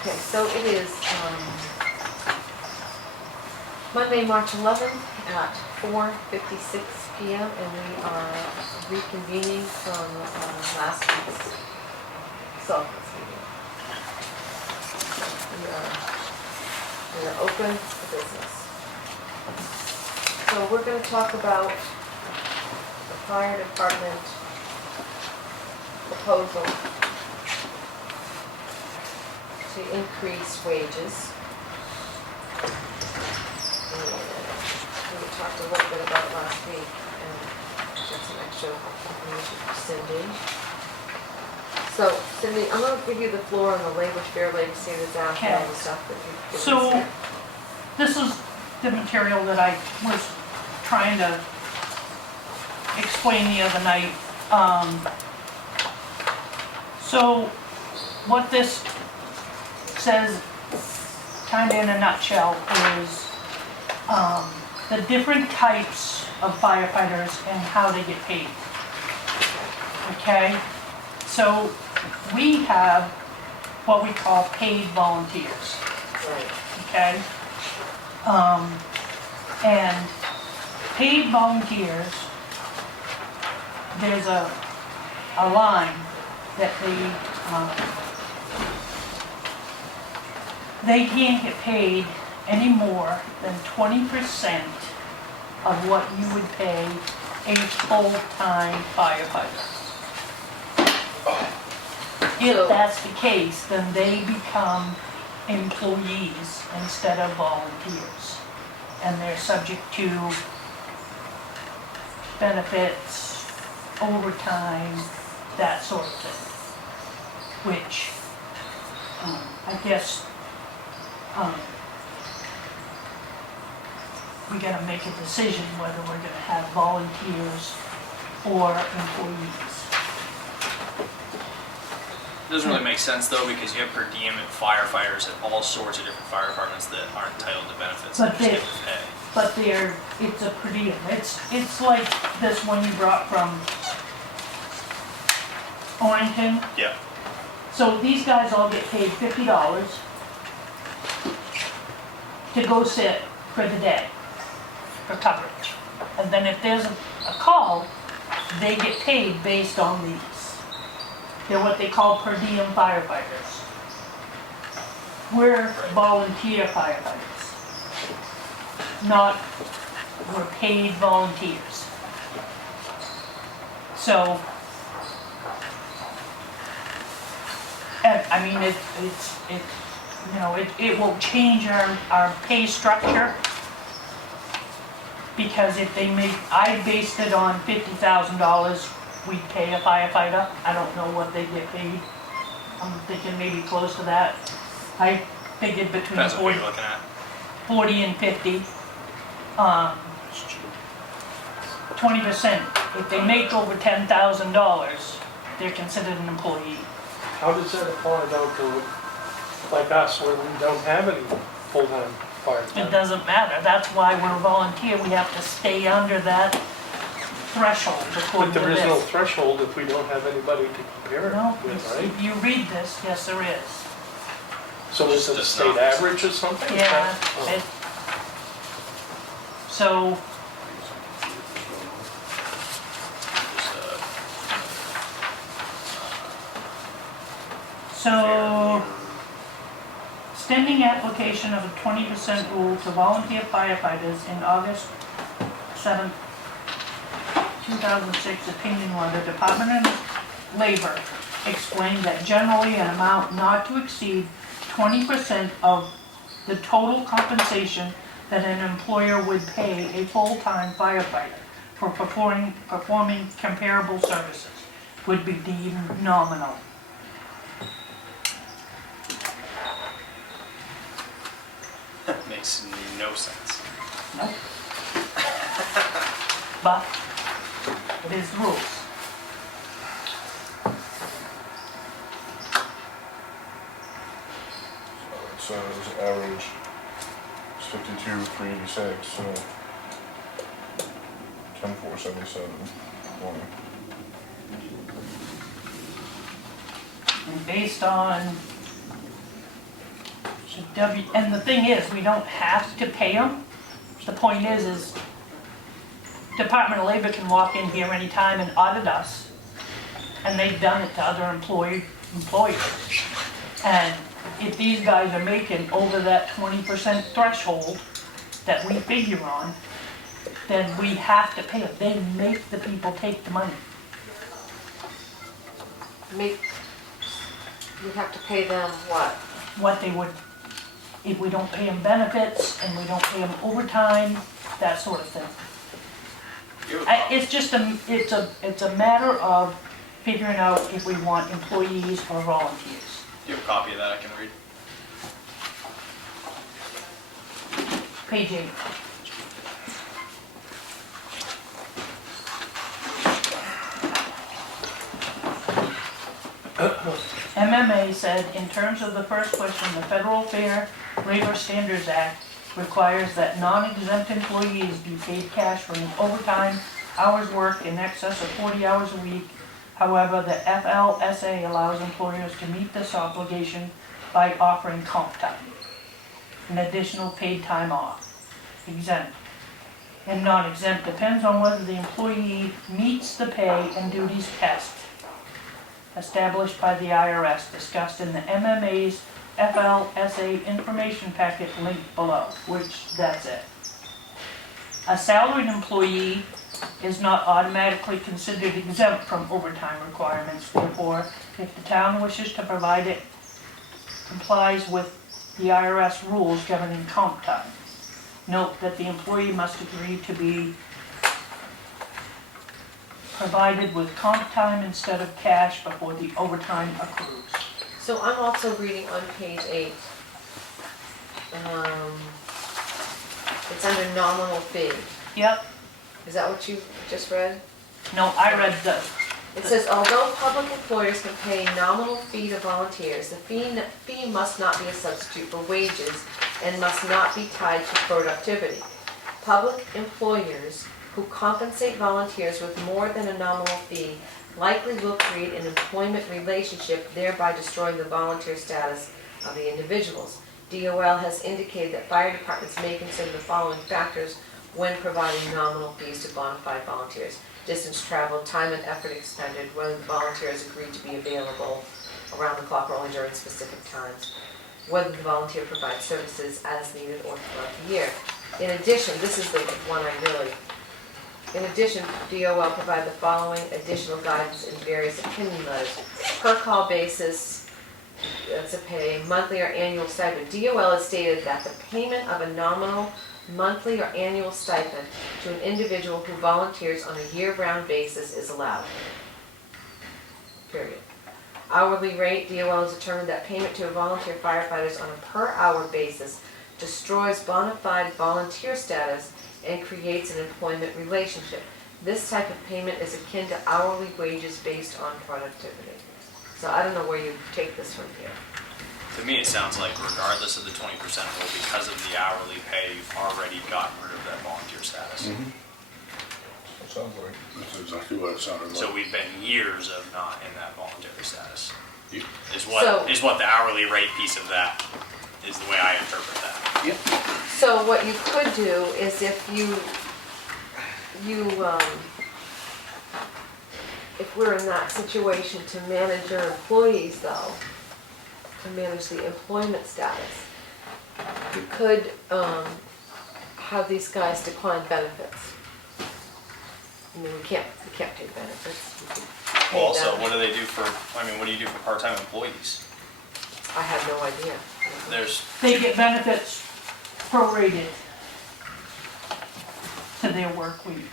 Okay, so it is Monday, March 11th at 4:56 p.m. and we are reconvening from last week's Selectmen's meeting. We are open for business. So we're going to talk about the fire department proposal to increase wages. And we talked a little bit about it last week and got some extra information from Cindy. So Cindy, I'm going to give you the floor on the language, fair labor standards act and all the stuff that you've given us So here. this is the material that I was trying to explain the other night. So what this says, kind of in a nutshell, is the different types of firefighters and how they get paid. Okay? So we have what we call paid volunteers. Right. Okay? And paid volunteers, there's a line that they can't get paid any more than 20% of what you would pay a full-time firefighter. If that's the case, then they become employees instead of volunteers. And they're subject to benefits, overtime, that sort of thing. Which, I guess, we gotta make a decision whether we're gonna have volunteers or employees. It doesn't really make sense though, because you have per diem and firefighters at all sorts of different fire departments that aren't entitled to benefits and But just they- get the pay. But it's a per diem. It's like this one you brought from Orrington. Yeah. So these guys all get paid $50 to go sit for the day for coverage. And then if there's a call, they get paid based on these. They're what they call per diem firefighters. We're volunteer firefighters. We're paid volunteers. So, and I mean, it will change our pay structure, because if they make, I based it on $50,000 we'd pay a firefighter. I don't know what they get paid. I'm thinking maybe close to that. I figured between Depends on what you're looking at. 40 and 50. 20%. If they make over $10,000, they're considered an employee. How does that apply though to like us where we don't have any full-time It firefighters? doesn't matter. That's why we're a volunteer. We have to stay under that threshold But according to there is no this. threshold if we don't have anybody to compare it No, with, right? if you read this, yes there is. So is it a Just state not- average or something? Yeah. Oh. So, Just, So, extending application of a 20% rule to volunteer firefighters in August 7th, 2006 opinion letter, Department of Labor explained that generally an amount not to exceed 20% of the total compensation that an employer would pay a full-time firefighter for performing comparable services would be deemed nominal. makes no sense. Nope. But it is the rules. So it says average is 52,386, so 10,477, 20. And based on And the thing is, we don't have to pay them. The point is Department of Labor can walk in here anytime and audit us. And they've done it to other employers. And if these guys are making over that 20% threshold that we figure on, then we have to pay them. They make the people take the money. You have to pay them what? What they would, if we don't pay them benefits and we don't pay them overtime, that sort of thing. It's just it's a matter of figuring out if we want employees or volunteers. Do you have a copy of that I can read? Page 8. MMA said, in terms of the first question, the Federal Fair Labor Standards Act requires that non-exempt employees be paid cash for overtime hours worked in excess of 40 hours a week. However, the FLSA allows employers to meet this obligation by offering comp time, an additional paid time off. Exempt and non-exempt depends on whether the employee meets the pay and duties test established by the IRS, discussed in the MMA's FLSA information packet linked below, which that's it. A salaried employee is not automatically considered exempt from overtime requirements. Therefore, if the town wishes to provide it, complies with the IRS rules governing comp time. Note that the employee must agree to be provided with comp time instead of cash before the overtime accrues. So I'm also reading on page 8. It's under nominal fee. Yep, Is that what you just read? no, I read the, It says, although public employers can pay nominal fee to volunteers, the fee must not be a substitute for wages and must not be tied to productivity. Public employers who compensate volunteers with more than a nominal fee likely will create an employment relationship, thereby destroying the volunteer status of the individuals. DOL has indicated that fire departments may consider the following factors when providing nominal fees to bona fide volunteers: distance traveled, time and effort expended, whether the volunteers agreed to be available around the clock or only during specific times, whether the volunteer provides services as needed or throughout the year. In addition, this is the one I really, in addition, DOL provide the following additional guidance in various opinion letters: per call basis, that's a pay, monthly or annual stipend. DOL has stated that the payment of a nominal monthly or annual stipend to an individual who volunteers on a year-round basis is allowed. Period. Hourly rate, DOL has determined that payment to volunteer firefighters on a per-hour basis destroys bona fide volunteer status and creates an employment relationship. This type of payment is akin to hourly wages based on productivity. So I don't know where you take this from here. To me, it sounds like regardless of the 20% rule, because of the hourly pay, you've already gotten rid of that volunteer status. It sounds like. That's exactly what it sounded like. So we've been years of not in that voluntary status. Yep. Is what the hourly rate piece of that is the way I interpret that. Yep. So what you could do is if if we're in that situation to manage your employees though, to manage the employment status, you could have these guys decline benefits. I mean, we can't pay benefits. We could pay Well, also, them. what do they do for, what do you do for part-time employees? I have no idea. There's, they get benefits prorated to their work week.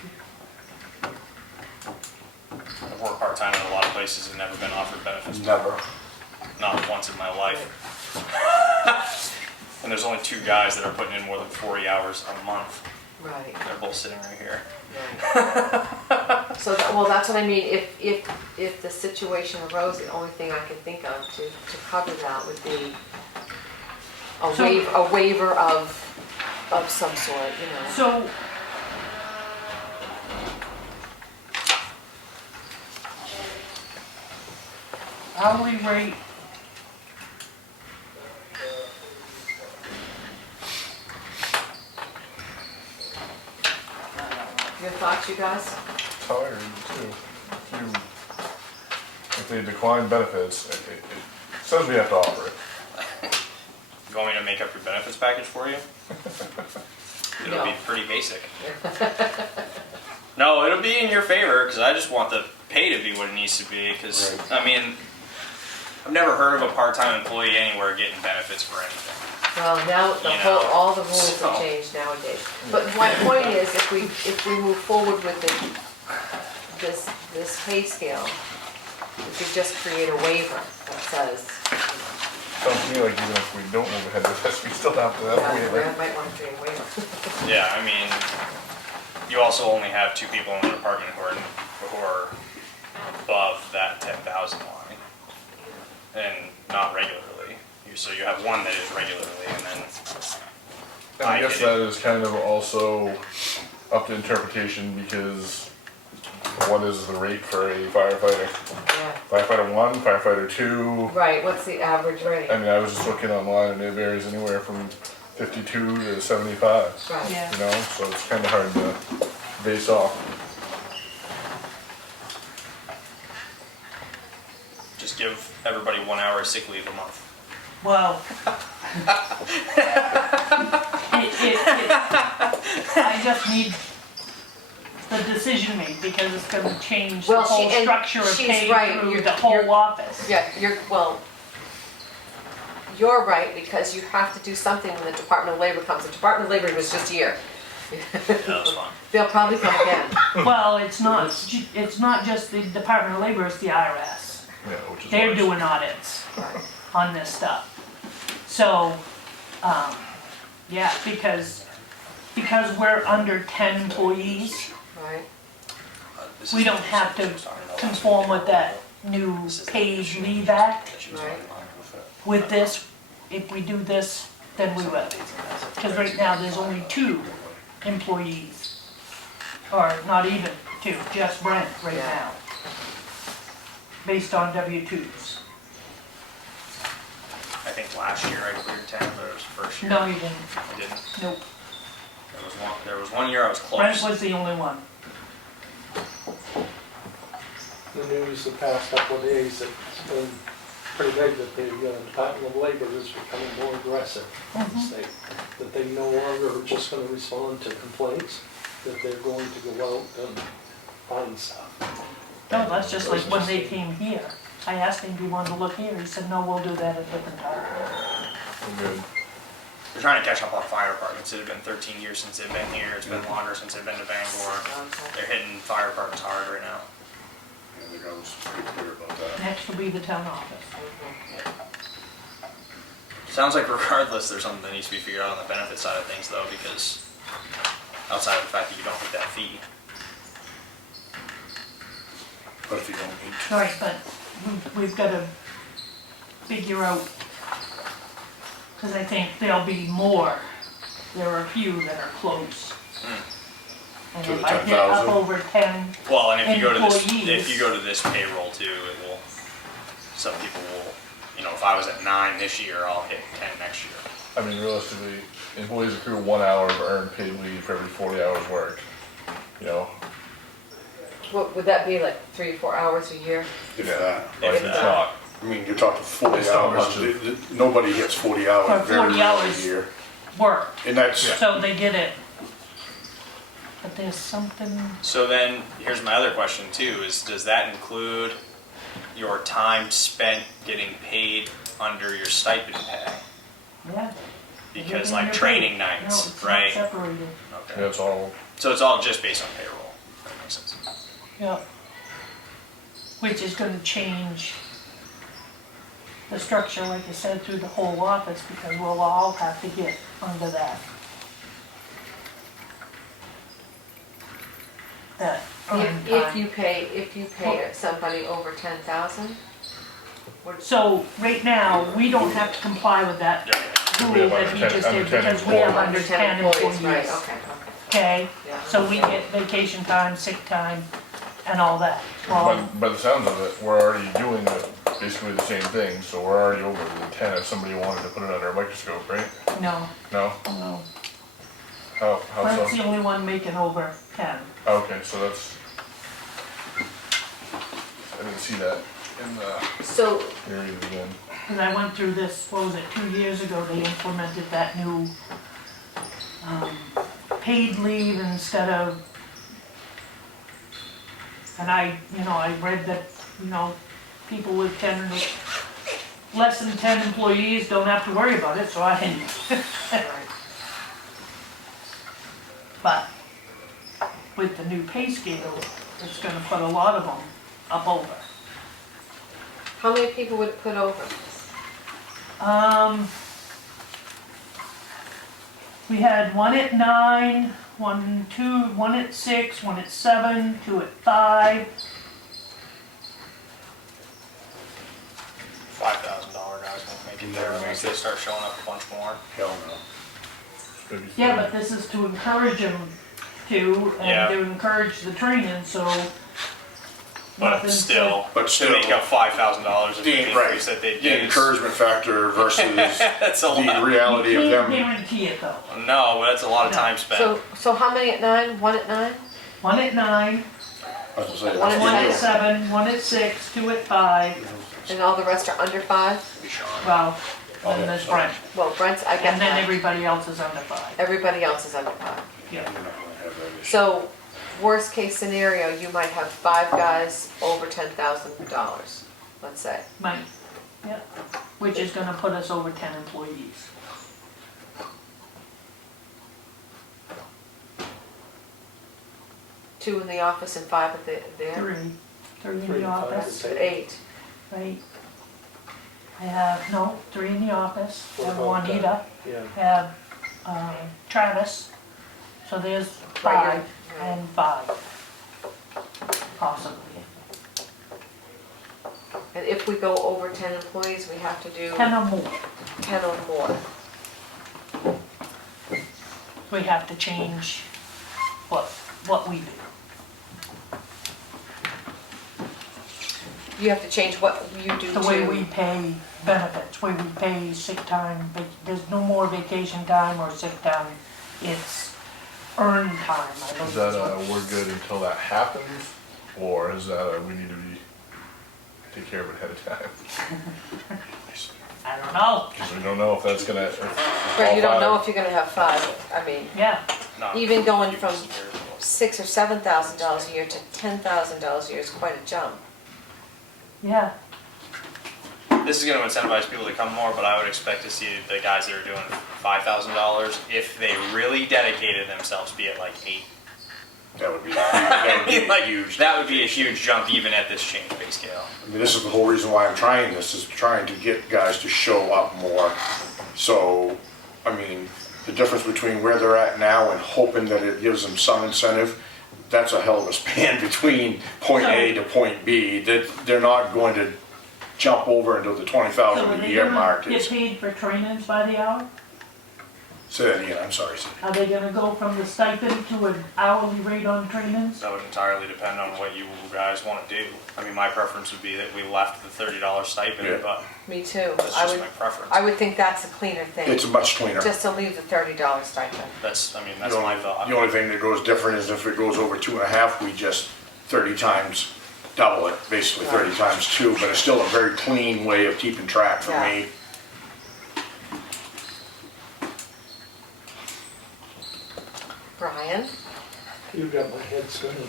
I've worked part-time in a lot of places and never been offered benefits. Never. Not once in my life. And there's only 2 guys that are putting in more than 40 hours a month. Right. They're both sitting right here. So, well, that's what I mean, if the situation arose, the only thing I could think of to cover that would be a waiver of some sort, you know. So, hourly rate Your thoughts, you guys? Tired too. If they decline benefits, it says we have to offer it. You want me to make up your benefits package for you? It'll be No. pretty basic. No, it'll be in your favor, because I just want the pay to be what it needs to be, because, Right. I mean, I've never heard of a part-time employee anywhere getting benefits for anything. Well, now the You whole, know, all the rules so- have changed nowadays. But my point is, if we move forward with this pay scale, we could just create a waiver that says, Sounds to me like even if we don't move ahead with this, we still have to have a yeah, waiver. we might want to create a waiver. Yeah, I mean, you also only have 2 people in the department who are above that 10,000 line, and not regularly. So you have one that is regularly, and then And I guess that is kind of also up to interpretation because what is the rate for a firefighter? Yeah, Firefighter 1, firefighter 2. right, what's the average rate? I mean, I was just looking online and it varies anywhere from 52 to 75. Right. Yeah. You know, so it's kind of hard to base off. just give everybody 1 hour of sick leave a month. Well. I just need the decision made because it's gonna change the Well, whole and structure of she's pay right, through you're- the whole you're- office. Yeah, you're right, because you have to do something when the Department of Labor comes. The Department of Labor was just here. That was fun. They'll probably come again. Well, it's not just the Department of Labor, it's the IRS. Yeah, which is They're worse. doing audits Right. on this stuff. So, yeah, because we're under 10 employees, Right, This we is- don't have to conform with that new paid leave act. right. With this, if we do this, then we will. Because right now, there's only 2 employees, or not even 2, just Brent right Yeah. now, based on W-2s. I think last year I cleared 10, but it was the first year. No, you didn't, I didn't. nope, There was one year I was Brent close. was the only one. The news the past couple of days, it's been pretty big that the Department of Labor is becoming more aggressive in the state. That they no longer are just gonna respond to complaints, that they're going to go out and find stuff. No, that's just like when they came here. I asked him if he wanted to look here, he said, no, we'll do that at a different time. Good. They're trying to catch up on fire departments. It had been 13 years since they've been here. It's been longer since they've been to Bangor. Okay. They're hitting fire departments hard right now. I think I was pretty clear about that. Next will be the town office. Sounds like regardless, there's something that needs to be figured out on the benefit side of things though, because outside of the fact that you don't get that fee. But if you don't need to. Right, but we've got to figure out, because I think there'll be more. There are a few that are close. And To if the I get up 10,000? over 10, Well, and if you go to this, Employees. if you go to this payroll too, it will. Some people will. You know, if I was at 9 this year, I'll hit 10 next year. I mean, realistically, employees accrue 1 hour of earned paid leave for every 40 hours worked. You know? What, would that be like 3 or 4 hours a year? If that. Like If it's that. not. I mean, you're talking 40 It's not hours. much Nobody gets 40 Or hours 40 very rarely hours. a year. work, And that's, so they get it. But there's something, So then, here's my other question too: is does that include your time spent getting paid under your stipend pay? yeah. Because everything like you're training paid. No, nights, it's not right? separated, Okay. Yeah, it's all. So it's all just based on payroll. That makes sense. yeah. Which is gonna change the structure, like I said, through the whole office, because we'll all have to get under that. That earned If time. you pay somebody over 10,000? So, right now, we don't have to comply with that Yeah. We rule have that he under just 10 did, under 10 because we have employees. under 10 employees. Right, okay. Okay, Yeah. so we get vacation time, sick time, and all that. Well, But by the sounds of it, we're already doing basically the same thing, so we're already over the 10 if somebody wanted to put it under a microscope, right? no, No? no. How Brent's so? the only one making over 10. Oh, Okay, so that's, I didn't see that in the So, area again. Because I went through this, what was it, 2 years ago, they implemented that new paid leave instead of, and I read that, people with less than 10 employees don't have to worry about it, so I didn't. But with the new pay scale, it's gonna put a lot of them up over. how many people would it put over? We had one at 9, one at 6, one at 7, 2 at 5. $5,000 guys won't make it there unless they start showing up a bunch more. Hell no. Maybe Yeah, three. but this is to encourage them to, Yeah. and to encourage the training, so. But nothing still, But to still, make up $5,000 of the the- right. increase that they The did. encouragement factor versus That's a the lot. reality You of can't them. guarantee it though. No, but that's a lot of No. time spent. So how many at 9? 1 at 9? One at 9, I was gonna say, One that's one what at you do. 7, one at 6, 2 at 5. And all the rest are under 5? Well, Oh, then yeah, there's sorry. Brent, Well, Brent's, I get and then that. everybody else is under 5. Everybody else is under 5. Yeah. You're not gonna have that issue. So, worst case scenario, you might have 5 guys over $10,000, let's say. Might, yeah, which is gonna put us over 10 employees. Two in the office and 5 at there? 3 in Three the and five. office, So 8. right? I have, no, 3 in the office, I What have about, Juanita, Yeah, I have Travis, so there's Right, 5 and 5, possibly. And if we go over 10 employees, we have to do 10 or more, 10 or more. we have to change what we do. You have to change what you do The way we pay benefits, way we pay sick time, there's no more vacation time or sick time, it's earned time, I Is believe. that, we're good until that happens, or is that, we need to take care of it ahead of time? I don't know, Because we don't know if that's gonna. Right, you don't know if you're gonna have 5. I mean, yeah, Not even going from years. $6,000 or $7,000 a year to $10,000 a year is quite a jump. yeah, This is gonna incentivize people to come more, but I would expect to see the guys that are doing $5,000, if they really dedicated themselves, be at like 8. That would be I mean, like, huge. that would be a huge jump even at this change pay scale. I mean, this is the whole reason why I'm trying this, is trying to get guys to show up more. So, I mean, the difference between where they're at now and hoping that it gives them some incentive, that's a hell of a span between point A to point B, that they're not going to jump over into the so are 20,000 a they year gonna mark. get It's- paid for trainings by the hour? Say that again, I'm sorry. Cindy. Are they gonna go from the stipend to an hourly rate on trainings? That would entirely depend on what you guys wanna do. I mean, my preference would be that we left the $30 stipend, Yeah. but Me too. that's I just would, my preference. I would think that's a cleaner thing, It's much cleaner. just to leave the $30 stipend. That's my The only- thought. The only thing that goes different is if it goes over 2.5, we just 30 times double it, basically 30 times 2, but it's still a very clean way of keeping track for Yeah. me. Brian? you got my head spinning.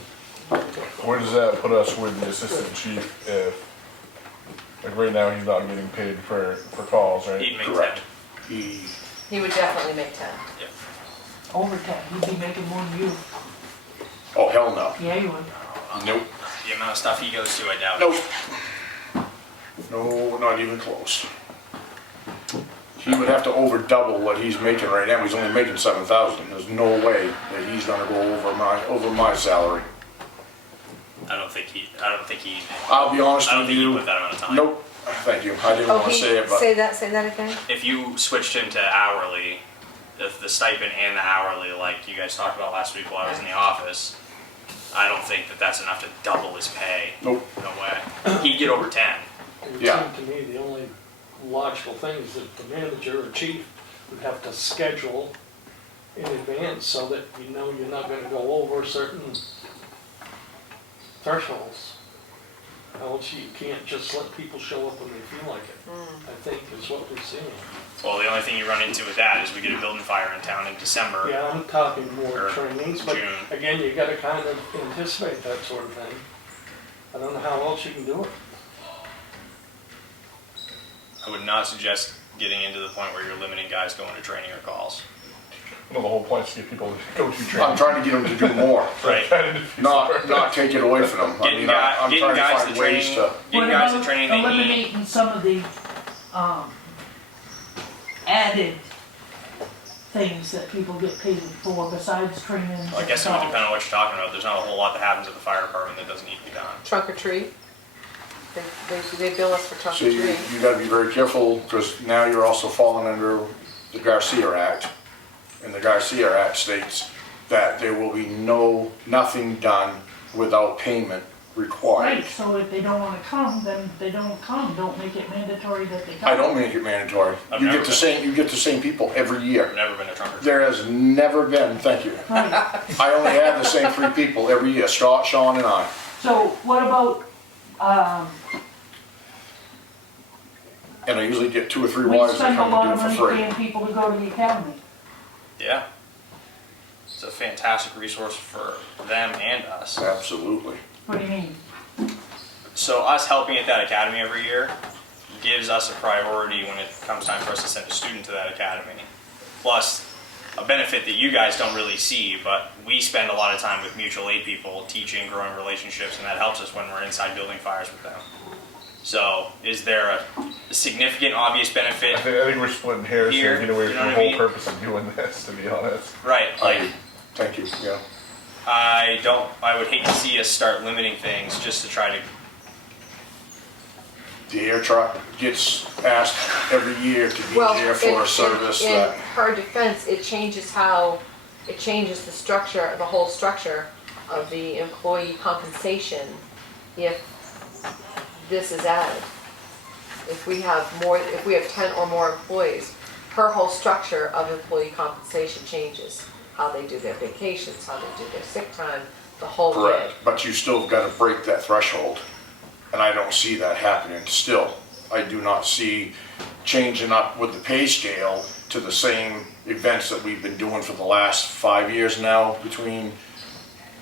Where does that put us with the assistant chief if, like right now, he's not getting paid for calls, right? He'd make Correct. 10. He would definitely make 10. Over 10, you'd be making more than you. Oh, hell no. Yeah, you would. Nope. The amount of stuff he goes to, I doubt it. Nope. No, not even close. He would have to over double what he's making right now. He's only making 7,000. There's no way that he's gonna go over my salary. I don't think he, I'll be honest I don't with think he'd you. put that amount of time. Nope. Thank you. I didn't Oh, wanna he, say it, but say that again? If you switched him to hourly, the stipend and the hourly, like you guys talked about last week while I was in the office, I don't think that that's enough to double his pay. nope. No way. He'd get over 10. It would Yeah. seem to me the only logical thing is that the manager or chief would have to schedule in advance so that you know you're not gonna go over certain thresholds. Else you can't just let people show up when they feel like it, I think is what we're seeing. Well, the only thing you run into with that is we get a building fire in town in December. Yeah, I'm talking more Or trainings, but June. again, you gotta kind of anticipate that sort of thing. I don't know how else you can do it. I would not suggest getting into the point where you're limiting guys going to training or calls. Well, the whole point is to get people to go to training. I'm trying to get them to do more, Right. not take it away from them. I Getting mean, guys, I'm getting trying to guys find the ways training, to. getting What guys the about training they need. eliminating some of the, added things that people get paid for besides training? Well, I guess it would depend on what you're talking about. There's not a whole lot that happens at the fire department that doesn't need to be done. Trunk or treat. They bill us for trunk So or you treat. gotta be very careful, because now you're also falling under the Garcia Act. And the Garcia Act states that there will be nothing done without payment required. Right, so if they don't wanna come, then they don't come, don't make it mandatory that they come. I don't make it mandatory. I've You never get the been. same, you get the same people every year. I've never been a trunk or treat. There has never been, thank you. Right, I only have the same 3 people every year, Scott, Sean, and I. so what about, And I usually get 2 or 3 we wives that spend a come lot and of do it money for free. paying people to go to the academy. Yeah. It's a fantastic resource for them and us. Absolutely. What do you mean? So us helping at that academy every year gives us a priority when it comes time for us to send a student to that academy. Plus, a benefit that you guys don't really see, but we spend a lot of time with mutual aid people, teaching, growing relationships, and that helps us when we're inside building fires with them. So, is there a significant, obvious benefit? I think we're splitting hairs here, Here, get away you know from the what I whole mean? purpose of doing this, to be honest. Right, like, Thank you, yeah. I would hate to see us start limiting things just to try to, The air truck gets asked every year to be Well, there for a service in that, her defense, it changes the structure, the whole structure of the employee compensation if this is added. If we have 10 or more employees, her whole structure of employee compensation changes. How they do their vacations, how they do their sick time, the whole bit. correct, but you still gotta break that threshold. And I don't see that happening still. I do not see changing up with the pay scale to the same events that we've been doing for the last 5 years now between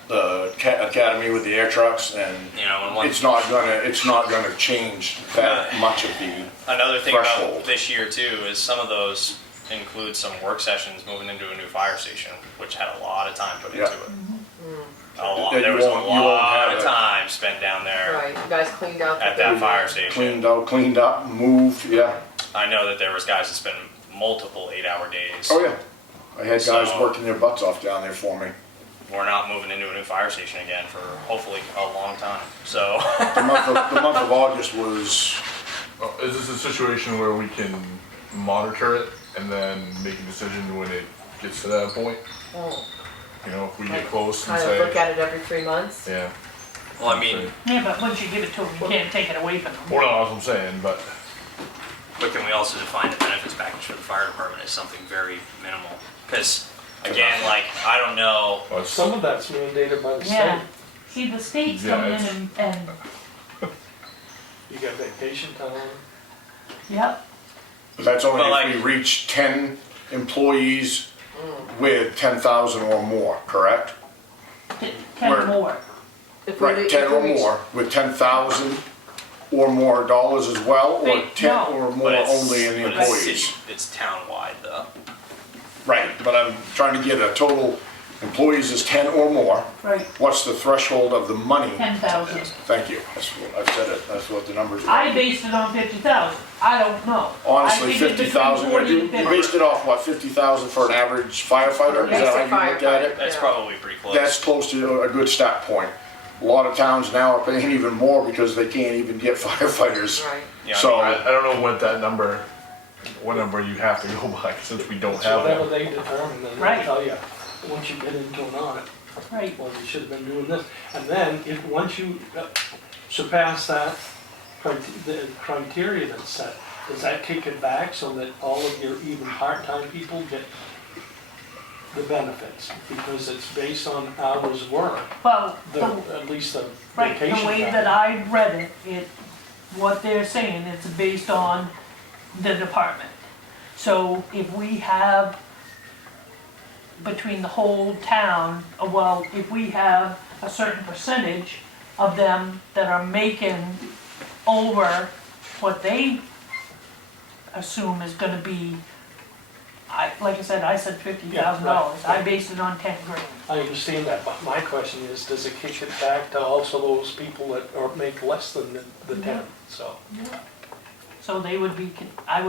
the academy with the air trucks, and you know, and one, it's not gonna change that much of the, another thing about threshold. this year too is some of those include some work sessions moving into a new fire station, which had a lot of time put into Yeah. it. That There you was a won't have lot of it. time spent down there Right, you guys cleaned out. at that fire station. cleaned up, moved, yeah. I know that there was guys that spent multiple 8-hour days. Oh, yeah. I had guys So- working their butts off down there for me. We're not moving into a new fire station again for hopefully a long time. So, The month of August was, Is this a situation where we can monitor it and then make a decision when it gets to that point? You know, if we get close and Kind of look say, at it every 3 months. yeah. well, I mean, Yeah, but once you give it to them, you can't take it away from them. Well, no, that's what I'm saying, but but can we also define the benefits package for the fire department as something very minimal? Because again, like, I don't know. Some of that's mandated by the Yeah, state. see, the state's Yeah, come in it's- and, You got vacation time. yep, that's only But if we like- reach 10 employees with 10,000 or more, correct? 10 Where- more. If we Right, re- 10 if we or reach- more with 10,000 or more dollars as well, or Wait, 10 no. or more But it's, only in the but it's employees? city- It's town-wide though. Right, but I'm trying to get a total employees is 10 or more. Right, What's the threshold of the money? 10,000. Thank you, that's what, I've said it, that's what the numbers are. I based it on 50,000. I don't know. Honestly, I figured between 50,000, 40 you and 50. based it off what, 50,000 for an average firefighter? Is that Basic how you looked at it? firefighter. That's Yeah. probably pretty close. That's close to a good stat point. A lot of towns now are paying even more because they can't even get firefighters. Right. Yeah, I So, I don't know what number you have to go by since we don't It's have whatever one. they determine, then Right. they'll tell you, once you get into an audit, Right, well, you should have been doing this. And then, once you surpass that, the criteria that's set, does that kick it back so that all of your even part-time people get the benefits, because it's based on hours worked, Well, at least the right, vacation the way time. that I read it, what they're saying, it's based on the department. So if we have, between the whole town, well, if we have a certain percentage of them that are making over what they assume is gonna be, like I said, I said $50,000. Yeah, right. I based it on 10 grand. I understand that, but my question is, does it kick it back to also those people that make less than the 10, so. So they would be, I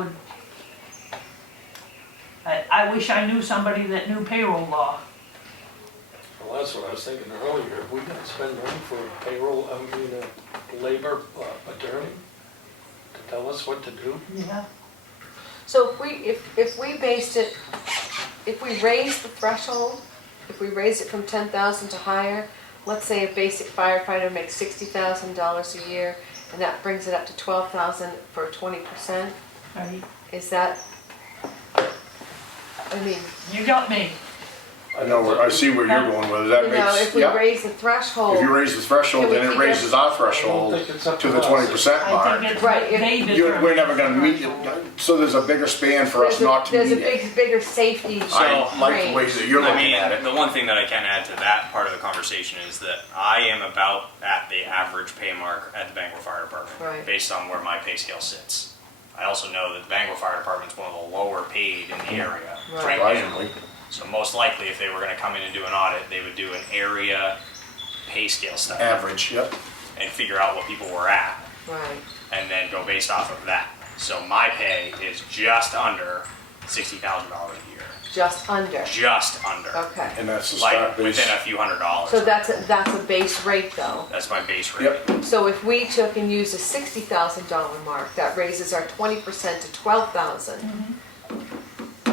wish I knew somebody that knew payroll law. Well, that's what I was thinking earlier, we gotta spend money for a payroll, a labor attorney to tell us what to do. Yeah. So if we based it, if we raised the threshold, if we raised it from 10,000 to higher, let's say a basic firefighter makes $60,000 a year, and that brings it up to 12,000 for 20%, Right. is that, I mean, You got me. I know, I see where you're going with it, that you know, makes, if we yeah. raise the threshold. If you raise the threshold, Can we then it keep raises our I don't threshold think it's up to to the us. 20% I mark. think it's Right, what if- they determine. We're never gonna meet it, so there's a bigger span for us not to There's a meet it. bigger safety I like the way range. that you're I looking mean, at it. the one thing that I can add to that part of the conversation is that I am about at the average pay mark at the Bangor Fire Department, Right. based on where my pay scale sits. I also know that the Bangor Fire Department's one of the lower paid in the area Right. right now. Surprisingly. So most likely, if they were gonna come in and do an audit, they would do an area pay scale study Average, yep. and figure out what people were at, Right, and then go based off of that. So my pay is just under $60,000 a year, just under, just under, okay. And that's the like start base. within a few $100s. So that's a base rate though. That's my base rate. Yep, So if we took and used a $60,000 mark, that raises our 20% to 12,000.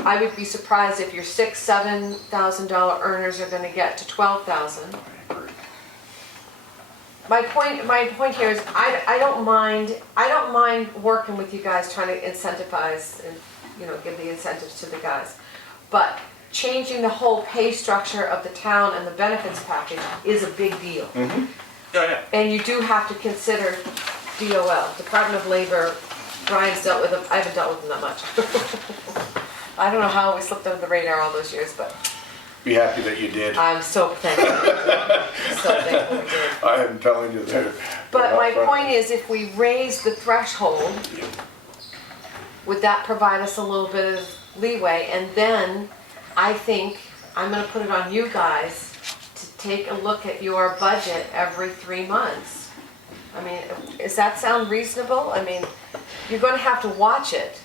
I would be surprised if your $6,000-$7,000 earners are gonna get to 12,000. My point here is, I don't mind working with you guys, trying to incentivize and, you know, give the incentives to the guys. But changing the whole pay structure of the town and the benefits package is a big deal. Yeah, yeah. And you do have to consider DOL, Department of Labor. Brian's dealt with them, I haven't dealt with them that much. I don't know how we slipped under the radar all those years, but be happy that you did. I'm so thankful. So thankful we did. I am telling you that. But my point is, if we raise the threshold, would that provide us a little bit of leeway? And then, I think, I'm gonna put it on you guys to take a look at your budget every 3 months. I mean, does that sound reasonable? I mean, you're gonna have to watch it.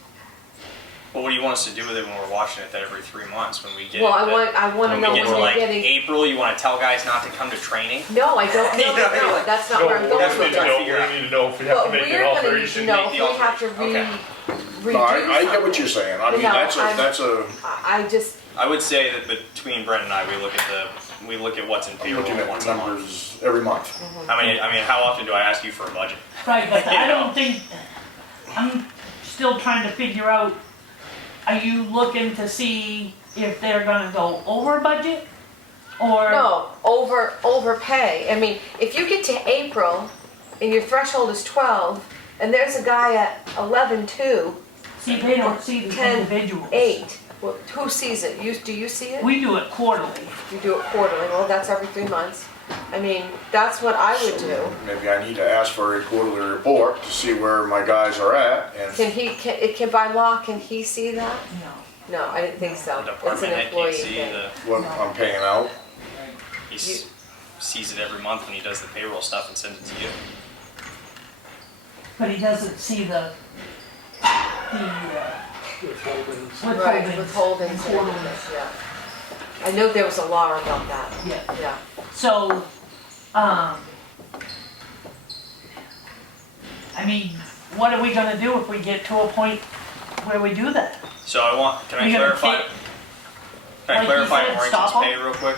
Well, what do you want us to do with it when we're watching it that every 3 months when we get Well, into- I wanna when know we get when to you're like getting. April, you want to tell guys not to come to training? No, I don't, You know, no, that's not No, where I'm we going just with need to this. know, we need to know if we have Well, to make an we're gonna need to alteration. know make if the we have to alteration. redo No, I get what something. you're saying. I mean, No, that's I'm- a, I just, I would say that between Brent and I, we look at what's in I'm payroll looking once at a month. numbers every month. I mean, how often do I ask you for a budget? Right, but You I know. don't think, I'm still trying to figure out, are you looking to see if they're gonna go over budget? Or? no, overpay. I mean, if you get to April and your threshold is 12, and there's a guy at 11.2, See, they don't see the 10, individuals. 8, well, who sees it? Do you see it? We do it quarterly. You do it quarterly, well, that's every 3 months. I mean, that's what I would do. Maybe I need to ask for a quarterly report to see where my guys are at and Can by law, can he see that? No. No, I didn't think so. The It's department an head can't employee see thing. what I'm paying out. He sees it every month when he does the payroll stuff and sends it to you. But he doesn't see the Withholdings. Right, withholdings. withholdings and Quarterly. everything, yeah. I know there was a law about that, Yeah. yeah. So, I mean, what are we gonna do if we get to a point where we do that? So can I You're gonna clarify? take- Can I like you clarify said, Orrington's stop 'em? pay real quick?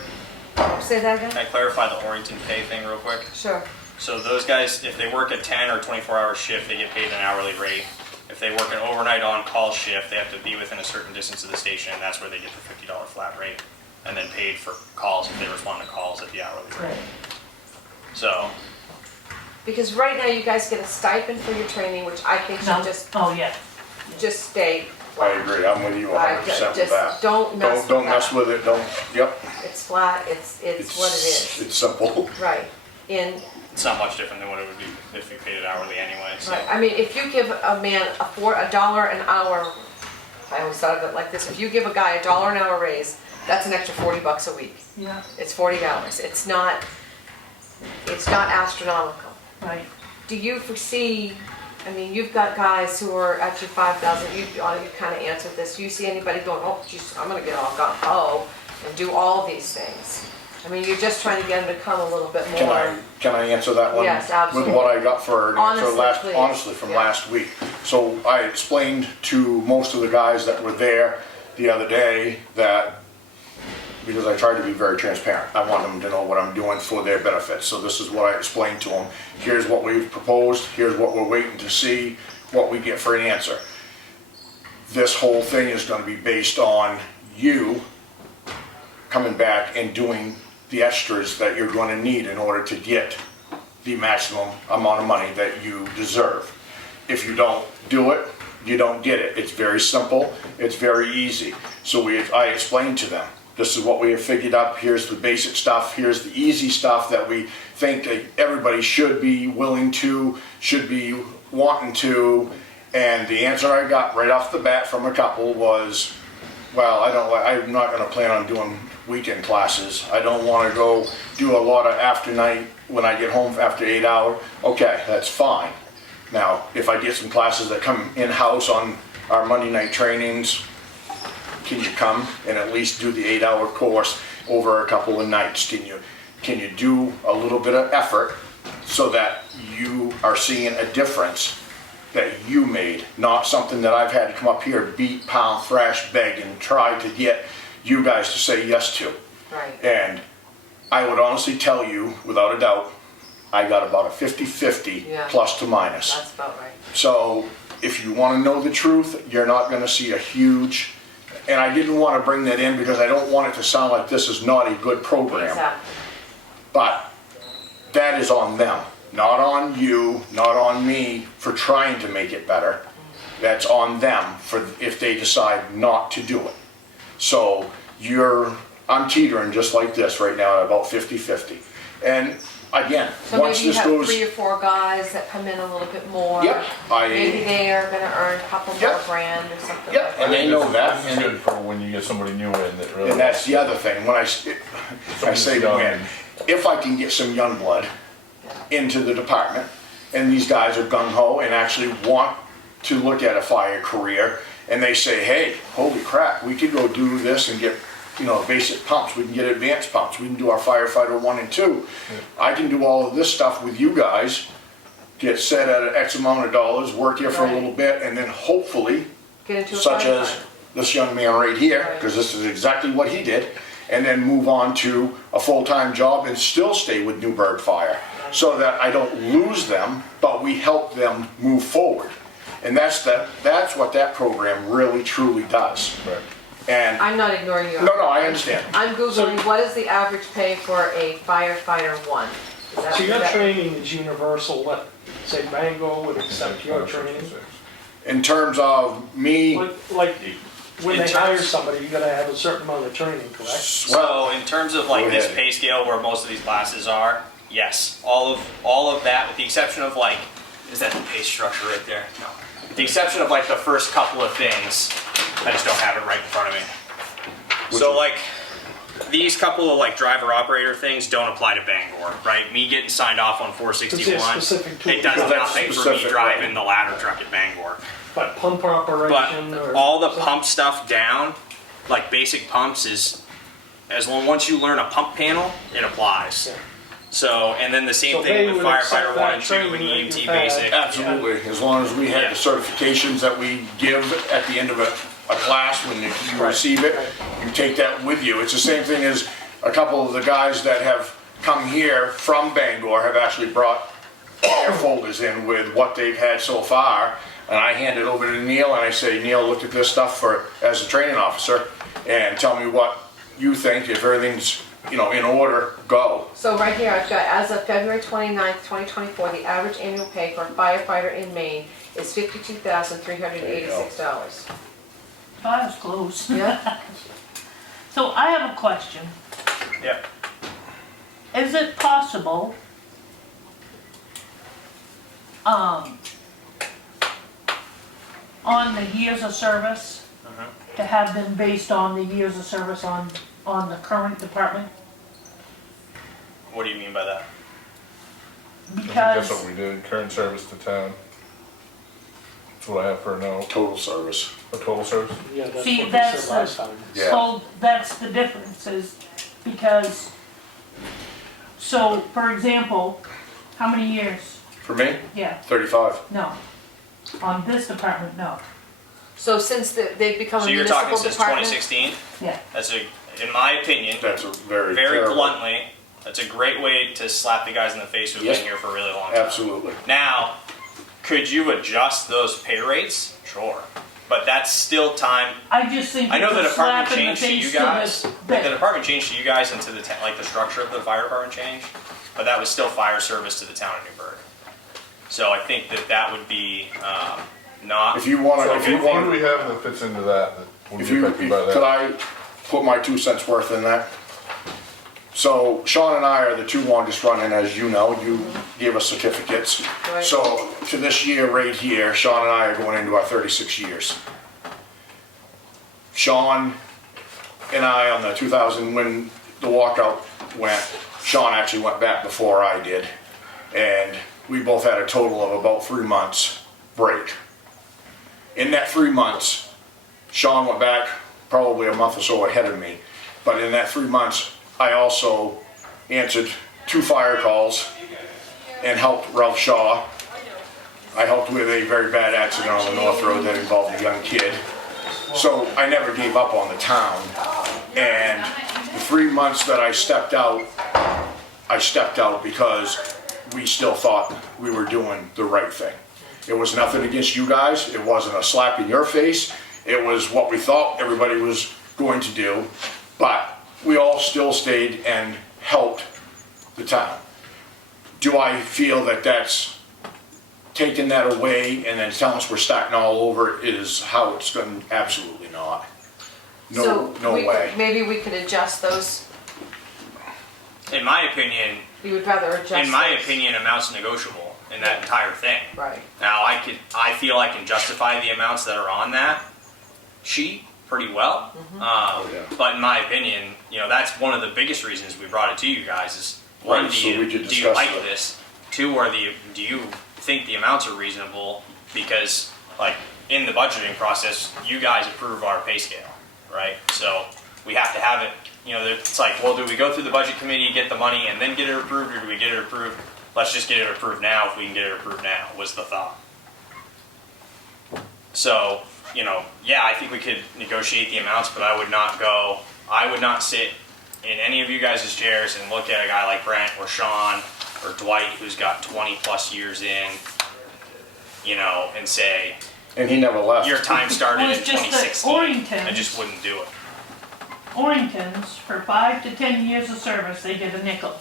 Say that again? Can I clarify the Orrington pay thing real quick? Sure. So those guys, if they work a 10 or 24-hour shift, they get paid an hourly rate. If they work an overnight on-call shift, they have to be within a certain distance of the station, and that's where they get the $50 flat rate. and then paid for calls if they respond to calls at the hourly rate. So, Because right now you guys get a stipend for your training, which I think No, should just oh, yeah. stay. I agree, I'm with you I 100% with just that. don't mess with Don't mess that. with it, don't, yep. It's flat, it's what it is. It's simple. Right. And, it's not much different than what it would be if you paid it hourly anyway, so. right, I mean, if you give a man $1 an hour, I always thought of it like this, if you give a guy $1 an hour raise, that's an extra $40 a week. Yeah, It's $40. It's not astronomical. right. Do you foresee, I mean, you've got guys who are at your 5,000, you kind of answered this. Do you see anybody going, oh, geez, I'm gonna get all gung-ho and do all these things? I mean, you're just trying to get them to come a little bit more. Can I answer that one? Yes, absolutely. With what I got for an answer Honestly, please. honestly, from Yeah. last week. So I explained to most of the guys that were there the other day that, because I tried to be very transparent, I want them to know what I'm doing for their benefit. So this is what I explained to them. Here's what we've proposed, here's what we're waiting to see, what we get for an answer. This whole thing is gonna be based on you coming back and doing the extras that you're going to need in order to get the maximum amount of money that you deserve. If you don't do it, you don't get it. It's very simple, it's very easy. So I explained to them, this is what we have figured up, here's the basic stuff, here's the easy stuff that we think that everybody should be willing to, should be wanting to, and the answer I got right off the bat from a couple was, well, I'm not gonna plan on doing weekend classes. I don't wanna go do a lot of after night when I get home after 8 hours. Okay, that's fine. Now, if I get some classes that come in-house on our Monday night trainings, can you come and at least do the 8-hour course over a couple of nights? Can you do a little bit of effort so that you are seeing a difference that you made, not something that I've had to come up here, beat, pound, thrash, beg, and try to get you guys to say yes to. Right. And I would honestly tell you, without a doubt, I got about a 50-50 Yeah. plus to minus. That's about right. So if you want to know the truth, you're not going to see a huge, and I didn't want to bring that in because I don't want it to sound like this is not a good program. Exactly. But that is on them, not on you, not on me for trying to make it better. That's on them for if they decide not to do it. So I'm teetering just like this right now at about 50-50. And again, So once maybe you this have goes, 3 or 4 guys that come in a little bit more. Yep, Maybe they are gonna earn a couple more Yep. grand or something. Yep. like And they know that, This is good for when you get somebody new in that really. and that's the other thing, when I say when, if I can get some young blood into the department, and these guys are gung-ho and actually want to look at a fire career, and they say, hey, holy crap, we could go do this and get, basic pumps, we can get advanced pumps, we can do our firefighter 1 and 2. I can do all of this stuff with you guys, get set at an X amount of dollars, work here for a Right. little bit, and then hopefully, Get into a such as firefighter. this young man right here, Right. because this is exactly what he did, and then move on to a full-time job and still stay with Newburgh Fire, so that I don't lose them, but we help them move forward. And that's what that program really truly does. Right. And, I'm not ignoring you. no, I understand. I'm Googling, what is the average pay for a firefighter 1? Is that- So your is that- training is universal, let, say Bangor would accept your training? In terms of me, Like, when In they hire terms- somebody, you gotta have a certain amount of training, correct? So in terms of Go like this ahead. pay scale where most of these classes are, yes, all of that with the exception of like, is that the pay structure right there? No. With the exception of like the first couple of things, I just don't have it right in front of me. So like these couple of like driver operator things don't apply to Bangor, right? Me getting signed off on 461, specific to it it. does Because that's nothing for me specific, driving right. the ladder truck at Bangor. But pump operation or? But all the pump stuff down, like basic pumps is, once you learn a pump panel, it applies. Yeah. So, and then the same So thing they with would accept firefighter that 1 and 2 and training that EMT you've had. basic. absolutely, as long as we had the certifications that we give at the end of a class, when you receive it, you take that with you. It's the same thing as a couple of the guys that have come here from Bangor have actually brought their folders in with what they've had so far, and I hand it over to Neil and I say, Neil, look at this stuff as a training officer and tell me what you think, if everything's, in order, go. So right here, I've got, as of February 29th, 2024, the average annual pay for a firefighter in Maine is $52,386. I was close. Yeah? So I have a question. Yep. Is it possible, on the years of service, to have them based on the years of service on the current department? What do you mean by that? I think that's Because, what we did, current service to town. That's what I have for now, Total service. a total service. Yeah, that's See, what they that's said last time. Yeah. so that's the difference is because, so for example, how many years? For me, Yeah, 35. no. On this department, no. So since they've become a So you're talking municipal since department? 2016? Yeah. That's a, in my opinion, That's a very very terrible- bluntly, that's a great way to slap the guys in the face who've Yes. been here for a really long time. Absolutely. Now, could you adjust those pay rates? Sure. But that's still time. I just think I know the it's a slap department in the changed to face you to guys. the, The department changed to you guys into the, like the structure of the fire department changed, but that was still fire service to the town of Newburgh. So I think that would be, not. If you want So to, if you what do want, we have that fits into that would if be you, affected by could that? I put my 2 cents worth in that? So Sean and I are the two longest running, as you know, you gave us certificates. Right. So to this year right here, Sean and I are going into our 36 years. Sean and I on the 2000, when the walkout went, Sean actually went back before I did. And we both had a total of about 3 months break. In that 3 months, Sean went back probably a month or so ahead of me. But in that 3 months, I also answered 2 fire calls and helped Ralph Shaw. I helped with a very bad accident on the North Road that involved a young kid. So I never gave up on the town. And the 3 months that I stepped out because we still thought we were doing the right thing. It was nothing against you guys. It wasn't a slap in your face. It was what we thought everybody was going to do. But we all still stayed and helped the town. Do I feel that that's taking that away and then telling us we're starting all over is how it's going? Absolutely not. No, So no way. maybe we could adjust those, In my opinion, you would rather adjust in my those. opinion, amounts negotiable in that entire thing. Right. Now, I feel I can justify the amounts that are on that sheet pretty well. Oh, yeah. But in my opinion, that's one of the biggest reasons we brought it to you guys is, one, Right, do so you, we could do you discuss like that. this? 2, do you think the amounts are reasonable? Because, like, in the budgeting process, you guys approve our pay scale, right? So we have to have it, it's like, well, do we go through the budget committee, get the money, and then get it approved, or do we get it approved? Let's just get it approved now if we can get it approved now, was the thought. So, yeah, I think we could negotiate the amounts, but I would not sit in any of you guys' chairs and look at a guy like Brent or Sean or Dwight who's got 20 plus years in, and say, And he never left. your time started Well, in it's just that 2016. Orrington's- I just wouldn't do it. Orrington's, for 5 to 10 years of service, they get a nickel.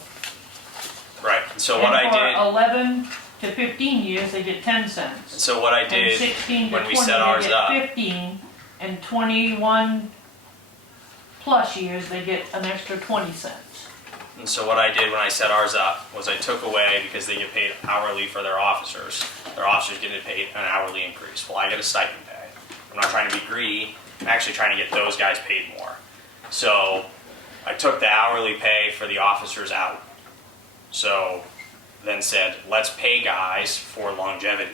Right. So what I And did, for 11 to 15 years, they get 10 cents. so what I And did 16 to when 20, we set ours they get up, 15, and 21 plus years, they get an extra 20 cents. and so what I did when I set ours up was I took away, because they get paid hourly for their officers get paid an hourly increase. Well, I get a stipend pay. I'm not trying to be greedy. I'm actually trying to get those guys paid more. So I took the hourly pay for the officers out. So then said, let's pay guys for longevity,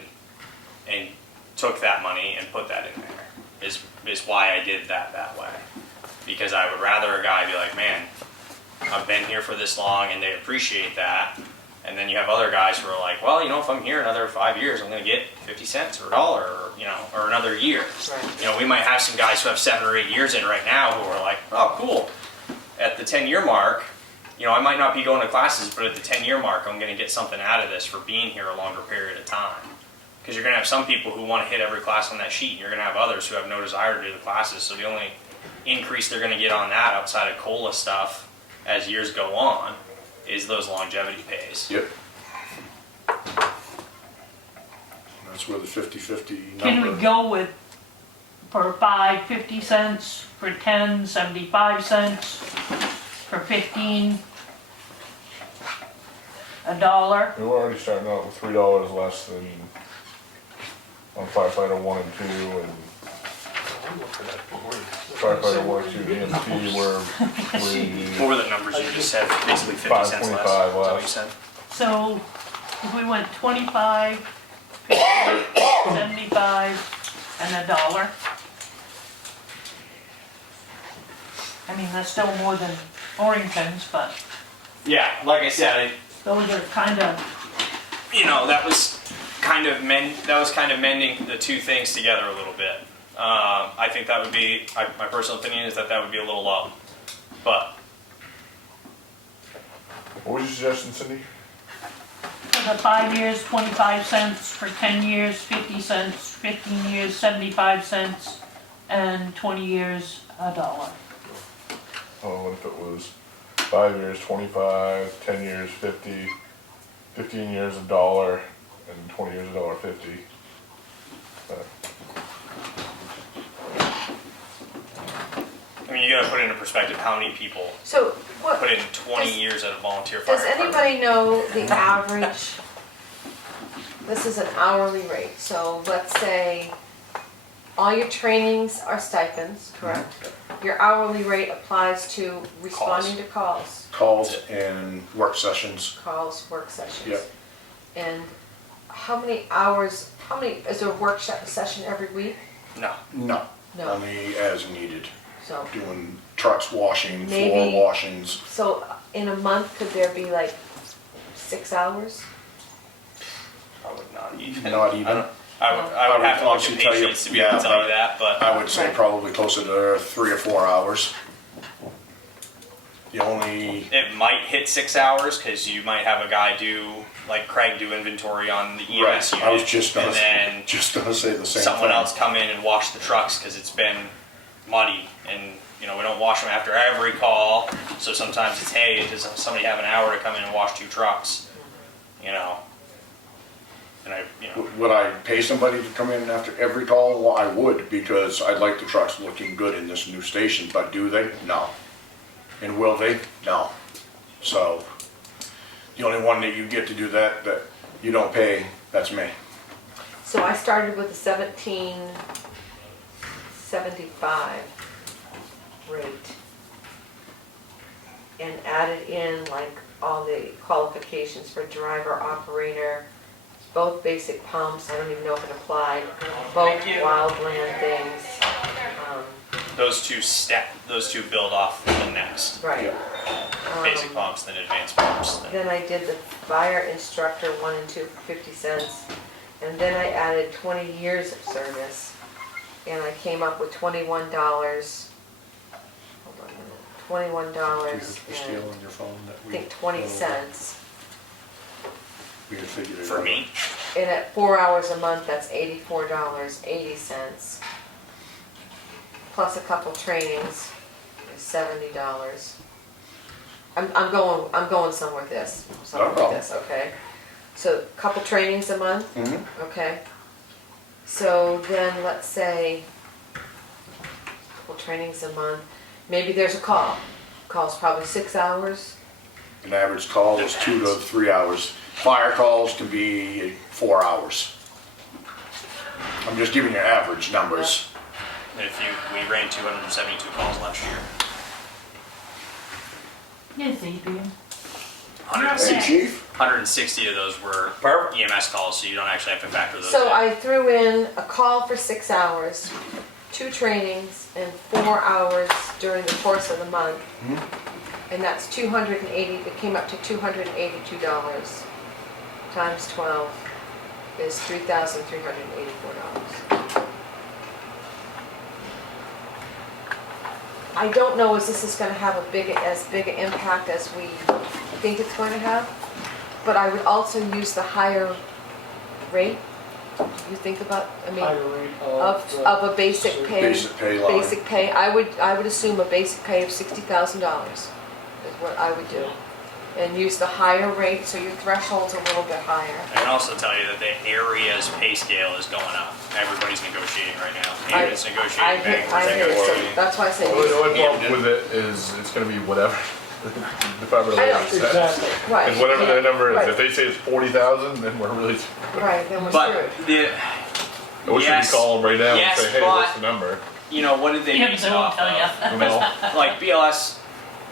and took that money and put that in there. Is why I did that way. Because I would rather a guy be like, man, I've been here for this long, and they appreciate that. And then you have other guys who are like, well, if I'm here another 5 years, I'm going to get 50 cents or $1, or another year. Right. We might have some guys who have 7 or 8 years in right now who are like, oh, cool. At the 10-year mark, I might not be going to classes, but at the 10-year mark, I'm going to get something out of this for being here a longer period of time. Because you're going to have some people who want to hit every class on that sheet, and you're going to have others who have no desire to do the classes. So the only increase they're gonna get on that outside of COLA stuff as years go on is those longevity pays. Yep. That's where the 50/50 number. Can we go with, for 5, 50 cents, for 10, 75 cents, for 15, $1? We're already starting out with $3 less than on firefighter 1 and 2, and I'm looking at boring. firefighter 1 and 2 EMT were What were the numbers you just said? Basically 50 cents less. Is that what you said? So if we went 25, 50, 75, and $1. I mean, that's still more than Orrington's, but Yeah, like I said, those are kind of, that was kind of mending the two things together a little bit. I think that would be, my personal opinion is that would be a little low. But what was your suggestion, Cindy? for the 5 years, 25 cents, for 10 years, 50 cents, 15 years, 75 cents, and 20 years, $1. Oh, what if it was 5 years, 25, 10 years, 50, 15 years, $1, and 20 years, $1.50. I mean, you gotta put into perspective how many people So what, put in 20 years at a volunteer fire does department. anybody know the average? This is an hourly rate, so let's say all your trainings are stipends, correct? Your hourly rate applies to responding to Calls and work sessions. work sessions. Yep. And how many hours, is there a work session every week? No. No, No, only as needed. so, Doing trucks washing, floor Maybe- washings. so in a month, could there be like 6 hours? Probably not even. Not even. I would have to look honestly at tell pay you- sheets to be able to yeah, tell you but that, but I would say Right. probably closer to 3 or 4 hours. The only, it might hit 6 hours because you might have a guy like Craig do inventory on the EMS unit. I was just gonna, and then just gonna say the same thing. someone else come in and wash the trucks because it's been muddy and we don't wash them after every call. So sometimes it's, hey, does somebody have an hour to come in and wash 2 trucks? And Would I pay somebody to come in after every call? Well, I would, because I'd like the trucks looking good in this new station, but do they? No. And will they? No. So, the only one that you get to do that you don't pay, that's me. So I started with a 1775 rate and added in like all the qualifications for driver, operator, both basic pumps, I don't even know if it applied, both wildland things. those two build off the next. Right. Yeah. Basic pumps, then advanced pumps. Then I did the fire instructor 1 and 2 for 50 cents. And then I added 20 years of service. And I came up with $21. Hold on a minute. $21 Do you have to and steal on your phone that I we? think 20 cents. We had figured it For out. me, And at 4 hours a month, that's $84.80. Plus a couple trainings is $70. I'm going somewhere with this. Somewhere with problem. this, okay? So a couple trainings a month, Mhm. okay? So then let's say couple trainings a month. Maybe there's a call. Call's probably 6 hours. An average call is 2 to 3 hours. Fire calls can be 4 hours. I'm just giving you average numbers. we ran 272 calls last year. yes, Adrian. 160 Hey, chief? 160 of those were EMS calls, so you don't actually have to factor those So in. I threw in a call for 6 hours, 2 trainings, and 4 hours during the course of the month. And that's 280, it came up to $282 times 12 is $3,384. I don't know if this is gonna have as big an impact as we think it's going to have, but I would also use the higher rate you think about, I mean, Higher rate of a basic pay? Basic pay line. Basic pay, I would assume a basic pay of $60,000 is what I would do. And use the higher rate, so your threshold's a little bit higher. I can also tell you that the area's pay scale is going up. Everybody's negotiating right now. Haven's I negotiating, hear, Bangor's I hear, so negotiating. that's why I say. The only Yeah, problem with it is it's gonna be whatever the Department of I know. Labor says. Exactly. Right. And whatever their number is, Right. if they say it's 40,000, then we're really, Right, then we're But screwed. the, I wish we Yes. could call them right now and Yes, say, hey, but- what's the number? you know, what did they Yeah, base they it won't off tell ya. of? You know? Like BLS,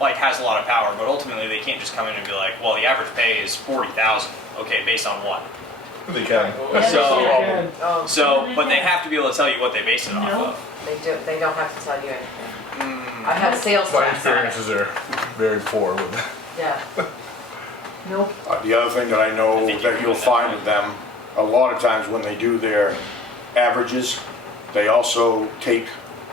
like has a lot of power, but ultimately they can't just come in and be like, well, the average pay is 40,000. Okay, based on what? They can. Well, That's the so- problem. Oh, So, but they have to be able to tell you what they base it off No. of. they don't have to tell you anything. Mm, I've had sales My tax on it. experiences are very poor with that. Yeah, Nope. The other thing that I know that you'll find with them, a lot of times when they do their averages, they also take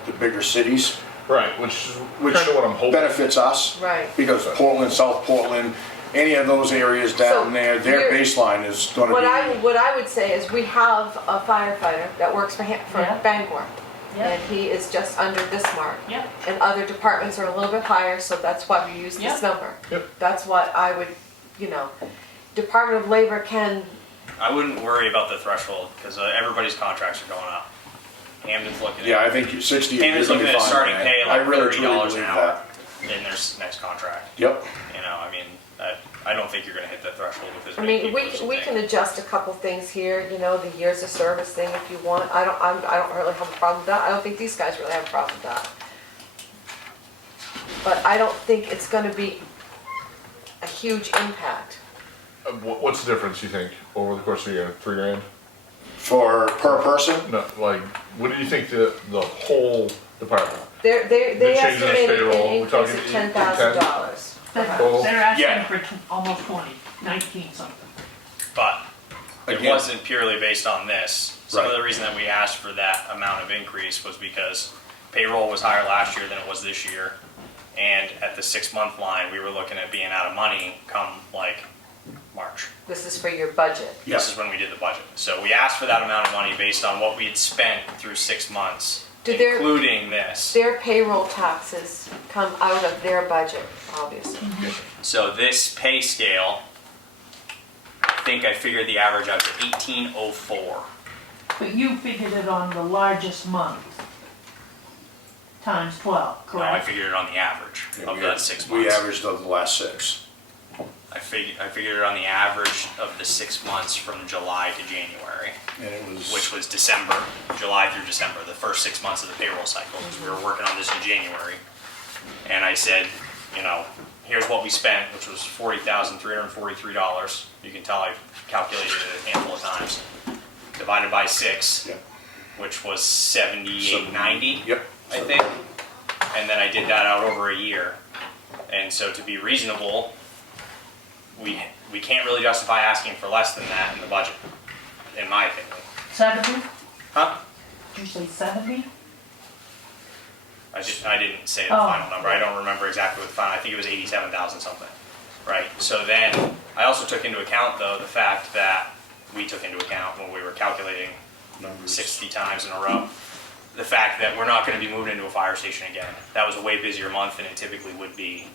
the bigger cities, Right, which is which kind of what I'm hoping. benefits us. right. Because Portland, South Portland, any of those areas down So, there, their you're- baseline is gonna What be, I would say is we have a firefighter that works for Yeah. Bangor. Yeah, And he is just under this mark. yeah. And other departments are a little bit higher, so that's why we use this Yeah. number. Yep. That's what I would, you know, Department of Labor can, I wouldn't worry about the threshold because everybody's contracts are going up. Hamden's looking yeah, at, I think 60, you're Hamden's gonna looking be at fine, starting man. pay I like really $30 truly an believe hour that. in their next contract. Yep, You know, I mean, I don't think you're going to hit that threshold with as I many mean, people as you we think. can adjust a couple things here, you know, the years of service thing if you want. I don't really have a problem with that. I don't think these guys really have a problem with that. But I don't think it's gonna be a huge impact. What's the difference, you think, over the course of a year? 3 grand? for per person, No, like, what do you think the whole department? They They changed their estimated payroll. an We're increase talking of $10,000. Oh. They're asking Yeah. for almost 20, 19 something. But it Again. wasn't purely based on this. Some of Right. the reason that we asked for that amount of increase was because payroll was higher last year than it was this year. And at the 6-month line, we were looking at being out of money come like March. This is for your budget. This is when we did the budget. So we asked for that amount of money based on what we had spent through 6 months, Did there- including this. Their payroll taxes come out of their budget, obviously. So this pay scale, I think I figured the average out to 1804. But you figured it on the largest month, times 12, No, I correct? figured it on the average of that 6 months. we averaged of the last 6. I figured it on the average of the 6 months from July to January, And it was, which was December, July through December, the first 6 months of the payroll cycle, because we were working on this in January. And I said, you know, here's what we spent, which was $40,343. You can tell I calculated it a handful of times. Divided by 6, yeah, which was 7890, yep. I think. And then I did that out over a year. And so to be reasonable, we can't really justify asking for less than that in the budget, in my opinion. 70? Huh? Did you say 70? I didn't say the Oh. final number. I don't remember exactly what the final. I think it was 87,000 something, right? So then I also took into account though the fact that we took into account when we were calculating Numbers. 60 times in a row, the fact that we're not going to be moving into a fire station again. That was a way busier month than it typically would be.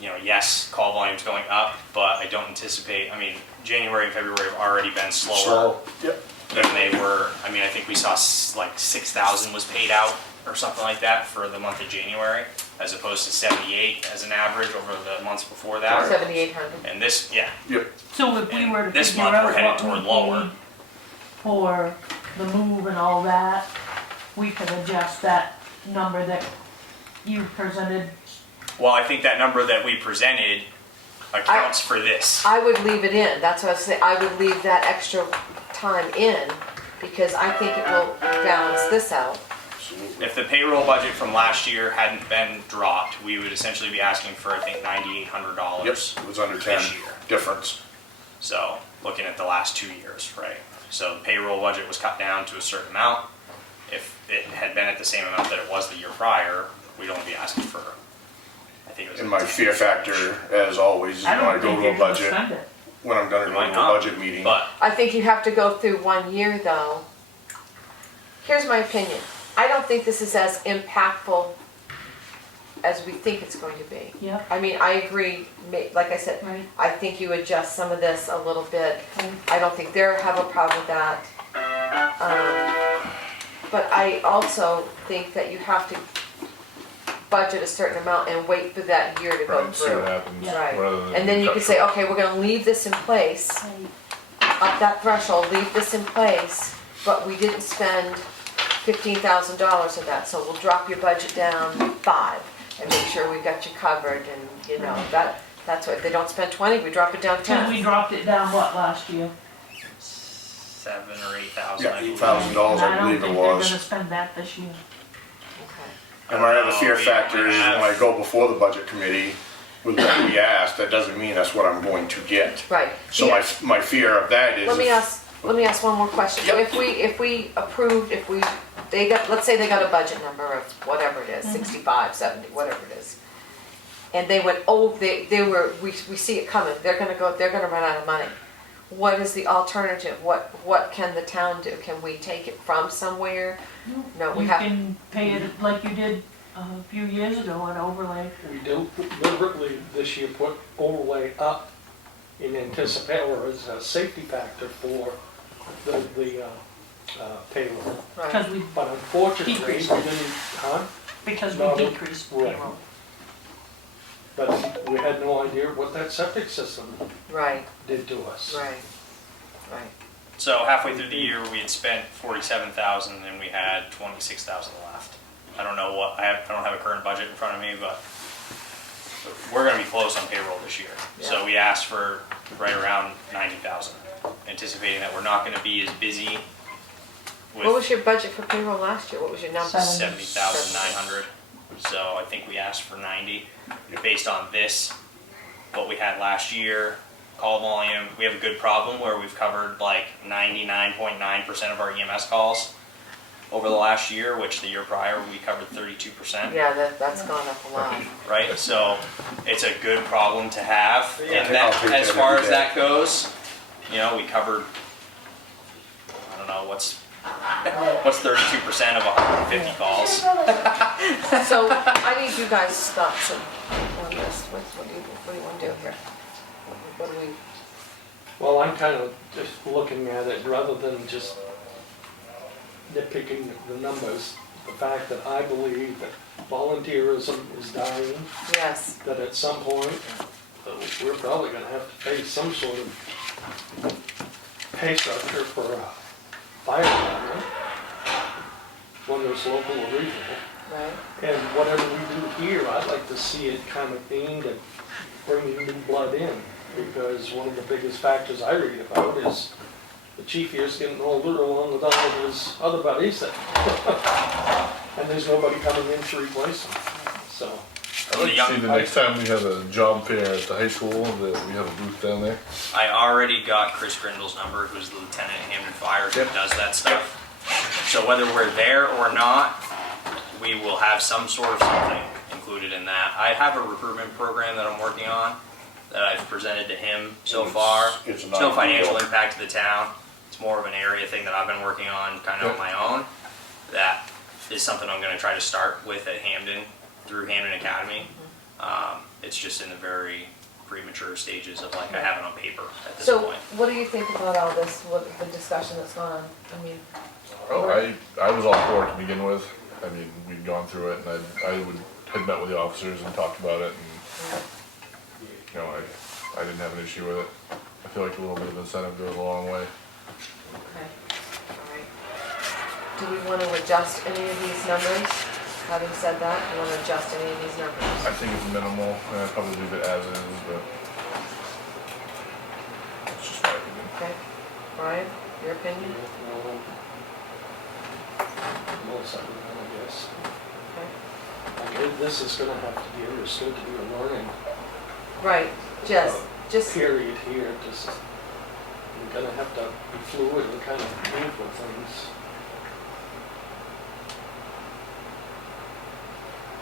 You know, yes, call volume's going up, but I don't anticipate. I mean, January and February have already been slower Slow, yep. than they were. I mean, I think we saw like 6,000 was paid out or something like that for the month of January, as opposed to 78 as an average over the months before that. 7,800. And this, yeah, Yep, So if we And were to this figure month out we're headed what toward we lower. need for the move and all that, we could adjust that number that you presented. well, I think that number that we presented accounts for this. I would leave it in, that's what I was saying, I would leave that extra time in, because I think it will balance this out. absolutely. If the payroll budget from last year hadn't been dropped, we would essentially be asking for, I think, $9,800 Yep, it was under 10 this year. difference. So, looking at the last 2 years, right? So the payroll budget was cut down to a certain amount. If it had been at the same amount that it was the year prior, we'd only be asking for, I think it was. And my fear factor, as always, is when I I don't go think to you're a gonna budget, spend it. when I'm done It going might to a not, budget meeting. but I think you have to go through 1 year though. Here's my opinion. I don't think this is as impactful as we think it's going to be. Yeah, I mean, I agree, like I said, right, I think you adjust some of this a little bit. okay. I don't think they have a problem with that. But I also think that you have to budget a certain amount and wait for that year to go Right, see what through. happens. Yeah. Right. rather than And then you cut can say, short. okay, we're gonna leave this in place, up that threshold, leave this in place, but we didn't spend $15,000 of that, so we'll drop your budget down 5 and make sure we've got you covered, and you know, that's what, if they don't spend 20, we drop it down Because we 10. dropped it down, what, last year? 7,000 or 8,000. Yeah, I believe. $8,000 I believe it don't think they're was. gonna spend that this year. Okay. And my other fear Oh, we factor is when have- I go before the budget committee with what we asked, that doesn't mean that's what I'm going to get. Right. So my fear of that is. Let me if- ask one more question. So Yep. if we approved, they got, let's say they got a budget number of whatever it is, 65, 70, whatever it is. And they went, we see it coming, they're gonna run out of money. What is the alternative? What can the town do? Can we take it from somewhere? No, we You have, can pay it like you did a few years ago at overlay. We deliberately this year put overlay up in anticipation, or as a safety factor for the payroll. right, Because we, But unfortunately, we Decrease. didn't, because No, we decreased right. payroll. but we had no idea what that septic system right, did to us. right, right. So halfway through the year, we had spent 47,000 and we had 26,000 left. I don't know what, I don't have a current budget in front of me, but we're gonna be close on payroll this year. So Yeah. we asked for right around 90,000, anticipating that we're not gonna be as busy What with was your budget for payroll last year? What was your number? 70,900. So I think we asked for 90, based on this, what we had last year, call volume. We have a good problem where we've covered like 99.9% of our EMS calls over the last year, which the year prior we covered 32%. Yeah, that's gone up a lot. Right, so it's a good problem to have. Yeah, And I'll that, take as that far every as day. that goes, you know, we covered, I don't know, what's 32% of 150 calls? So I need you guys' thoughts on this. What do you want to do here? What do we, Well, I'm kind of just looking at it rather than just nitpicking the numbers, the fact that I believe that volunteerism is dying, yes, that at some point, we're probably gonna have to face some sort of pay structure for a fire department, whether it's local or regional. right, And whatever we do here, I'd like to see it kind of aimed at bringing new blood in, because one of the biggest factors I read about is the chief here's getting older along with all of his other buddies, and there's nobody coming in to replace him, so. I'd like The to young- see the next time we have a job fair at the high school, that we have a booth down there. I already got Chris Grindle's number, who's the lieutenant at Hampton Fire, who Yep. does that stuff. So whether we're there or not, we will have some sort of something included in that. I have a recruitment program that I'm working on that I've presented to him so far. It's There's no not financial real. impact to the town. It's more of an area thing that I've been working on kind of on my own. That is something I'm gonna try to start with at Hamden, through Hamden Academy. It's just in the very premature stages of like, I have it on paper at this so point. what do you think about all this, the discussion that's gone on? I mean, Oh, I was all for it to begin with. I mean, we'd gone through it, and had met with the officers and talked about it, and, you know, I didn't have an issue with it. I feel like a little bit of incentive goes a long way. okay, all right. Do we want to adjust any of these numbers? Having said that, do you want to adjust any of these I numbers? think it's minimal, and I'd probably leave it as is, but it's just my opinion. Okay, Brian, your opinion? Most of it, I guess. Okay. I mean, this is gonna have to be understood to be a learning Right, just, period here, just, you're gonna have to be fluid and kind of move with things.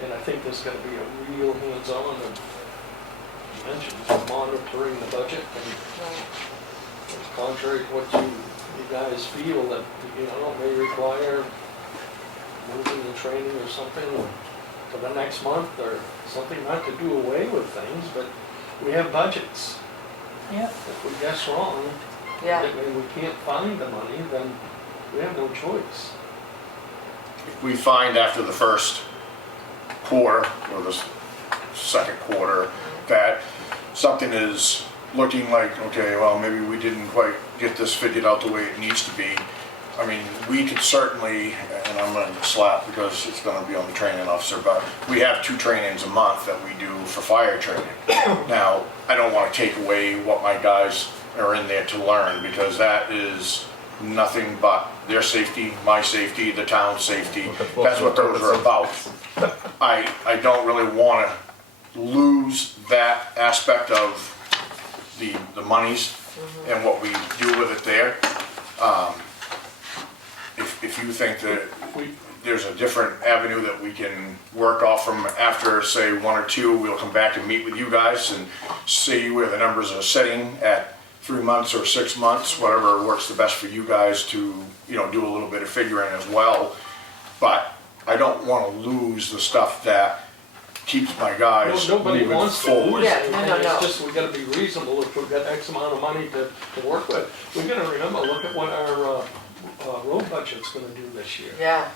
And I think there's gonna be a real hands-on of mentioned, is monitoring the budget, and it's contrary to what you guys feel that, you know, may require moving the training or something for the next month or something, not to do away with things, but we have budgets. Yep. If we guess wrong, Yeah, and we can't find the money, then we have no choice. If we find after the first quarter or the second quarter that something is looking like, okay, well, maybe we didn't quite get this figured out the way it needs to be, I mean, we could certainly, and I'm gonna get slapped because it's gonna be on the training officer, but we have 2 trainings a month that we do for fire training. Now, I don't wanna take away what my guys are in there to learn, because that is nothing but their safety, my safety, the town's safety. That's what those are about. I don't really wanna lose that aspect of the monies and what we do with it there. If you think that there's a different avenue that we can work off from after, say, 1 or 2, we'll come back and meet with you guys and see where the numbers are sitting at 3 months or 6 months, whatever works the best for you guys to, you know, do a little bit of figuring as well. But I don't want to lose the stuff that keeps my guys Nobody moving wants to forward. lose Yeah, anything, no. it's just we gotta be reasonable. If we've got X amount of money to work with, we gotta remember, look at what our road budget's gonna do this year. yeah.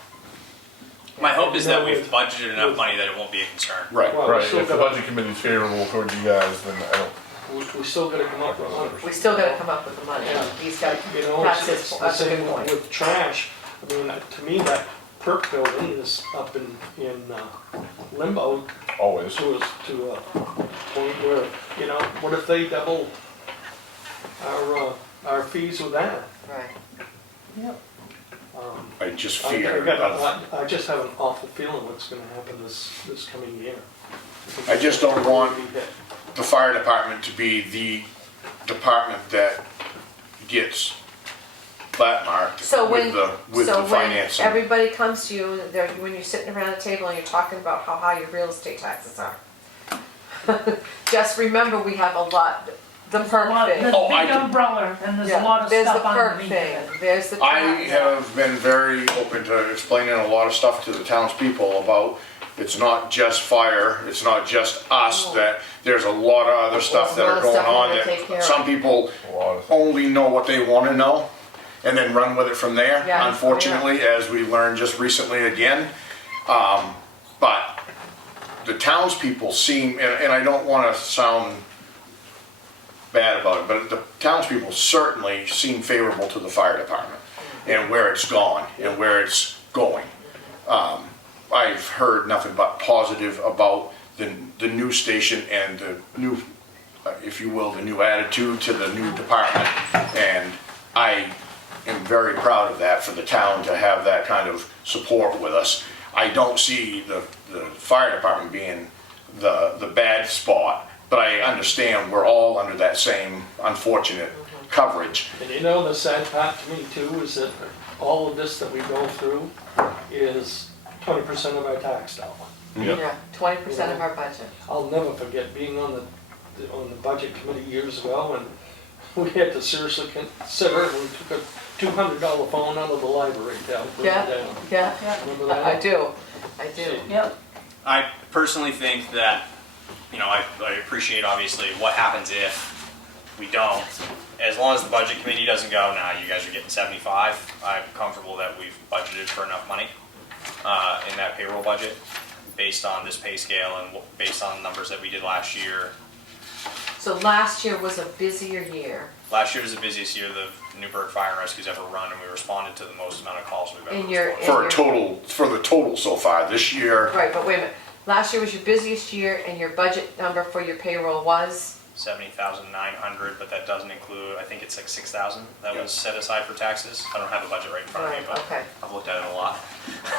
My hope is that No, we've with- budgeted enough money that it won't be a concern. Right. Well, we Right, still if the gotta- budget committee's favorable towards you guys, then I don't, We still gotta come up with money. We still gotta come up with the money. Yeah. He's got, You know, that's it's the that's a good same point. with trash. I mean, to me, that perk building is up in limbo always. to a point where, you know, what if they double our fees with that? Right. Yep. I just I fear, I just have an awful feeling what's gonna happen this coming year. I just don't want Be hit. the fire department to be the department that gets flat marked So when, with so the when financing. everybody comes to you, they're, when you're sitting around a table and you're talking about how high your real estate taxes are. Just remember, we have a lot, the perk There's thing. Oh, I big can- umbrella and there's a Yeah, lot of there's the stuff perk underneath thing, it. there's the. I yeah. have been very open to explaining a lot of stuff to the townspeople about, it's not just fire, it's not just us, No. that there's a lot of other stuff that There's a are lot of going stuff on we gotta take care that of. some people A lot of only know what they wanna know and then run with it from there, Yeah. unfortunately, as we learned just recently again. But the townspeople seem, and I don't wanna sound bad about it, but the townspeople certainly seem favorable to the fire department and where it's gone and where it's going. I've heard nothing but positive about the new station and the new, if you will, the new attitude to the new department. And I am very proud of that, for the town to have that kind of support with us. I don't see the fire department being the bad spot, but I understand we're all under that same unfortunate coverage. And you know, the sad part to me too is that all of this that we go through is 20% of our tax dollar. Yeah, 20% of our budget. I'll never forget being on the budget committee years ago, and we had to seriously consider it. We took a $200 phone out of the library to help bring it Yeah, down. yeah, Remember that? I do, I do. Yep. I personally think that, you know, I appreciate obviously what happens if we don't. As long as the budget committee doesn't go, nah, you guys are getting 75, I'm comfortable that we've budgeted for enough money in that payroll budget based on this pay scale and based on the numbers that we did last year. So last year was a busier year. Last year was the busiest year the Newburgh Fire and Rescue's ever run, and we responded to the most amount of calls we've ever In your- responded. For the total so far, this year, Right, but wait a minute. Last year was your busiest year and your budget number for your payroll was? 70,900, but that doesn't include, I think it's like 6,000 that Yep. was set aside for taxes. I don't have the budget right in front of me, Right, but okay. I've looked at it a lot.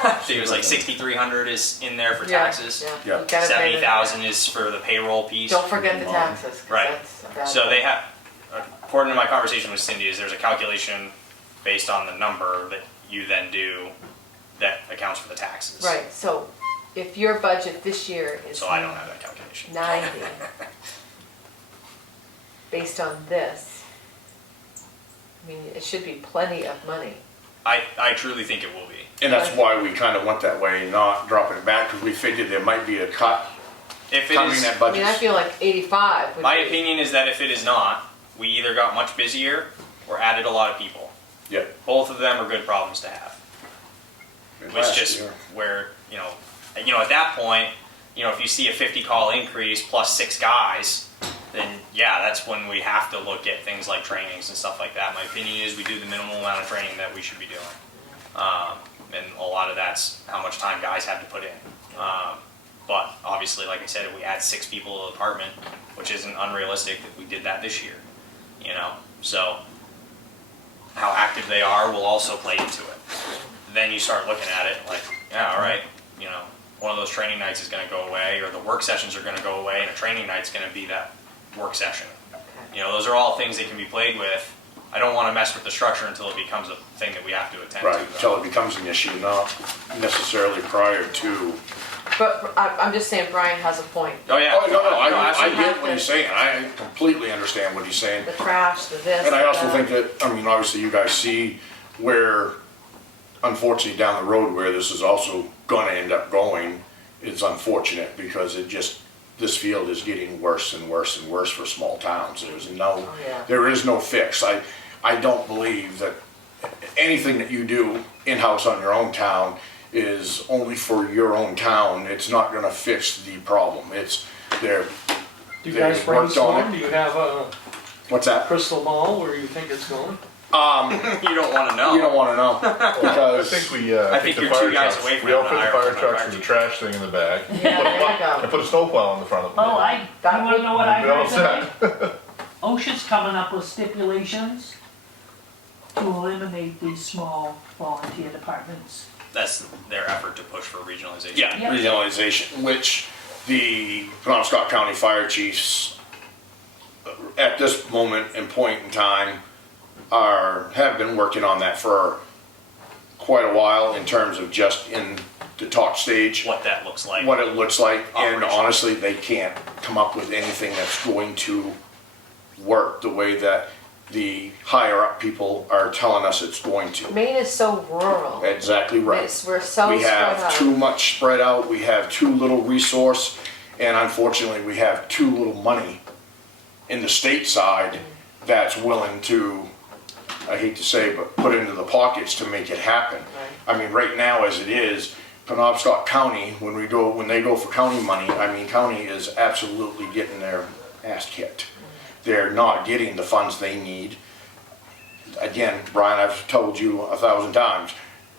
I think it was like 6,300 is in there for Yeah, taxes. Yeah. Yeah. You gotta pay the- 70,000 is for the payroll piece. Don't forget the taxes, 'cause Right. that's a bad So one. they have, according to my conversation with Cindy, is there's a calculation based on the number that you then do that accounts for the taxes. Right, so if your budget this year is So I don't have that calculation. 90, based on this, I mean, it should be plenty of money. I truly think it will be. And that's why we kind of went that way, not dropping it back, because we figured there might be a cut If it coming is, at I mean, I budget. feel like 85 would my be. opinion is that if it is not, we either got much busier or added a lot of people. Yeah. Both of them are good problems to have. It's Last just year. where, at that point, if you see a 50 call increase plus 6 guys, then yeah, that's when we have to look at things like trainings and stuff like that. My opinion is we do the minimal amount of training that we should be doing. And a lot of that's how much time guys have to put in. But obviously, like I said, if we add 6 people to the department, which isn't unrealistic that we did that this year, so how active they are will also play into it. Then you start looking at it like, yeah, all right, one of those training nights is going to go away, or the work sessions are going to go away, and a training night's going to be that work session. Those are all things that can be played with. I don't want to mess with the structure until it becomes a thing that we have to attend Right, to. until it becomes an issue, not necessarily prior to. But I'm just saying Brian has a point. Oh yeah. Oh, no, I absolutely. get what he's saying, I completely understand what he's saying. The trash, the this. And I also the- think that, obviously you guys see where, unfortunately down the road where this is also gonna end up going, it's unfortunate because this field is getting worse and worse and worse for small towns. Oh, yeah. There is no fix. I don't believe that anything that you do in-house on your own town is only for your own town. It's not gonna fix the problem. Do you They guys worked brainstorm? on it. Do you have a what's that? crystal ball where you think it's going? You don't want to know. You don't wanna know, I because. think I think the you're fire 2 guys trucks- away from We having outfit to the hire fire a trucks fire with the chief. trash thing in the back. Yeah, there you And go. put a snowplow in the front of them. You wanna know what I We'd be all heard set. today? OSHA's coming up with stipulations to eliminate these small volunteer departments. That's their effort to push for regionalization. Yeah, Yeah. regionalization, which the Penobscot County Fire Chiefs, at this moment and point in time, have been working on that for quite a while in terms of just in the talk stage, What that looks like. what it looks like, and Operational. honestly, they can't come up with anything that's going to work the way that the higher up people are telling us it's going to. Maine is so rural. Exactly right. We're so We spread have out. too much spread out, we have too little resource, and unfortunately, we have too little money in the state side that's willing to, I hate to say, but put into the pockets to make it happen. Right. I mean, right now, as it is, Penobscot County, when they go for county money, county is absolutely getting their ass kicked. They're not getting the funds they need. Again, Brian, I've told you 1,000 times,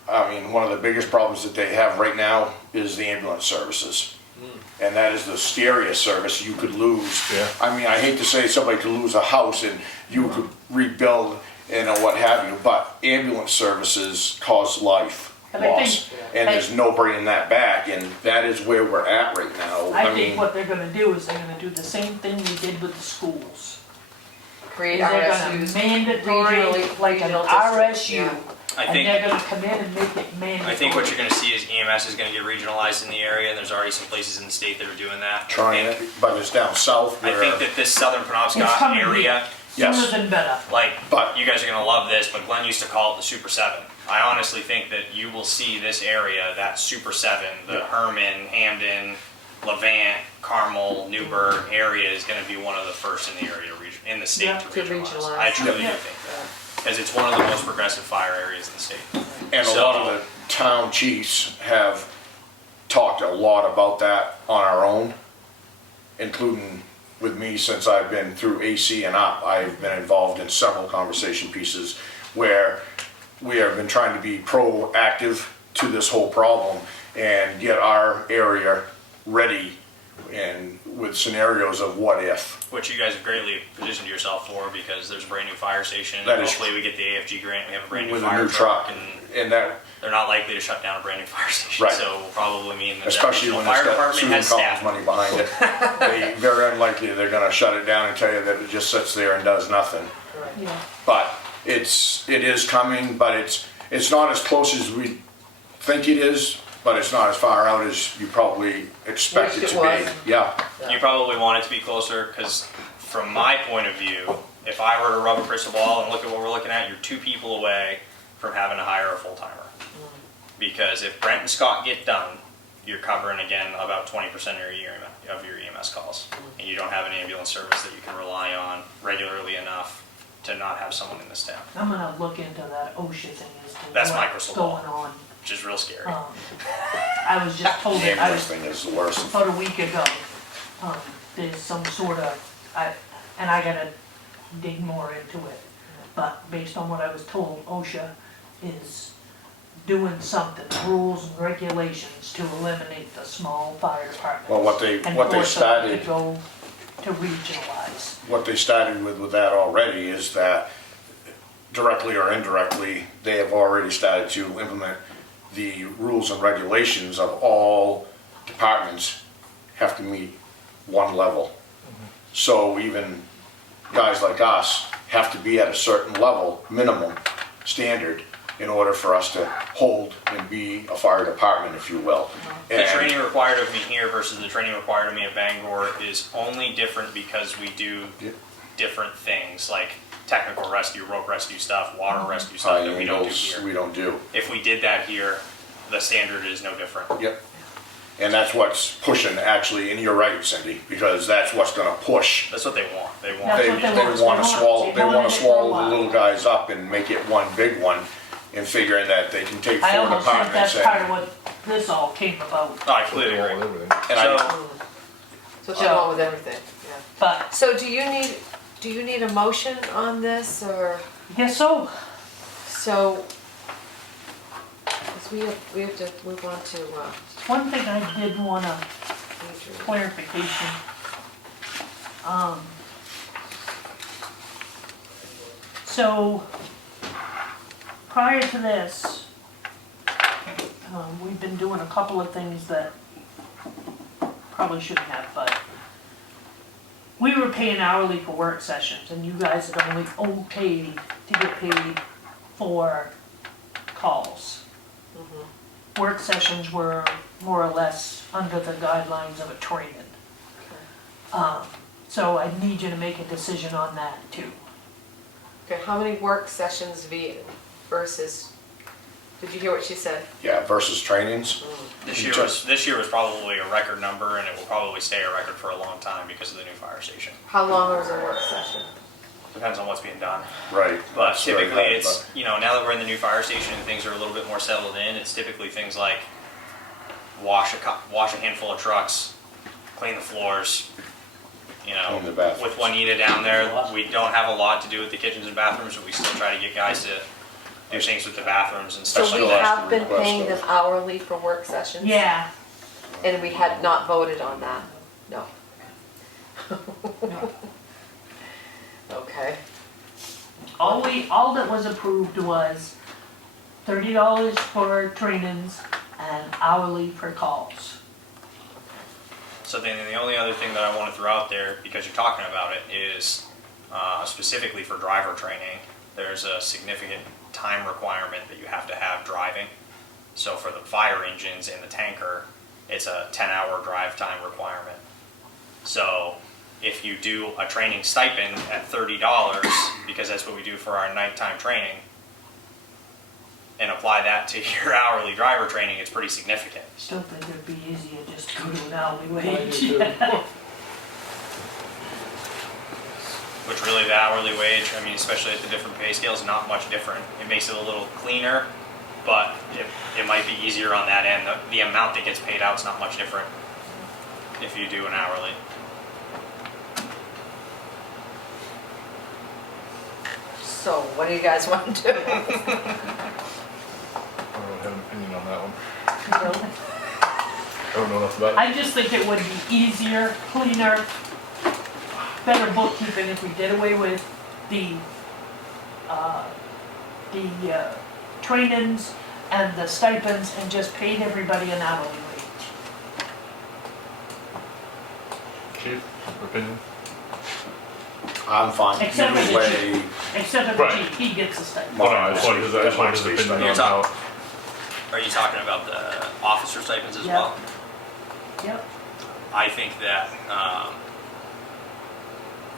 one of the biggest problems that they have right now is the ambulance services. And that is the scariest service you could lose. Yeah. I hate to say somebody could lose a house and you could rebuild and what have you, but ambulance services cause life And I loss. think- And there's no bringing that back, and that is where we're at right now. I think what they're gonna do is they're gonna do the same thing we did with the schools. Create They're gonna RSUs. mandatorily, like an regional districts, RSU, yeah. I and think they're gonna come in and make it mandatory. I think what you're going to see is EMS is going to get regionalized in the area, and there's already some places in the state that are doing that. Trying I it, think, but it's down south I where. think that this southern It's Penobscot coming area, here, sooner Yes. than better. But- you guys are going to love this, but Glenn used to call it the Super 7. I honestly think that you will see this area, that Super 7, the Herman, Hamden, Levant, Carmel, Newburgh area is going to be one of the first in the area, in the state Yeah, to to regionalize. regionalize. I truly Yeah. do think that. Because it's one of the most progressive fire areas in the state. And a lot of the town chiefs have talked a lot about that on our own, including with me since I've been through AC and up. I've been involved in several conversation pieces where we have been trying to be proactive to this whole problem and get our area ready and with scenarios of what if. Which you guys have greatly positioned yourself for, because there's a brand new fire station. That is- Hopefully we get the AFG grant, we have a brand new With a fire new truck, truck. and And that, they're not likely to shut down a brand new fire station. Right. So will probably mean that especially the when fire it's got department Susan has Collins staff. money behind it. They very unlikely they're gonna shut it down and tell you that it just sits there and does nothing. Yeah. But it is coming, but it's not as close as we think it is, but it's not as far out as you probably expect it Wish to it be. was. Yeah, You probably want it to be closer, because from my point of view, if I were to rub a crystal ball and look at what we're looking at, you're 2 people away from having to hire a full-timer. Because if Brent and Scott get done, you're covering again about 20% of your EMS calls. And you don't have an ambulance service that you can rely on regularly enough to not have someone in this town, I'm gonna look into that OSHA thing as to That's my what's crystal going ball. on. which is real scary. I was just told The it, I ambulance was, thing is the worst. about a week ago, there's some sort of, and I gotta dig more into it. But based on what I was told, OSHA is doing something, rules and regulations to eliminate the small fire departments. Well, what they and force them started- to go to regionalize. What they started with that already is that directly or indirectly, they have already started to implement the rules and regulations of all departments have to meet one level. So even guys like us have to be at a certain level, minimum standard, in order for us to hold and be a fire department, if you will. The And training required of me here versus the training required of me at Bangor is only different because we do Yep. different things, like technical rescue, rope rescue stuff, water rescue stuff that we don't do angles, here. we don't do. If we did that here, the standard is no different. Yep. And that's what's pushing, actually, and you're right, Cindy, because that's what's gonna push. That's what they want. They want. That's They what they want. wanna They want- swallow, they they wanna wanted it for a swallow while. the little guys up and make it one big one, and figuring that they can take I 4 almost think departments that's part of and. what this all came about, Oh, I completely Roll agree. everything. And I, So, So it's wrong with everything, yeah. but So do you need a motion on this, or, I guess so. so, 'cause we have to move on to, One thing I did want a Adrian. clarification. So, prior to this, we've been doing a couple of things that probably shouldn't have, but we were paying hourly for work sessions, and you guys had only okayed to get paid for calls. Work sessions were more or less under the guidelines of a training. So I need you to make a decision on that too. Okay, how many work sessions versus, did you hear what she said? yeah, versus trainings, this year was probably a record number, and it will probably stay a record for a long time because of the new fire station. How long was a work session? Depends on what's being done. right. But That's very typically hard, it's, now that we're in the new fire station and things are a little bit more settled in, it's typically things like wash a handful of trucks, clean the floors, Clean the bathrooms. with Juanita down there, we don't have a lot to do with the kitchens and bathrooms, but we still try to get guys to do things with the bathrooms and So stuff we like that. have been request paying those. them hourly for work sessions? Yeah, And we had not voted on that? No. Okay. all that was approved was $30 for trainings and hourly for calls. So then the only other thing that I want to throw out there, because you're talking about it, is specifically for driver training, there's a significant time requirement that you have to have driving. So for the fire engines and the tanker, it's a 10-hour drive time requirement. So if you do a training stipend at $30, because that's what we do for our nighttime training, and apply that to your hourly driver training, it's pretty significant. Still think it'd be easier just to go to an hourly I wage. do too. Which really the hourly wage, I mean, especially at the different pay scales, not much different. It makes it a little cleaner, but it might be easier on that end. The amount that gets paid out is not much different if you do an hourly. So what do you guys want to do? I don't have an opinion on that one. I don't know enough about it. I just think it would be easier, cleaner, better bookkeeping if we did away with the trainings and the stipends and just paid everybody an hourly wage. Chief, opinion? I'm fine Except for either the way. Except for the Right. chief, he gets a stipend. Well, no, I just wanted his opinion You're on how. talking- Are you talking about the officer stipends as Yeah. well? Yep, I think that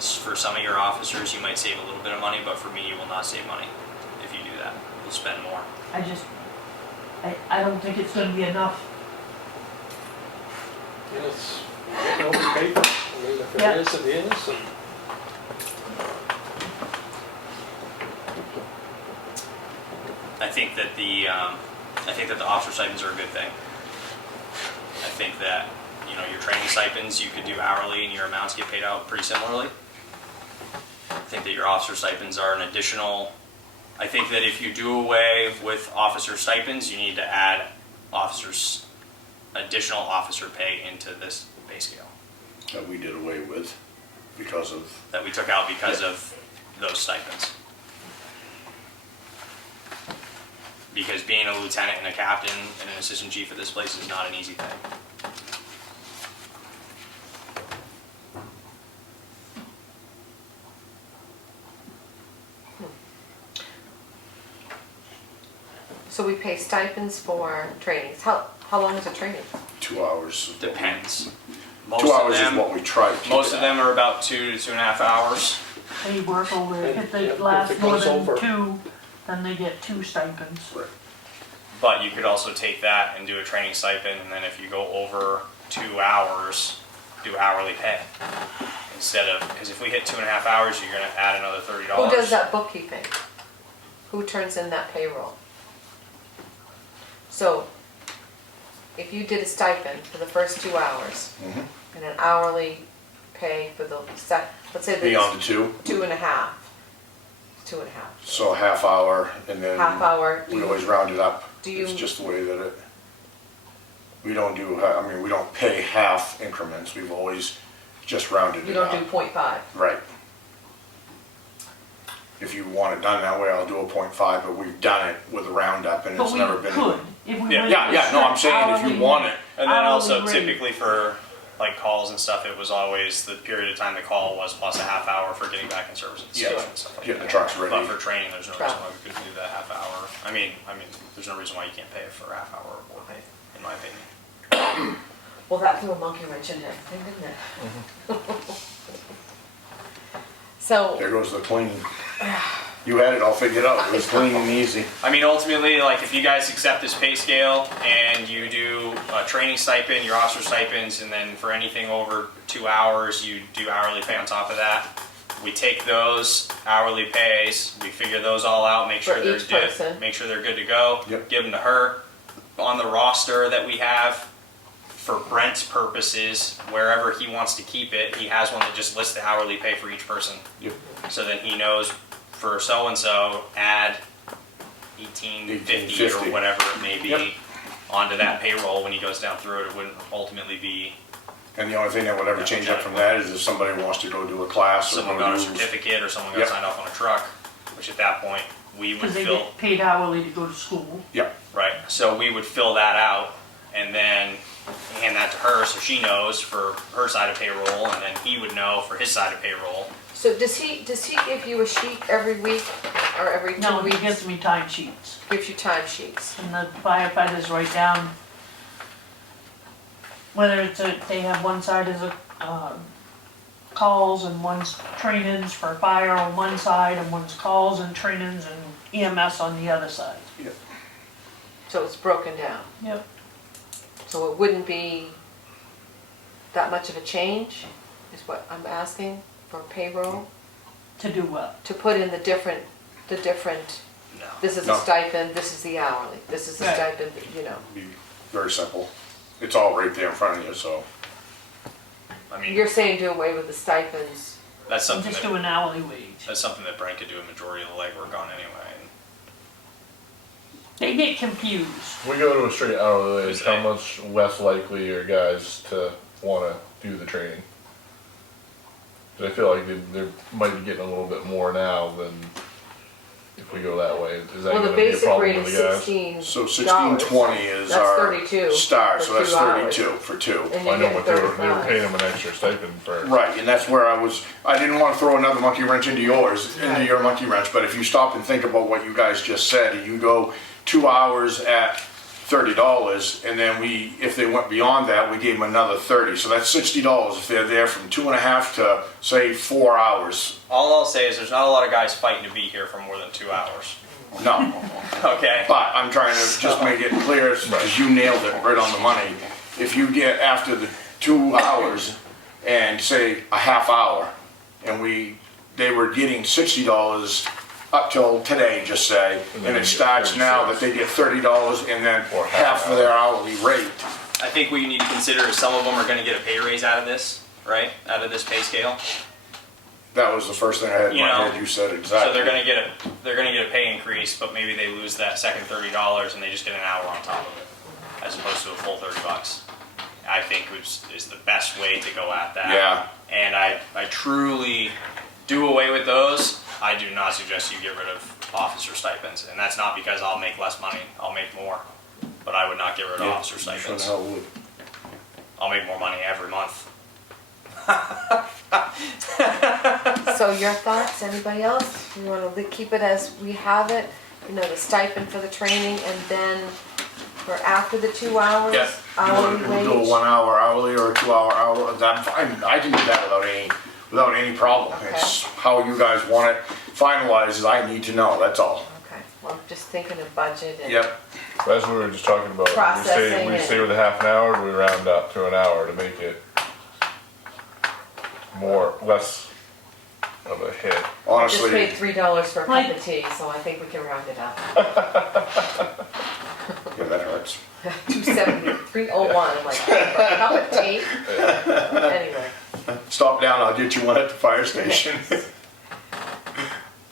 For some of your officers, you might save a little bit of money, but for me, you will not save money if you do that. You'll spend more. I don't think it's gonna be enough. Yes, no paper, I mean, if Yeah. it is, it is, and I think that the officer stipends are a good thing. I think that, you know, your training stipends, you could do hourly and your amounts get paid out pretty similarly. I think that your officer stipends are an additional, I think that if you do away with officer stipends, you need to add additional officer pay into this pay scale That we did away with because of, that we took out because of those stipends. Because being a lieutenant and a captain and an assistant chief at this place is not an easy thing. So we pay stipends for trainings. How long is a training? 2 hours. Depends. 2 hours is what we try to keep Most it of at. them are about 2 to 2.5 hours. They work over, if Yeah, they if last it more goes than over. 2, then they get 2 stipends. Right. But you could also take that and do a training stipend, and then if you go over 2 hours, do hourly pay. Instead of, because if we hit 2.5 hours, you're gonna add another $30. Who does that bookkeeping? Who turns in that payroll? So, if you did a stipend for the first 2 hours Mhm. and an hourly pay for the let's say Beyond there's the 2, 2.5. 2.5. so a half hour and then. Half hour. We always round it up. Do you- It's just the way that we don't do, I mean, we don't pay half increments. We've always just rounded You it don't up. do 0.5. Right. If you want it done that way, I'll do a 0.5, but we've done it with a roundup and But it's we never been. could, if we Yeah, went Yeah, with yeah, no, I'm strict saying if you hourly- want it. And then also hourly rate. typically for like calls and stuff, it was always the period of time the call was plus a half hour for getting back in service and Yeah, station and stuff like getting that. the trucks ready. But for training, there's no reason Travel. why we couldn't do that half hour. I mean, there's no reason why you can't pay it for a half hour or more pay, in my opinion. Well, that threw a monkey wrench in everything, didn't it? Mm-hmm. So, There goes the cleaning. You had it all figured out. It was clean and easy. I mean, ultimately, like if you guys accept this pay scale and you do a training stipend, your officer stipends, and then for anything over 2 hours, you do hourly pay on top of that. We take those hourly pays, we figure those all out, make sure For they're each good, person. make sure they're good to go. Yep. Give them to her. On the roster that we have, for Brent's purposes, wherever he wants to keep it, he has one that just lists the hourly pay for each person. Yep. So then he knows for so and so, add 1850 $18.50. or whatever it may be Yep. onto that payroll when he goes down through it. It wouldn't ultimately be And the only thing that would ever change up from that is if somebody wants to go do a class or someone go got a do. certificate or someone got Yep. signed off on a truck, which at that point we would Cause they fill. get paid hourly to go to school. Yep. Right. So we would fill that out and then hand that to her so she knows for her side of payroll, and then he would know for his side of payroll. so does he give you a sheet every week or every 2 No, he weeks? gives me time sheets, Gives you time sheets. and the firefighters write down whether they have one side as a, calls and one's trainings for fire on one side, and one's calls and trainings and EMS on the other side. Yep. So it's broken down. Yep. So it wouldn't be that much of a change, is what I'm asking for payroll, To do what? to put in the different, No. this is No. a stipend, this is the hourly, this is the Right. stipend, you know. Be very simple. It's all right there in front of you, so. I mean, You're saying do away with the stipends. that's And something just that do an hourly wage. that's something that Brent could do a majority of the legwork on anyway. And They get confused. If we go to a straight hourly wage, Is how that- much less likely are guys to wanna do the training? 'Cause I feel like they might be getting a little bit more now than if we go that way. Is that Well, the gonna be a basic problem rate with is the guys? $16. So 1620 is That's our 32 start, so for that's 2 hours. 32 for 2. And I you're know, getting but they were 35. paying them an extra stipend for. Right, and that's where I didn't want to throw another monkey wrench into yours, into Right. your monkey wrench, but if you stop and think about what you guys just said, and you go 2 hours at $30, and then if they went beyond that, we gave them another 30. So that's $60 if they're there from 2.5 to, say, 4 hours. All I'll say is there's not a lot of guys fighting to be here for more than 2 hours. No. Okay? But I'm trying to just make it clear, because you nailed it right on the money. If you get after the 2 hours and say a half hour, and they were getting $60 up till today, just say, and it starts now that they get $30 and then Or half of their hourly rate. I think what you need to consider is some of them are gonna get a pay raise out of this, right? Out of this pay scale. That was the first thing I had in You my know, head, you said exactly. So they're gonna get a pay increase, but maybe they lose that second $30 and they just get an hour on top of it, as opposed to a full $30. I think is the best way to go at that. Yeah. And I truly do away with those. I do not suggest you get rid of officer stipends, and that's not because I'll make less money. I'll make more, but I would not get rid of officer Sure the stipends. hell would. I'll make more money every month. So your thoughts, anybody else? You want to keep it as we have it, you know, the stipend for the training, and then for after the 2 hours, Yeah. hourly You want to do a wage? 1 hour hourly or a 2 hour hourly, that's fine. I can do that without any problem. Okay. It's how you guys want it finalized, I need to know, that's all. Okay, well, I'm just thinking of budget and. Yep. As we were just talking about, Processing we and- stay with a half an hour, or we round up to an hour to make it less of a hit. I just Honestly, paid $3 for a cup Like- of tea, so I think we can round it up. yeah, that hurts. 270, 301, I'm like, for a cup of tea? Anyway, Stop down, I'll get you one at the fire station.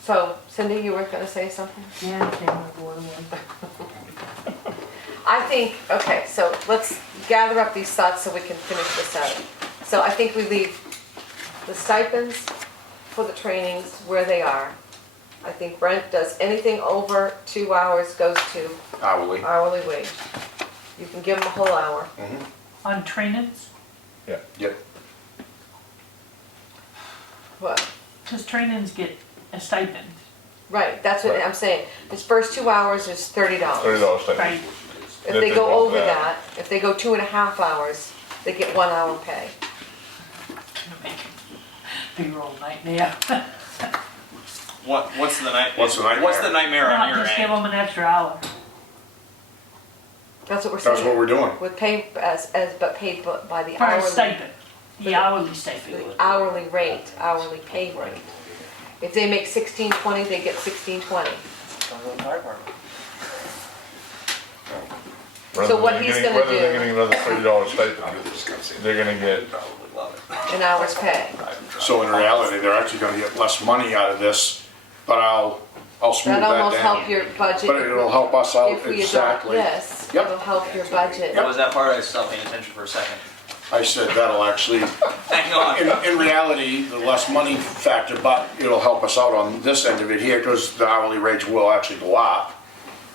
so Cindy, you were gonna say something? Yeah, I can't remember what it was. I think, okay, so let's gather up these thoughts so we can finish this out. So I think we leave the stipends for the trainings where they are. I think Brent does anything over 2 hours goes to Hourly. hourly wage. You can give him a whole hour. On trainings, Yep. What? because trainings get a stipend, Right, that's what Right. I'm saying. His first 2 hours is $30. $30 stipend. right? If they go over that, if they go 2.5 hours, they get 1 hour pay. Big old nightmare. What's the night? What's the nightmare? What's the nightmare on Not your just give end? them an extra hour. That's what we're saying. That's what we're doing. With pay but paid by the For a hourly, stipend, the hourly stipend. the hourly rate, hourly pay rate. If they make $16.20, they get $16.20. So what he's gonna Whether do- they're getting another $30 stipend, they're gonna get, An hour's pay. So in reality, they're actually gonna get less money out of this, but I'll smooth That that almost help down. your budget. But it'll help us out If we adopt exactly. this, Yep. it'll help your budget. What was that part? I stopped paying attention for a second. I said that'll actually, Hang on. in reality, the less money factor, but it'll help us out on this end of it here, because the hourly rates will actually go up.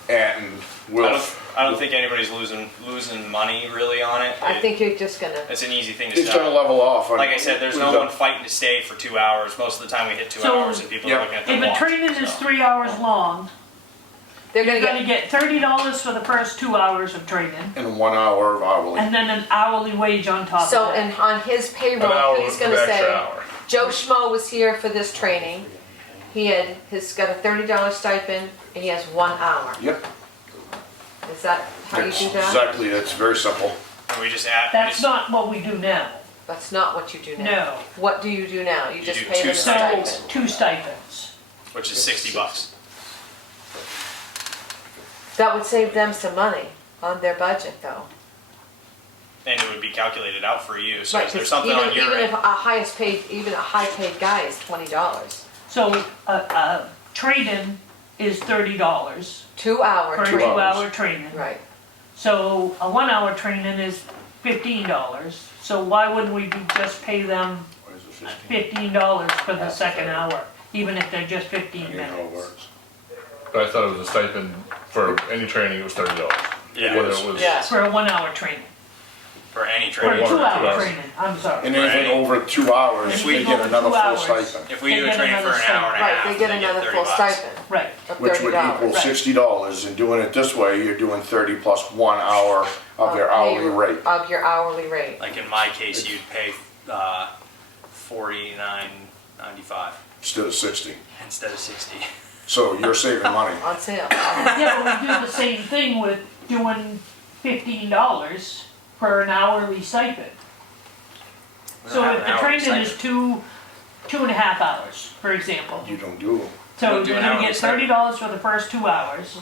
And we'll, I don't think anybody's losing money really on it. I think you're just gonna, It's an easy thing to it's gonna sell. level off. Like I said, there's We've no done- one fighting to stay for 2 hours. Most of the time we hit 2 So- hours and people Yep. are looking at their If a watch. training is so. 3 hours long, they're you're gonna gonna get, get $30 for the first 2 hours of training, In 1 hour of hourly. and then an hourly wage on top of so, that. and on his an payroll, hour, he's an gonna extra say, hour. Joe Schmo was here for this training. He's got a $30 stipend, and he has 1 hour. Yep. Is that how you That's do that? exactly, that's very simple. And we just add. That's not what we do now. That's not what you do now. No. What do you do now? You just do pay two them a So, stipend. 2 stipends. which is $60. That would save them some money on their budget, though. And it would be calculated out for you. So Right, is there 'cause something even, on your even end? if a highest paid, even a high paid guy is $20. So, a trade-in is $30 2 hour for a 2 training. hours. 2-hour training. Right. So, a 1-hour training is $15. So why wouldn't we just pay them Why is it 15? $15 for the second hour, even if they're just 15 You know how it minutes? works. But I thought it was a stipend for any training, it was $30. Yeah, Whether it was, Yeah. For a 1-hour training, for any for training. a 2-hour hours. training, I'm sorry. And anything Right. over 2 hours, If they we get go another 2 full hours. stipend. If we They do a get training for another an hour and a Right, half, they get another full $30. stipend. Right, of which would equal $30. Right. $60, and doing it this way, you're doing 30 plus 1 hour of their hourly rate. Of your hourly rate. Like in my case, you'd pay $49.95 Instead of 60. instead of 60. So you're saving money. On sale. yeah, but we do the same thing with doing $15 for an hourly stipend. We don't So have if an the hourly training is stipend. two and a half hours, for example. You don't do, So don't do you're an gonna hourly get stipend. $30 for the first 2 hours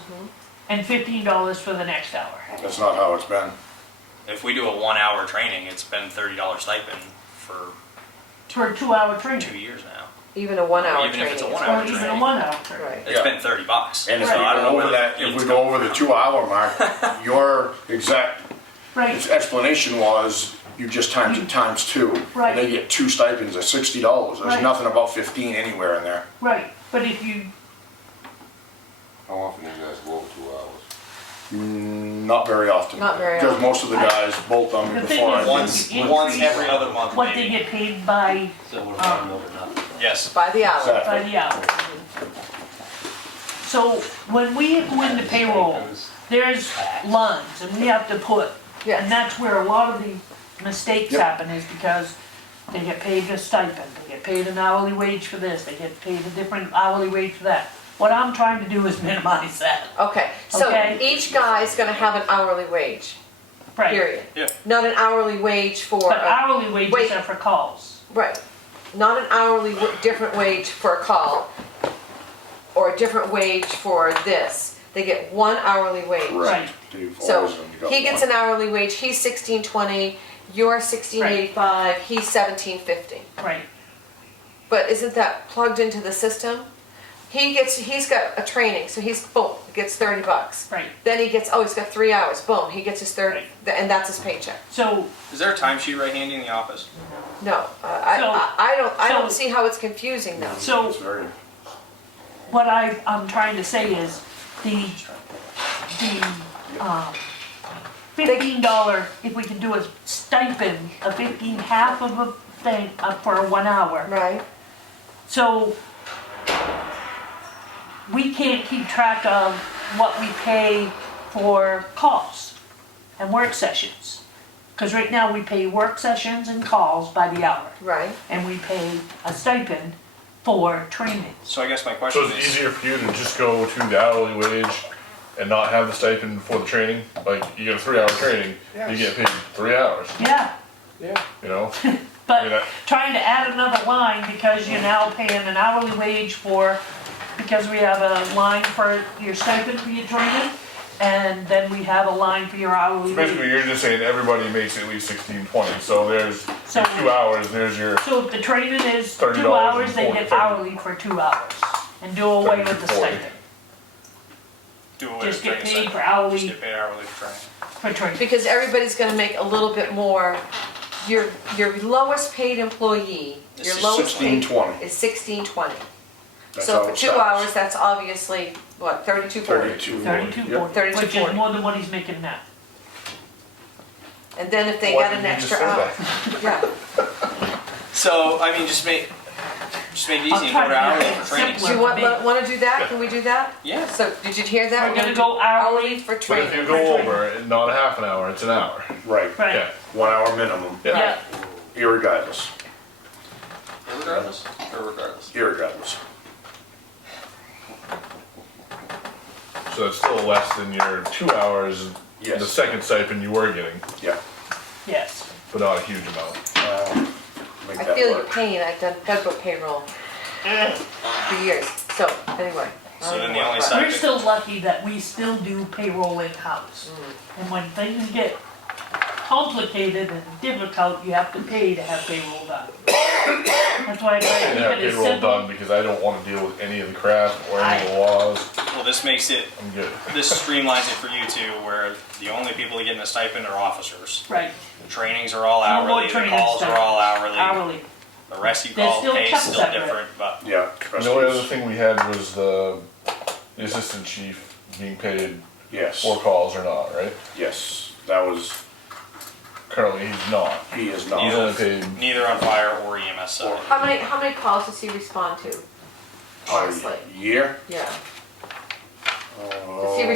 and $15 for the next hour. that's not how it's been. If we do a 1 hour training, it's been $30 stipend for For a 2-hour 2 training. years now. Even a 1 hour Even if training. it's a is 1 Or hour even a training. 1-hour training. Right. It's been $30. And if So we I don't go know over where that, the if we fees go come over the 2-hour mark, your exact Right, explanation was, you just times it times 2. Right. And they get 2 stipends at $60. There's Right. nothing about 15 anywhere in there. right. But if you, How often do you guys go over 2 hours? Not very often. Not very Because often. most of the guys bolt on me The thing before is, I Once, You once increase every other month, what they maybe. get paid by, Yes. By the hour. Exactly. by the hour. So when we go into payroll, there's lines and we have to put, Yes. and that's where a lot of the mistakes Yep. happen is because they get paid a stipend, they get paid an hourly wage for this, they get paid a different hourly wage for that. What I'm trying to do is minimize that, Okay, so Okay. each guy's gonna have an hourly wage, right? period. Yeah. Not an hourly wage for, But hourly wages Wait. are for calls. right, not an hourly, different wage for a call, or a different wage for this. They get 1 hourly wage. Right. You've So always only got he gets one. an hourly wage, he's $16.20, you're $16.85, he's $17.50. Right, But isn't that plugged into the system? He's got a training, so he's, boom, gets $30. right. Then he gets, he's got 3 hours, boom, he gets his 30, and that's his paycheck. So, Is there a timesheet right handy in the office? No, I don't see how it's confusing though. so It's very, what I'm trying to say is the $15, if we can do a stipend, a 15, half of a thing for 1 hour. Right, So we can't keep track of what we pay for calls and work sessions. Because right now we pay work sessions and calls by the hour. right. And we pay a stipend for training. So I guess my So question it's is, easier for you to just go to the hourly wage and not have the stipend for the training? Like, you get a 3-hour training, you get paid 3 hours, Yeah, Yeah, you know? but Yeah. trying to add another line because you're now paying an hourly wage for, because we have a line for your stipend for your training, and then we have a line for your hourly Basically, wage. you're just saying everybody makes at least 16.20, so there's So- 2 hours, there's your So if the training is 2 $30 hours, they get 40. hourly for 2 hours, and do away with the 32.40. stipend, do away just with get training paid stipend. for hourly, Just get paid hourly for training. for training. Because everybody's gonna make a little bit more. Your lowest paid employee, your It's lowest paid 16.20. is $16.20. That's So how for it 2 starts. hours, that's obviously, what, $32.40? 32. 32.40, Yep. which is more than what he's making now. And then if they Why got an didn't you just extra say hour. that? Yeah. So, I mean, just make it easy I'll and try go to to hourly make it for training. simpler. Do you wanna do that? Can we do that? Yeah. So, did you hear that? We're gonna go hourly for But training. if you go over, it's not a half an hour, it's an hour. Right, Right, Yeah. 1 hour minimum, yeah, irregardless, Regardless? Or regardless? irregardless. So it's still less than your 2 hours, the Yes, second stipend you were getting, yeah. yes. but not a huge amount. Make I that feel your work. pain, I've done federal payroll for years, so, anyway. So then the only We're stipend, still lucky that we still do payroll in-house. And when things get complicated and difficult, you have to pay to have payroll done. That's why I try to And keep have it as payroll simple. done because I don't wanna deal with any of the crap or any of the laws, well, this makes it, I'm good. this streamlines it for you too, where the only people that get a stipend are officers. Right, The trainings are all No more hourly, the training calls stuff. are all hourly. hourly. The rest you They're call still pay is kept still separate. different, but Yeah. And the only other trustees. thing we had was the assistant chief being paid Yes, 4 calls or not, right? yes, that was, Currently, he's not. he is He's not. only paid, neither on fire or EMS side. How many calls does he respond to? Honestly, A year, yeah.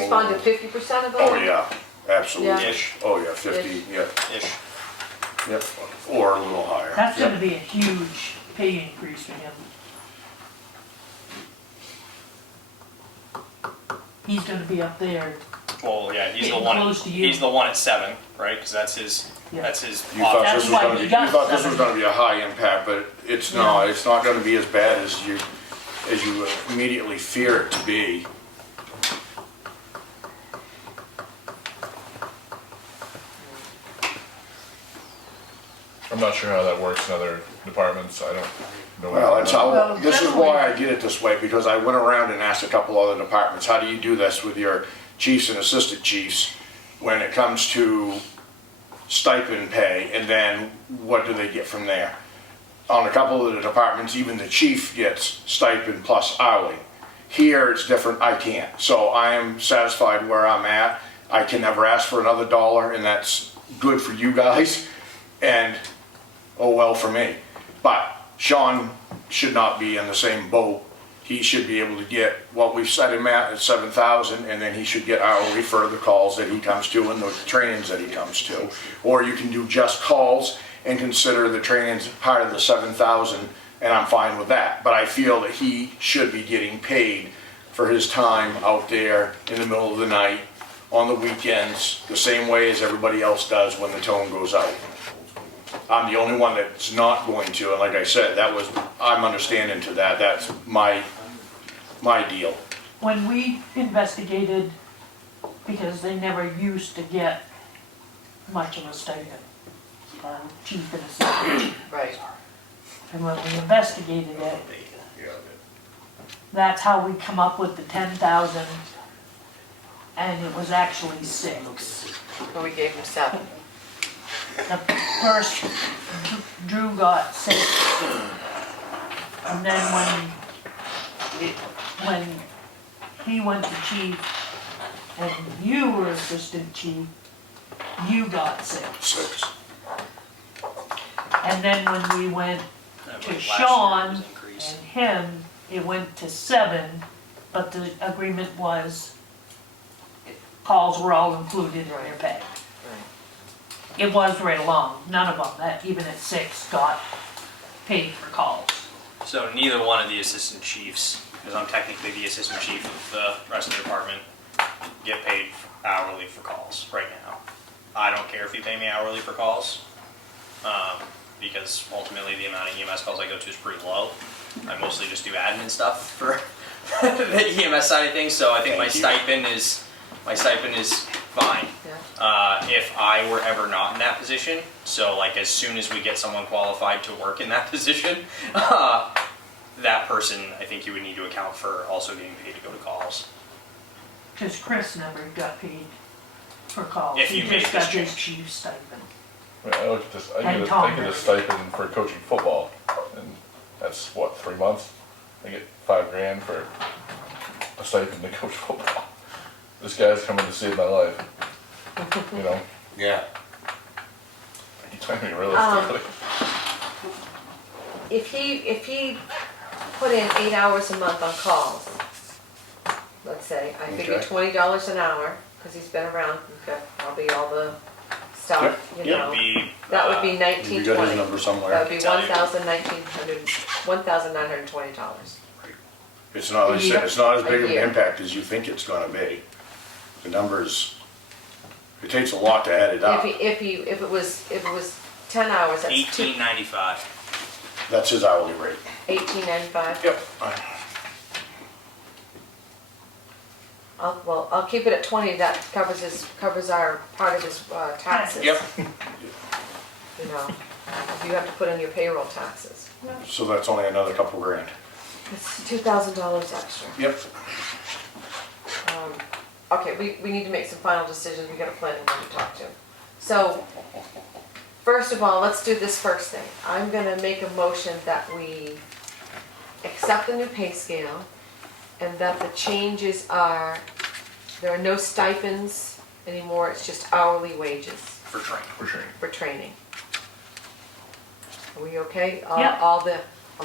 respond to 50% of them? Oh, yeah, absolutely. Yeah. Ish, Oh, yeah, 50, yeah, ish. yep, or a little higher. That's Yep. gonna be a huge pay increase for him. He's gonna be up there, Well, yeah, he's the Getting one, close to you. he's the one at 7, right? Because that's his, Yeah. that's his. You thought That's this was why gonna we be, you got thought this was 7. gonna be a high impact, but it's not, it's not gonna be as bad as you immediately fear it to be. I'm not sure how that works in other departments, I don't know. Well, that's how, Well, this is generally- why I did it this way, because I went around and asked a couple other departments, how do you do this with your chiefs and assistant chiefs when it comes to stipend pay, and then what do they get from there? On a couple of the departments, even the chief gets stipend plus hourly. Here, it's different, I can't. So I am satisfied where I'm at. I can never ask for another dollar, and that's good for you guys, and oh well for me. But Sean should not be in the same boat. He should be able to get what we've set him at 7,000, and then he should get hourly for the calls that he comes to and the trainings that he comes to. Or you can do just calls and consider the trainings part of the 7,000, and I'm fine with that. But I feel that he should be getting paid for his time out there in the middle of the night, on the weekends, the same way as everybody else does when the tone goes out. I'm the only one that's not going to, and like I said, I'm understanding to that, that's my deal. When we investigated, because they never used to get much of a stipend, chief and assistant chief. Right. And when we investigated it, that's how we come up with the 10,000, and it was actually 6. But we gave him 7. The first, Drew got 6, and then when he went to chief, and you were assistant chief, you got 6. 6. And then when we went I to believe last year Sean was increased. and him, it went to 7, but the agreement was calls were all included in their pay. It was right along, none of them, that even at 6 got paid for calls. So neither one of the assistant chiefs, because I'm technically the assistant chief of the rest of the department, get paid hourly for calls right now. I don't care if you pay me hourly for calls, because ultimately the amount of EMS calls I go to is pretty low. I mostly just do admin stuff for the EMS side of things, so I think my stipend is fine. Yeah. If I were ever not in that position, so like as soon as we get someone qualified to work in that position, that person, I think you would need to account for also getting paid to go to calls. Cause Chris never got paid for calls. If you He made just this got his change. chief stipend. I mean, I look at this, I And get Tom I get a Brady. stipend for coaching football, and that's what, 3 months? I get $5,000 for a stipend to coach football. This guy's coming to save my life, you know? Yeah. I mean, realistically. If he put in 8 hours a month on calls, let's say, I figure Okay. $20 an hour, because he's been around, he's got probably all the stuff, you Yep, know. It'd be, That would be You got his 1920. number That somewhere. would be Tell you. $1,920. It's not, like I said, it's not as big of A an year. impact as you think it's gonna be. The numbers, it takes a lot to add it up. If it was 10 hours, that's $18.95. That's his hourly rate. $18.95. Yep. I'll keep it at 20, that covers our part of his taxes. Yep. You know, you have to put in your payroll taxes. So that's only another couple grand. It's $2,000 extra. Yep. Okay, we need to make some final decisions, we got a planning board to talk to. So, first of all, let's do this first thing. I'm gonna make a motion that we accept the new pay scale, and that the changes are, there are no stipends anymore, it's just hourly wages For training. For sure. for training. Are we okay? Yep. I'll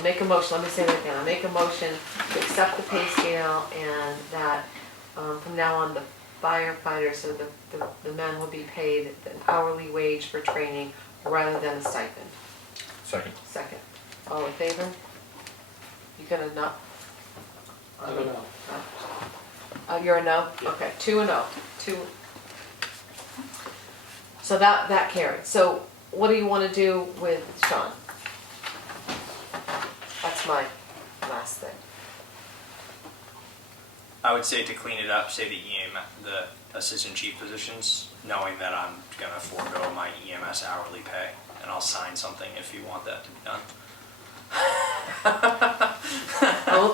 make a motion, let me say that again, I'll make a motion to accept the pay scale and that from now on, the firefighters, so the men will be paid an hourly wage for training rather than a stipend. Second. Second. All in favor? You gonna no? I don't know. You're a no? Okay, 2 and 0. 2. So that carried. So what do you want to do with Sean? That's my last thing. I would say to clean it up, say the assistant chief positions, knowing that I'm gonna forego my EMS hourly pay, and I'll sign something if you want that to be done.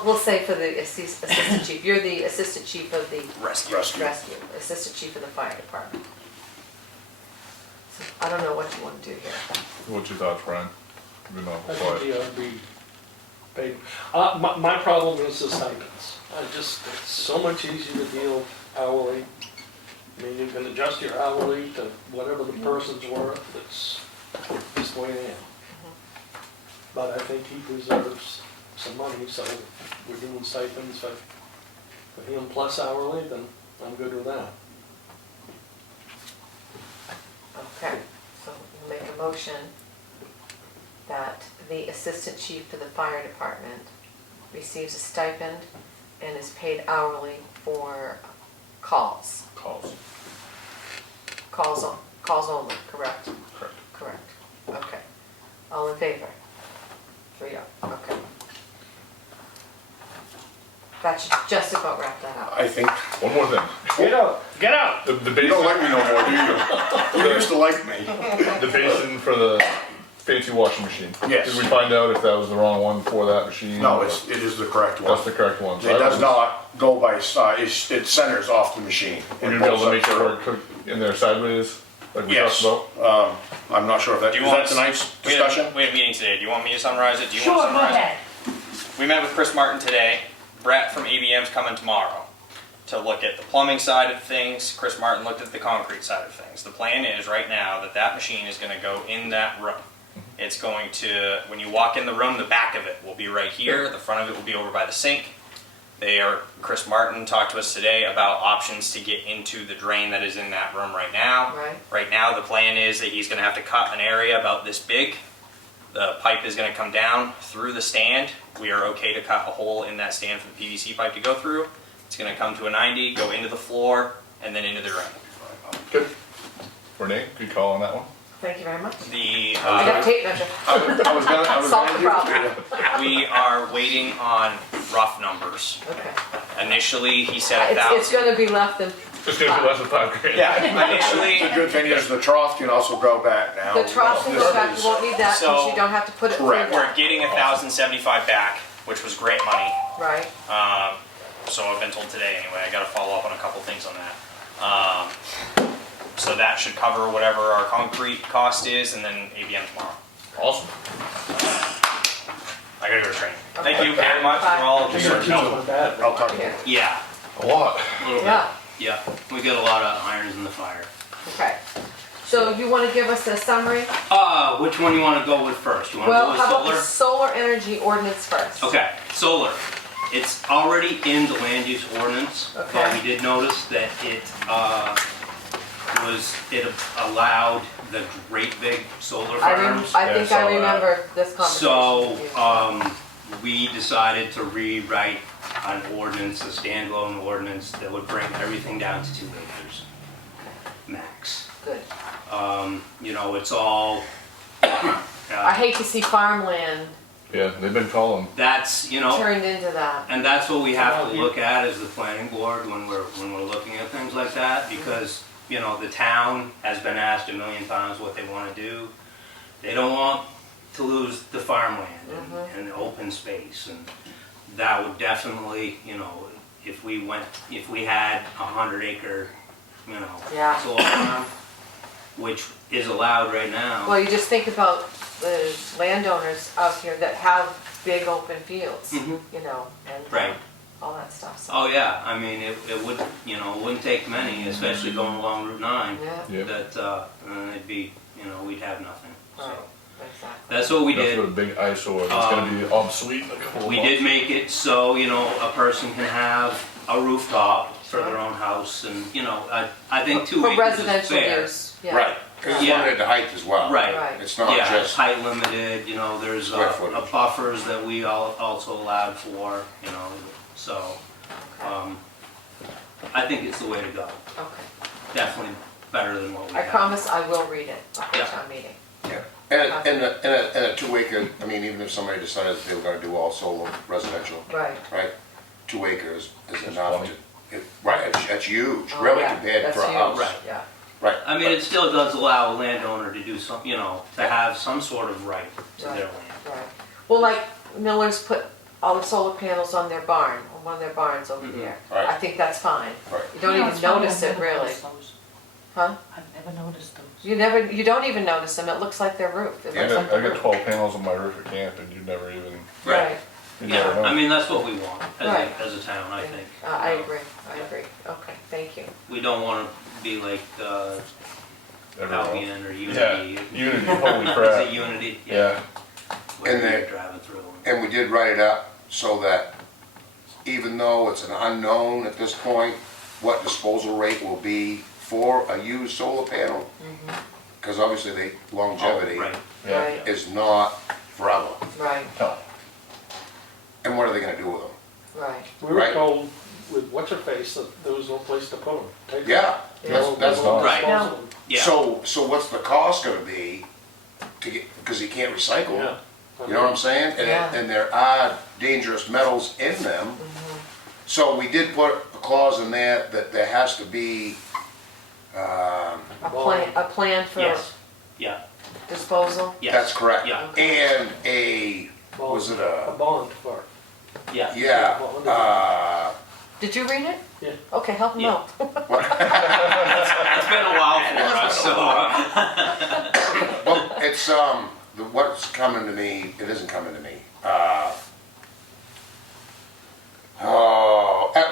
We'll say for the assistant chief, you're the assistant chief of the Rescue. rescue, assistant chief of the fire department. So I don't know what you want to do here. What's your thoughts, Brian? You know, I what? think he ought to be paid. My problem is the stipends. It's so much easier to deal hourly. I mean, you can adjust your hourly to whatever the person's worth, it's just the way it is. But I think he deserves some money, so we're doing stipends for him plus hourly, then I'm good with that. Okay, so we'll make a motion that the assistant chief to the fire department receives a stipend and is paid hourly for calls. Calls. Calls only, correct? Correct. Correct. Okay. All in favor? 3-0, okay. That should just about wrap that up. I think, One more thing. Get out! Get out! The you basin, don't like me no more, do you? You used to like me. the basin for the fancy washing machine. Yes. Did we find out if that was the wrong one for that machine? No, or- it is the correct one. That's the correct one. So It I does was- not go by size, it centers off the machine. We're gonna be able to make it work in there sideways, like we talked Yes, about? I'm not sure if that, Do is you want that tonight's We had discussion? a meeting today. Do you want me to summarize it? Do you Sure, want to go summarize ahead. it? We met with Chris Martin today. Brett from ABM's coming tomorrow to look at the plumbing side of things. Chris Martin looked at the concrete side of things. The plan is right now that machine is going to go in that room. It's going to, when you walk in the room, the back of it will be right here. The front of it will be over by the sink. Chris Martin talked to us today about options to get into the drain that is in that room right now. Right. Right now, the plan is that he's going to have to cut an area about this big. The pipe is going to come down through the stand. We are okay to cut a hole in that stand for the PVC pipe to go through. It's going to come to a 90, go into the floor, and then into the drain. Good. Renee, good call on that one. Thank you very much. The, I got a tape measure. I was gonna Solve the give it to problem. you. we are waiting on rough numbers. Okay. Initially, he said It's 1,000. gonna be less than, It's gonna be less than $5,000. Yeah, The initially, good thing is the trough can also go back now. the trough will go back, you won't need that, because So- you don't have to put it through Correct. we're that. getting 1,075 back, which was great money. Right, So I've been told today anyway. I got to follow up on a couple things on that. So that should cover whatever our concrete cost is, and then ABM tomorrow. Awesome. I gotta go to training. Thank Okay. you very much for all of You're your. keeping it bad. I'll talk to here, you. Yeah, A lot. a little bit. yeah, Yeah, we got a lot of irons in the fire. okay. So you wanna give us a summary? Which one you want to go with first? You want Well, to how go about with the solar? solar energy ordinance first? Okay, solar. It's already in the land use ordinance, but Okay. we did notice that it allowed the great big solar farms. I Yeah, think I I saw that. remember this conversation. So, with you. we decided to rewrite an ordinance, a standalone ordinance that would bring everything down to 2 acres, max. Good. It's all, I hate to see farmland Yeah, they've been calling. that's, turned into that. and that's what we have to Yeah. look at as the planning board when we're looking at things like that, because, the town has been asked a million times what they want to do. They don't want to lose the farmland and the open space, and that would definitely, if we had 100-acre, Yeah. solar farm, which is allowed right now. Well, you just think about the landowners out here that have big open fields, Mhm. and Right. all that stuff, so. Oh, yeah, I mean, it would, it wouldn't take many, especially going along Route 9, Yeah, Yeah. that, it'd be, we'd have nothing. So right, exactly. that's what we That's did. what a big eyesore. It's gonna be obsolete in a couple of We months. did make it so, a person can have a rooftop for their own house. house and, you know, I think 2 For acres is residential fair. use, yeah. Right, because it's Yeah. limited to height as well. Right. Right. It's not Yeah, just, height limited, you know, there's Square a footage. buffers that we also allowed for, you know, so, I think it's the way to go. Okay. Definitely better than what we I have. promise I will read it before Yeah. town meeting. yeah. And a 2 acre, I mean, even if somebody decides they were gonna do all solar residential, Right. right? 2 acres is It's enough plenty. to, right, that's huge, Oh, really yeah, compared that's for a huge, house. Right. Yeah, Right. I mean, it still does allow a landowner to do some, you know, to have some sort of right to their Right. land. right. Well, like Miller's put all the solar panels on their barn, on one of their barns over Mhm. there. Right. I think that's fine. Right. You don't No, even it's fine, notice I've it never really. noticed those. Huh? I've never noticed those. You don't even notice them. It looks like their roof. It Yeah, looks like I the got roof. 12 panels on my roof at camp and you never even, Right. you never Yeah, know. I mean, that's what we want Right. as a town, I think. I You know, agree, I agree. Okay, thank you. We don't wanna be like, Everyone. Albion or Yeah, Unity. Unity, holy Is crap. it Unity? Yeah, Where And you're they- driving through. And we did write it up so that even though it's an unknown at this point, what disposal rate will be for a used solar panel, because obviously the longevity Oh, right. yeah. Right, is not forever. right, No. And what are they gonna do with them? right. We were Right. told with what's-her-face that there was no place to put them. Take Yeah, them. Yeah. that's No, Right. dispose of them. Yeah. So what's the cost gonna be to get, because you can't recycle them? Yeah. You know what I'm saying? Yeah. And there are dangerous metals in them. So we did put a clause in there that there has to be, A plan for Yes, yeah, disposal? yes. that's correct. Yeah, And a, was it A a, bond for it. yeah. yeah, Did you read it? Yeah. Okay, help him Yeah. out. It's been a while for us, so. well, it's, what's coming to me, it isn't coming to me.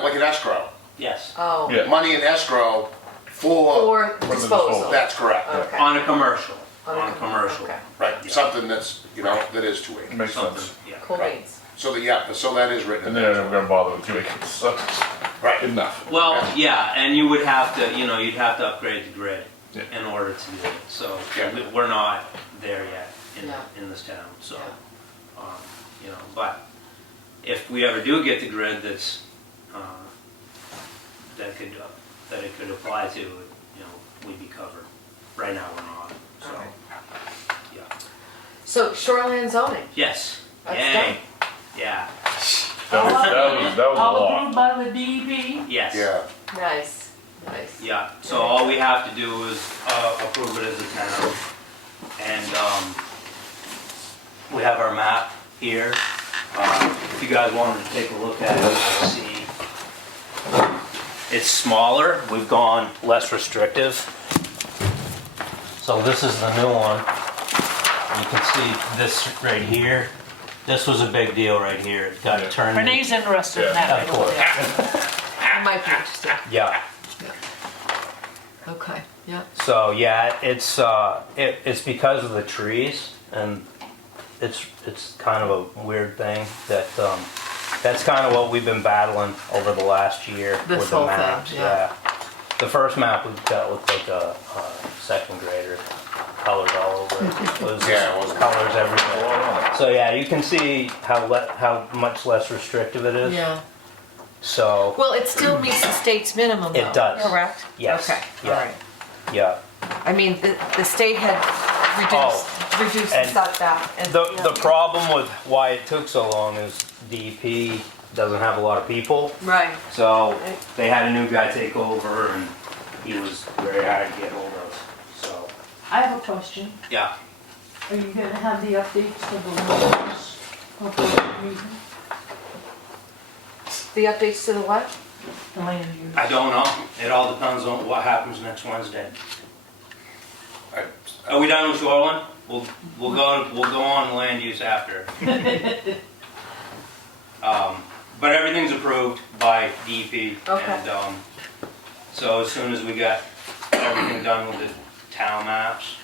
Like an escrow, Yes, Oh, Yeah. money in escrow for, for the disposal. disposal. that's correct, Okay. on a commercial, On a on a commercial. Okay. right, something that's, you know, that is 2 acres. Makes Something, sense. yeah. Cool Right. beans. So that, yeah, so that is written in And they're there. never gonna bother with 2 acres, so Right, enough. Well, yeah, and you would have to, you know, you'd have to upgrade the grid Yeah. in order to do it, so Yeah. we're not there yet Yeah. in this town, so. Yeah. You know, but if we ever do get the grid that's, that it could apply to, you know, we'd be covered. Right now, we're not, so, Okay. yeah. So shoreline zoning, Yes, That's yay, yeah, That was a All lot. approved by the DEP? yes. yeah, nice, nice. Yeah, so all we have to do is approve it as a town. And we have our map here. If you guys wanted to take a look at it, see. It's smaller, we've gone less restrictive. So this is the new one. You can see this right here. This was a big deal right here. It got Yeah. turned. Renee's interested in Of that. course. I might be interested. Yeah. Okay, yeah. So yeah, it's because of the trees, and it's kind of a weird thing that that's kind of what we've been battling over the last year This with the whole thing, maps. yeah. The first map we got looked like a second grader, colors all over it. It was Yeah, it was- colors everywhere. So yeah, you can see how much less restrictive it is. Yeah. So Well, it still meets the state's minimum though. It does. Correct? Yes. Okay, all Yeah. right. yeah. I mean, the state had reduced the and setback. And, The problem with why it took so long is DEP doesn't have a lot of people. Right. So they had a new guy take over and he was very hard to get hold of. So, I have a question. yeah. Are you gonna have the updates to the laws of the meeting? The updates to the what? The land use? I don't know. It all depends on what happens next Wednesday. Are we done with Shoreline? We'll go on land use after. But everything's approved by DEP. Okay. And so as soon as we got everything done with the town maps,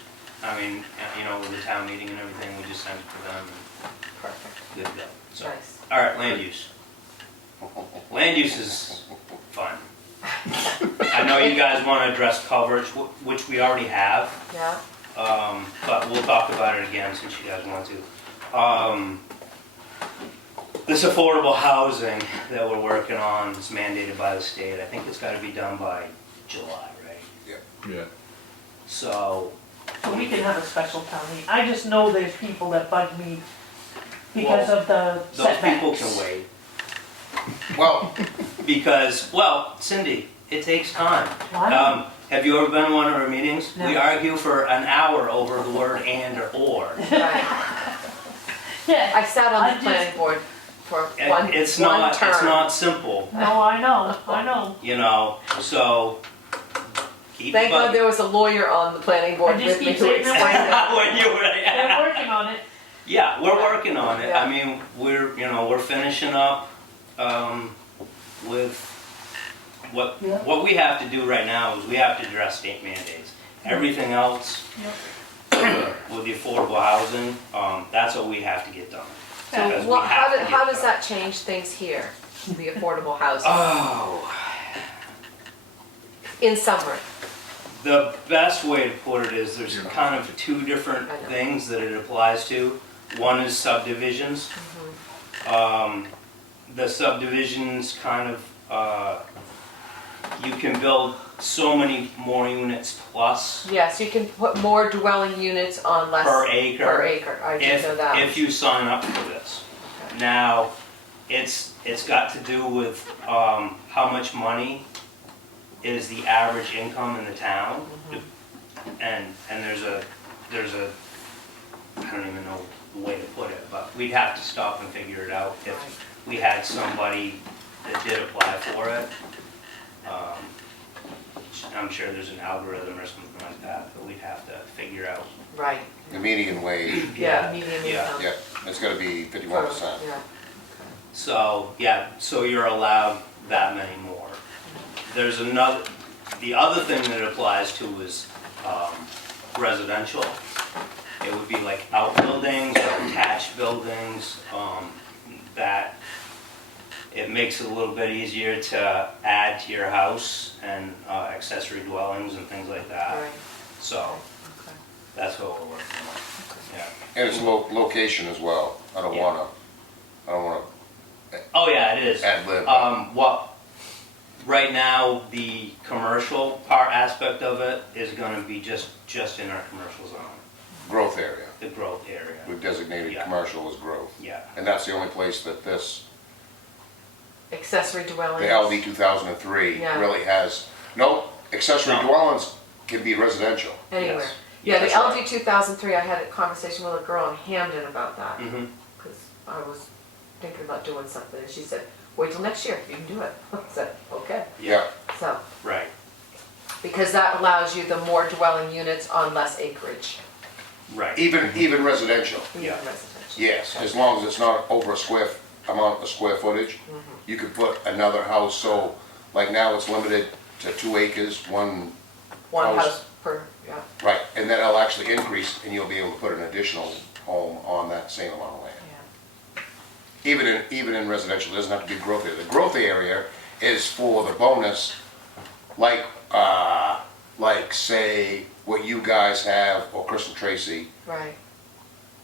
I mean, you know, with the town meeting and everything, we just send it to them Perfect. and good to go. So, Nice. all right, land use. Land use is fun. you guys wanna address coverage, which we already have, Yeah, but we'll talk about it again since you guys want to. This affordable housing that we're working on is mandated by the state. I think it's gotta be done by July, right? Yeah. So, So we can have a special town meeting. I just know there's people that bug me because of the those people setbacks. can wait. Well, Because, well, Cindy, it takes time. Why? Have you ever been to one of our meetings? We No. argue for an hour over the word and or. right. Yeah, I sat on I the just- planning board for And one it's term. not, it's not simple, no, I know. you know, so keep Thank God bugging. there was a lawyer on the planning board I just with me keep who saying that explained it. When you were, They're working on it. yeah, we're working on it. Yeah. I mean, we're finishing up, with Yeah. what we have to do right now is we have to address state mandates. Everything else, with the affordable housing, that's what we have to get done. So Because we what, have to how get does done. that change things here, the affordable housing, Oh, in summary? the best way to put it is there's kind of two different I know. things that it applies to. One is subdivisions. The subdivisions kind of, you can build so many more units plus Yes, you can put more dwelling units on less. per acre. Per acre, I didn't know that. If you sign up for this. Now, it's got to do with how much money is the average income in the town. And there's a, I don't even know the way to put it, but we'd have to stop and figure it out Right. if we had somebody that did apply for it. I'm sure there's an algorithm or something like that, but we'd have to figure out. Right, the median wage, yeah, median yeah. income. yeah, it's gotta be 51%. Yeah, So, yeah, so you're allowed that many more. There's another, the other thing that it applies to is residential. It would be like outbuildings or attached buildings, that it makes it a little bit easier to add to your house and accessory dwellings and things like that. right, So, okay. that's what we're working on, yeah. And it's location as well. I don't Yeah. wanna Oh, yeah, it is. ad lib. Right now, the commercial part aspect of it is gonna be just in our commercial zone, Growth area. the growth area. We've designated Yeah. commercial as growth. Yeah, And that's the only place that this, Accessory dwellings. the LD 2003 Yeah. really has, no, accessory No. dwellings can be residential. Anywhere. Yes. Yeah, the That's LD right. 2003, I had a conversation with a girl in Hamden about that, mhm, because I was thinking about doing something, and she said, wait till next year, you can do it. I said, okay. Yeah, So, right, because that allows you the more dwelling units on less acreage, right. even residential. even Yeah. residential. Yes, as long as it's not over a amount of square footage, you could put another house, so, like now it's limited to 2 acres, one, One house. house per, yeah, right, and then it'll actually increase, and you'll be able to put an additional home on that same amount of land. yeah. Even in residential, it doesn't have to be growth area. The growth area is for the bonus, like say, what you guys have, or Chris and Tracy, Right,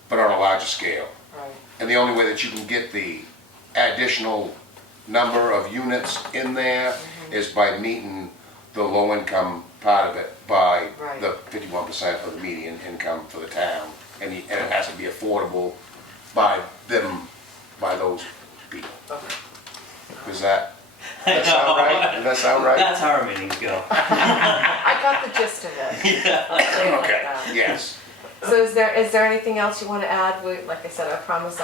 but on a larger scale. right, And the only way that you can get the additional number of units in there is by meeting the low-income part of it by Right. the 51% of the median income for the town. And it has to be affordable by those people. okay. Does that sound right? Does that sound right? That's how our meetings go. I got the gist of it. I'll say it like Okay, that. yes. So is there anything else you want to add? Like I said, I promise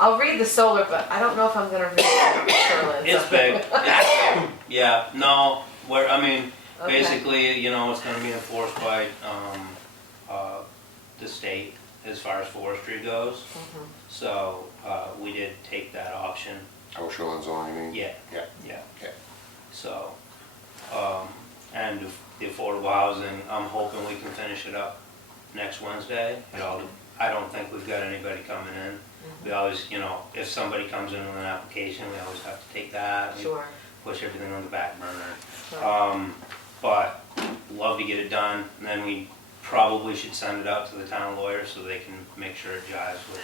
I'll read the solar, but I don't know if I'm gonna read the shoreline. It's big, it's big. Yeah, no, I mean, Okay. basically, you know, it's gonna be enforced by, the state as far as forestry goes. Mhm. So, we did take that option. Oh, shoreline zone, you mean? Yeah. Yeah. Yeah. Yeah. So, and the affordable housing, I'm hoping we can finish it up next Wednesday. I don't think we've got anybody coming in. We always, you know, if somebody comes in with an application, we always have to take that. We Sure, push everything on the back burner. sure. but love to get it done, and then we probably should send it out to the town lawyer so they can make sure it jives with.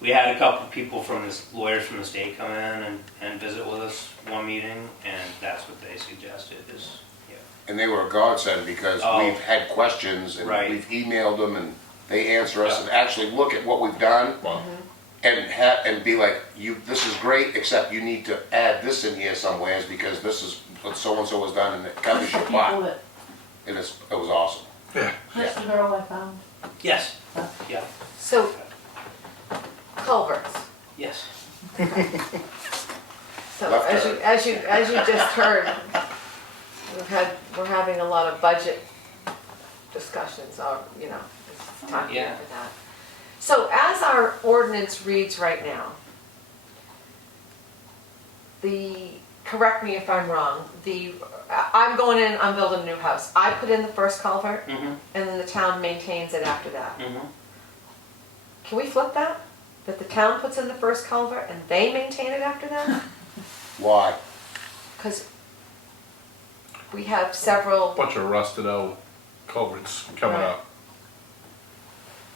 We had a couple of people from lawyers from the state come in and visit with us one meeting, and that's what they suggested is, yeah. And they were a godsend because Oh. we've had questions and Right. we've emailed them and they answer us and actually look at what we've done Well, and be like, this is great, except you need to add this in here somewheres because this is what so-and-so has done and it covers your People butt. that, It was awesome. yeah. that's the girl I found. Yes, yeah, So, culverts. yes. So Left turn. as you just heard, we're having a lot of budget discussions, or, it's time Yeah. for that. So as our ordinance reads right now, correct me if I'm wrong, I'm going in, I'm building a new house. I put in the first culvert, Mm-hmm, and then the town maintains it after that. mm-hmm. Can we flip that? That the town puts in the first culvert and they maintain it after that? Why? Because we have several, Bunch of rusted out culverts coming Right. up.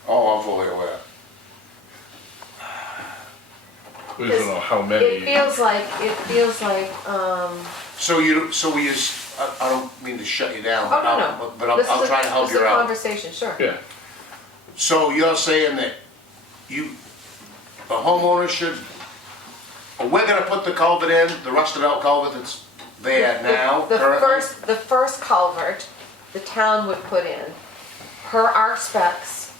Oh, I'm fully aware. We don't know how it many. feels like, So we use, I don't mean to shut you down, oh, no. but I'll try to help you This is a out. conversation, sure. Yeah, So you're saying that the homeowner should, we're gonna put the culvert in, the rusted out culvert that's there now The currently? the first culvert, the town would put in, per our specs,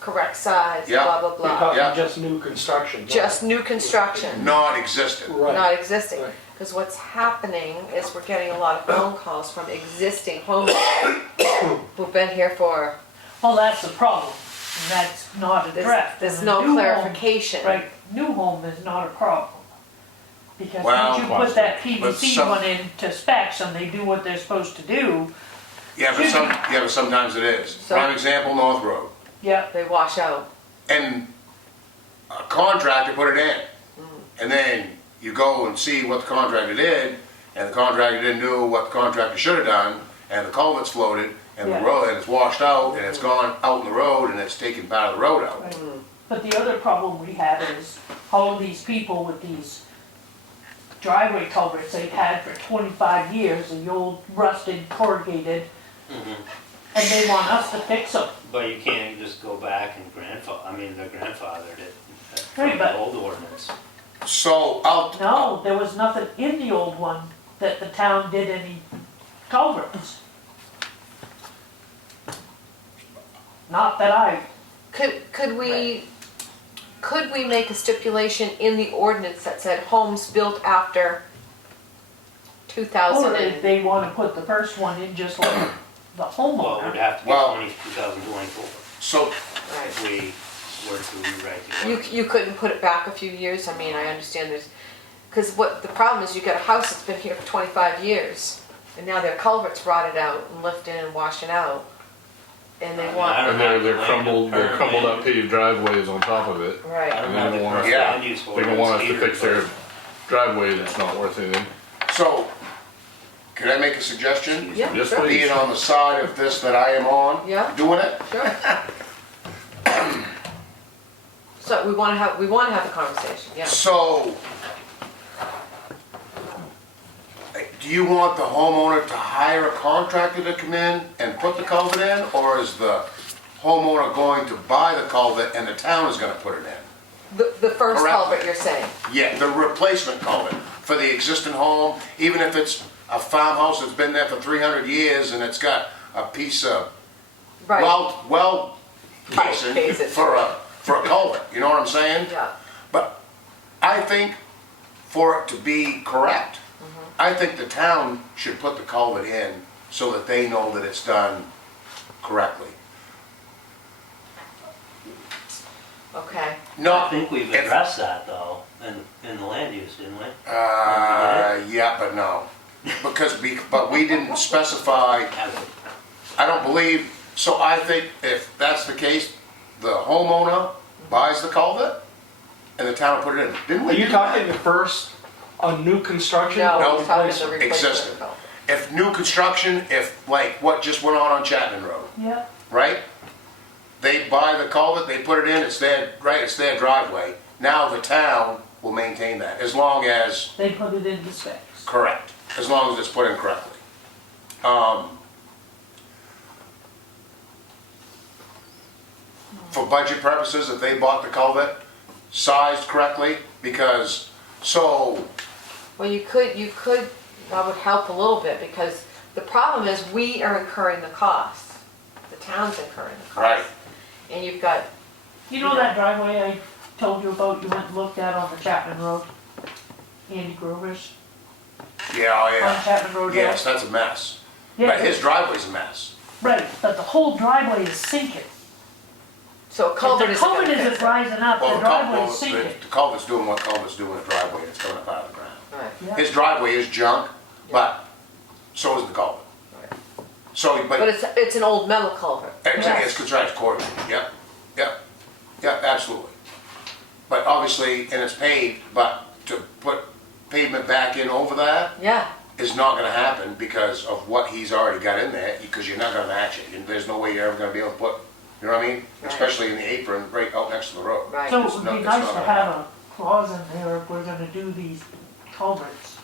correct size, Yeah. blah, blah, You're blah. talking Yeah. just new construction. not- Just new construction, Not existent. Right. not existing. Right. Because what's happening is we're getting a lot of phone calls from existing homeowners who've been here for, Well, that's the problem, and that's not addressed. there's And no a new home- clarification. Right, new home is not a problem. Because Well, once you put that but PVC some- one into specs and they do what they're supposed to do, Yeah, but sometimes it is. So- Prime example, North Road. yep, They wash out. And a contractor put it in. And then you go and see what the contractor did, and the contractor didn't do what the contractor should have done, and the culvert's floated, and the Yeah. road, and it's washed out, and it's gone out in the road, and it's taken part of the road out. right. But the other problem we have is all of these people with these driveway culverts they've had for 25 years, the old rusted corrugated, Mm-hmm. and they want us to fix them. But you can't just go back and they're grandfathered it Right, from but- the old ordinance. So No, there was nothing in the old one that the town did any culverts. Not that I, Could we make a stipulation in the ordinance that said homes built after 2000 or if and, they wanna put the first one in just like the Well, it would homeowner. have to be Well- 2024 So, right. if we were to rewrite the ordinance. You couldn't put it back a few years? I mean, I understand there's, because what the problem is, you got a house that's been here for 25 years, and now their culvert's rotted out and lifting and washing out, and they I want, don't and have they're the crumbled, land they're crumbled up apparently. paved driveways on top of it. I right. don't And have they the don't want current us- land use They don't ordinance want us to either, fix their but- driveway that's not worth anything. so, can I make a suggestion? Yeah, Yes, sure, please. Being on the side of this that I am on, Yeah. doing it, sure. So we wanna have the conversation, yeah. so, do you want the homeowner to hire a contractor to come in and put the culvert in, or is the homeowner going to buy the culvert and the town is gonna put it in? The first Correct. culvert, you're saying? Yeah, the replacement culvert for the existing home, even if it's a farmhouse that's been there for 300 years and it's got a piece of Right, well casing Casing. for a culvert, you know what I'm saying? yeah. But I think for it to be correct, I think the town should put the culvert in so that they know that it's done correctly. Okay. I Not, think we've if- addressed that though, in the land use, didn't we? yeah, but no. But we didn't specify, I don't believe, so I think if that's the case, the homeowner buys the culvert and the town will put it in. Didn't we? Are you do talking that? the first on new construction? No, or we're talking replacement? the replacement Existing. culvert. if new construction, if like what just went on Chapman Road, Yeah, right? They buy the culvert, they put it in, it's their, right, it's their driveway. Now the town will maintain that, as long as, they put it in the specs. correct, as long as it's put in correctly. For budget purposes, if they bought the culvert sized correctly, because, so, Well, you could, that would help a little bit, because the problem is we are incurring the costs. The town's incurring the costs. right, And you've got, You know that driveway I told you about, you went and looked at on the Chapman Road? Andy Grover's, yeah, oh on yeah. Chapman Road. Yes, that's a mess. Yeah, But his driveway's a mess. right, but the whole driveway is sinking. so a culvert If isn't the culvert gonna fix isn't it. rising up, Well, the the driveway culvert, is sinking. the culvert's doing what culvert's doing with the driveway, it's coming up out of the ground. Right. Yeah. His driveway is junk, but so is the culvert. Right. So, But it's an old metal culvert. it's contracted accordingly, yep, yep, yep, absolutely. But obviously, and it's paved, but to put pavement back in over that Yeah, is not gonna happen because of what he's already got in there, because you're not gonna match it. And there's no way you're ever gonna be able to put, you know what I mean? Right. Especially in the apron right out next to the road. right. So it It's would not- be it's nice not to gonna have a clause in there if we're gonna do these culverts.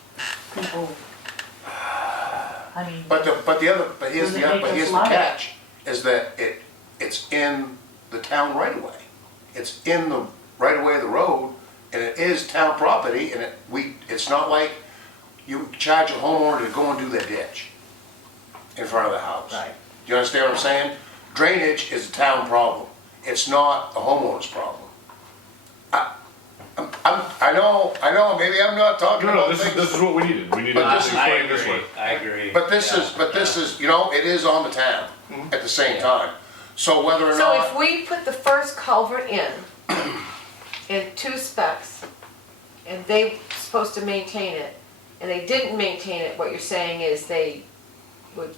People, I mean, But here's Does it make us the liable? catch, is that it's in the town right away. It's in the right away of the road, and it is town property, and it's not like you charge a homeowner to go and do their ditch in front of the house. Right. Do you understand what I'm saying? Drainage is a town problem. It's not a homeowner's problem. I know, maybe I'm not talking No, about this things. is what we needed. We needed But this this- explained this way. I agree. But this is, you know, it is on the town at the same time. So whether or So not, if we put the first culvert in 2 specs, and they supposed to maintain it, and they didn't maintain it, what you're saying is they would,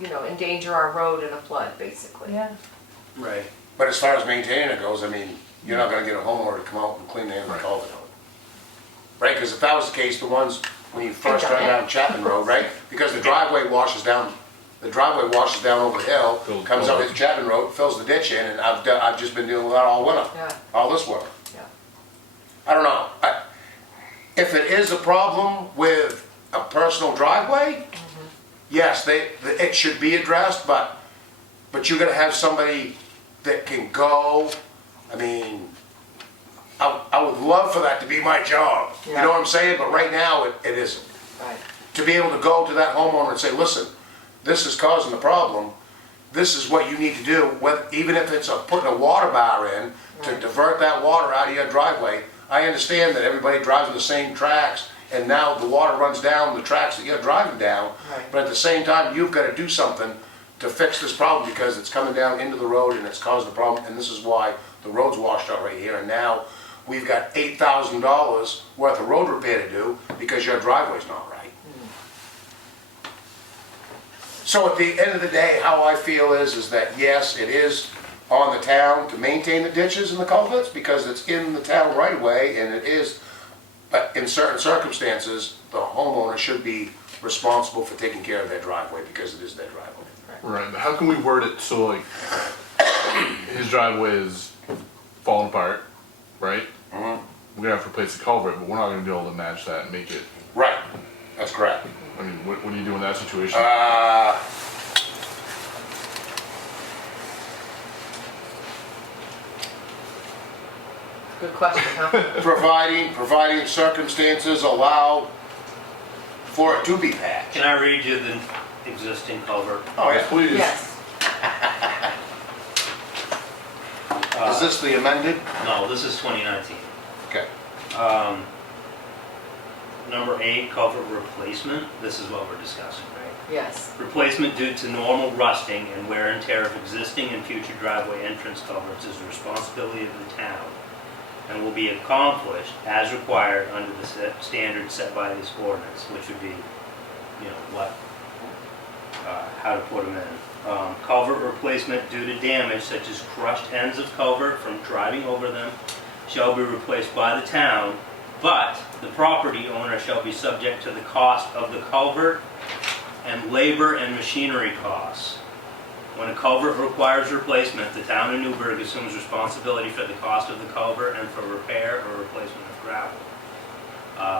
endanger our road in a flood, basically. yeah, Right. but as far as maintaining it goes, I mean, you're not gonna get a homeowner to come out and clean the end of the culvert. Right, because if that was the case, the ones, when you first I got turn it. down Chapman Road, right? Because the driveway washes down over the hill, Fills the comes out culvert. into Chapman Road, fills the ditch in, and I've just been dealing with that all winter, Yeah, all this winter. yeah. I don't know. If it is a problem with a personal driveway, yes, it should be addressed, but you gotta have somebody that can go. I mean, I would love for that to be my job. You Yeah. know what I'm saying? But right now, it isn't. Right. To be able to go to that homeowner and say, listen, this is causing the problem. This is what you need to do, even if it's putting a water bar in to Right. divert that water out of your driveway. I understand that everybody drives on the same tracks, and now the water runs down the tracks that you're driving down. Right. But at the same time, you've got to do something to fix this problem because it's coming down into the road and it's causing a problem. And this is why the road's washed out right here. And now we've got $8,000 worth of road repair to do because your driveway's not right. So at the end of the day, how I feel is that yes, it is on the town to maintain the ditches and the culverts because it's in the town right away, and it is, but in certain circumstances, the homeowner should be responsible for taking care of their driveway because it is their driveway. Right. How can we word it so like his driveway is falling apart, right? Mhm. We're gonna have to replace the culvert, but we're not gonna be able to match that and make it. Right, that's correct. I mean, what do you do in that situation? Good question, huh? Providing circumstances allow for it to be patched. Can I read you the existing culvert? Oh, yeah. Please. Yes. Is this the amended? No, this is 2019. Okay. Number 8, culvert replacement. This is what we're discussing, right? Yes. Replacement due to normal rusting and wear and tear of existing and future driveway entrance culverts is the responsibility of the town and will be accomplished as required under the standards set by this ordinance, which would be, how to put them in. Culvert replacement due to damage such as crushed ends of culvert from driving over them shall be replaced by the town, but the property owner shall be subject to the cost of the culvert and labor and machinery costs. When a culvert requires replacement, the town of Newburgh assumes responsibility for the cost of the culvert and for repair or replacement of gravel.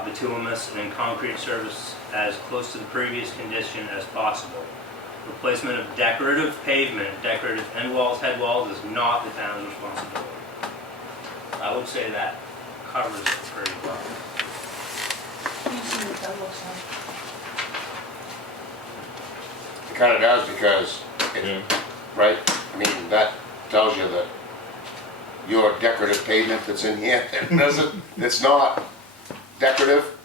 Bituminous and concrete service as close to the previous condition as possible. Replacement of decorative pavement, decorative end walls, head walls is not the town's responsibility. I would say that covers it pretty well. You see what that looks like? It kinda does because, Yeah. right, I mean, that tells you that your decorative pavement that's in here, it doesn't, it's not decorative,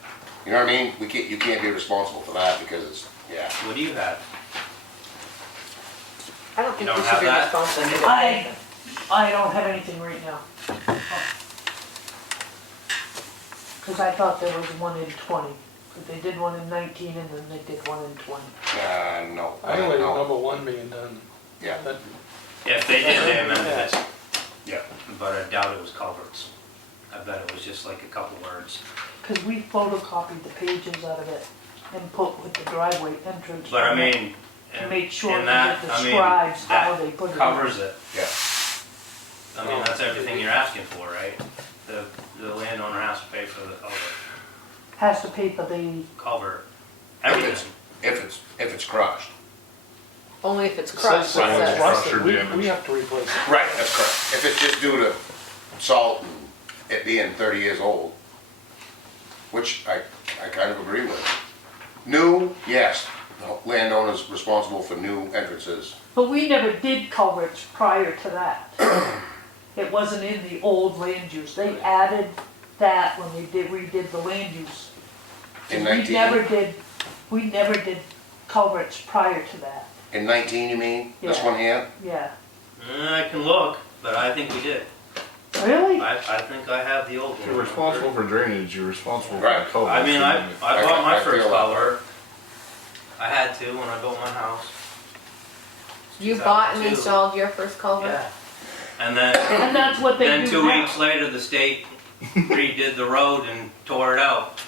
you know what I mean? You can't be responsible for that because it's, yeah. What do you have? I don't think You we don't should be have that? responsible for the I pavement. don't have anything right now. Cause I thought there was one in 20, but they did one in 19 and then they did one in 20. No, I only no, remember one being done. yeah, That- If they did, they amended it, yeah. but I doubt it was culverts. I bet it was just like a couple words. Cause we photocopied the pages out of it and put with the driveway entrance. But I on it mean, To make sure in that that, it I mean, describes how that they put it in. covers it. Yeah. I mean, that's everything you're asking for, right? The landowner has to pay for the Has to pay for the, culvert, If everything. if it's crushed. Only if it's It crushed, says it Right. says. crushed, Crushed or we damaged. have to replace it. Right, that's correct. If it's just due to salt and it being 30 years old, which I kind of agree with. New, yes, the landowner's responsible for new entrances. but we never did culverts prior to that. It wasn't in the old land use. They added that when they redid the land use. In We 19? never did culverts prior to that, In 19, you mean? This Yeah. one here? yeah. I can look, but I think we did. Really? I think I have the old If one. you're responsible for drainage, you're responsible for Right. the culvert. I mean, I I- bought my I feel first that. culvert. I had to when I built my house. You bought and 2002. installed your first culvert? Yeah. And then, And that's what they then do 2 now. weeks later, the state redid the road and tore it out.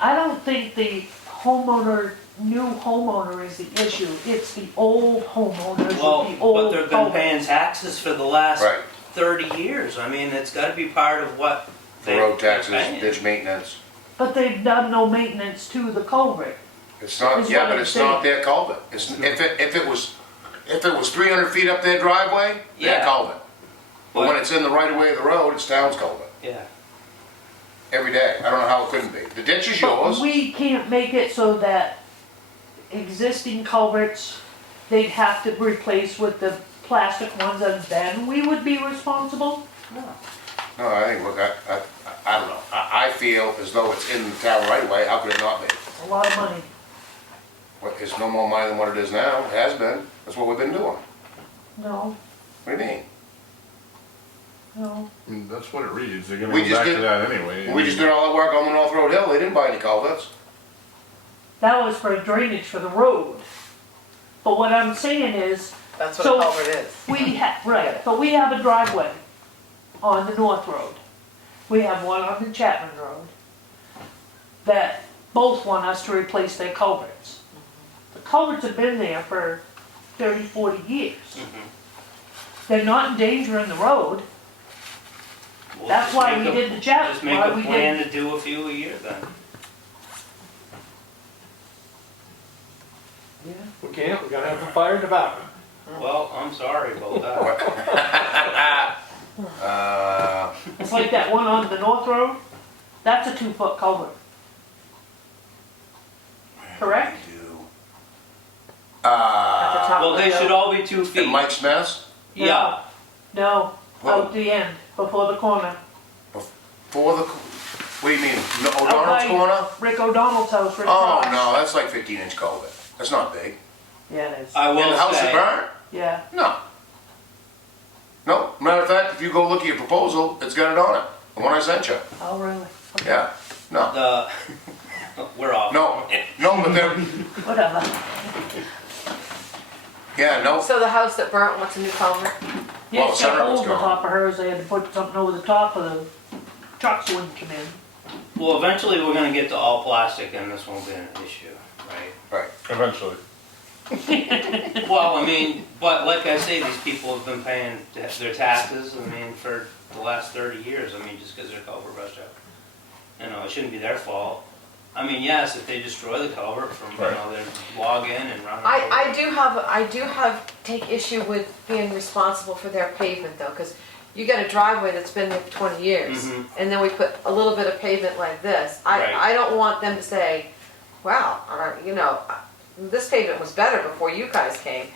I don't think the new homeowner is the issue. It's the old homeowners with Well, the but old they've been culvert. paying taxes for the last Right. 30 years. I mean, it's gotta be part of what The they- road taxes, they're paying. ditch maintenance. But they've done no maintenance to the culvert. It's not, Is yeah, what but I'm it's not saying. their culvert. If it was 300 feet up their driveway, their Yeah. culvert. But when But- it's in the right of way of the road, it's town's culvert. Yeah. Every day. I don't know how it couldn't be. The ditch is But yours. we can't make it so that existing culverts, they'd have to replace with the plastic ones and then we would be responsible? No, I think, look, I don't know. I feel as though it's in the town right away, how could it not be? A lot of money. It's no more money than what it is now, it has been, that's what we've been doing. No, What do you mean? no. I mean, that's what it reads, they're gonna We go just back to did- that anyway. We just did all that work on the North Road Hill, they didn't buy any culverts. That was for drainage for the road. But what I'm saying is, That's what So- a culvert is. we right, but we have a driveway on the North Road. We have one on the Chapman Road that both want us to replace their culverts. The culverts have been there for 30, 40 years. They're not endangering the road. Well, That's just why make we a- did the Chapman. Just make why a we plan did- to do a few a year then. We can't, we gotta have a fire department. Well, I'm sorry about that. It's like that one on the North Road. That's a 2-foot culvert. Correct? At the top Well, of the they hill. should all be 2 And feet. Mike's mess, Yeah. No, Well- out the end, before the corner. for the, what do you mean, Out O'Donnell's by corner? Rick O'Donnell's house, right Oh, across. no, that's like 15-inch culvert, that's not big. Yeah, it is. I In will the house that say, burned? Yeah. No. No, matter of fact, if you go look at your proposal, it's got it on it, the one I sent you, Oh, really? Okay. yeah, no, we're off. no, but they're, Whatever. yeah, no, So the house that burnt, what's a new culvert? Yeah, Well, it's got Center was holes on gone. top of hers, they had to put something over the top of the trucks wouldn't come in. Well, eventually we're gonna get to all plastic and this won't be an issue, right? Right. Eventually. Well, I mean, but like I say, these people have been paying their taxes, I mean, for the last 30 years, I mean, just because their culvert rushed out. You know, it shouldn't be their fault. I mean, yes, if they destroy the culvert from, you know, they log in and run it. I do have, take issue with being responsible for their pavement though, because you got a driveway that's been there for 20 years, and then we put a little bit of pavement like this. Right. I don't want them to say, wow, you know, this pavement was better before you guys came,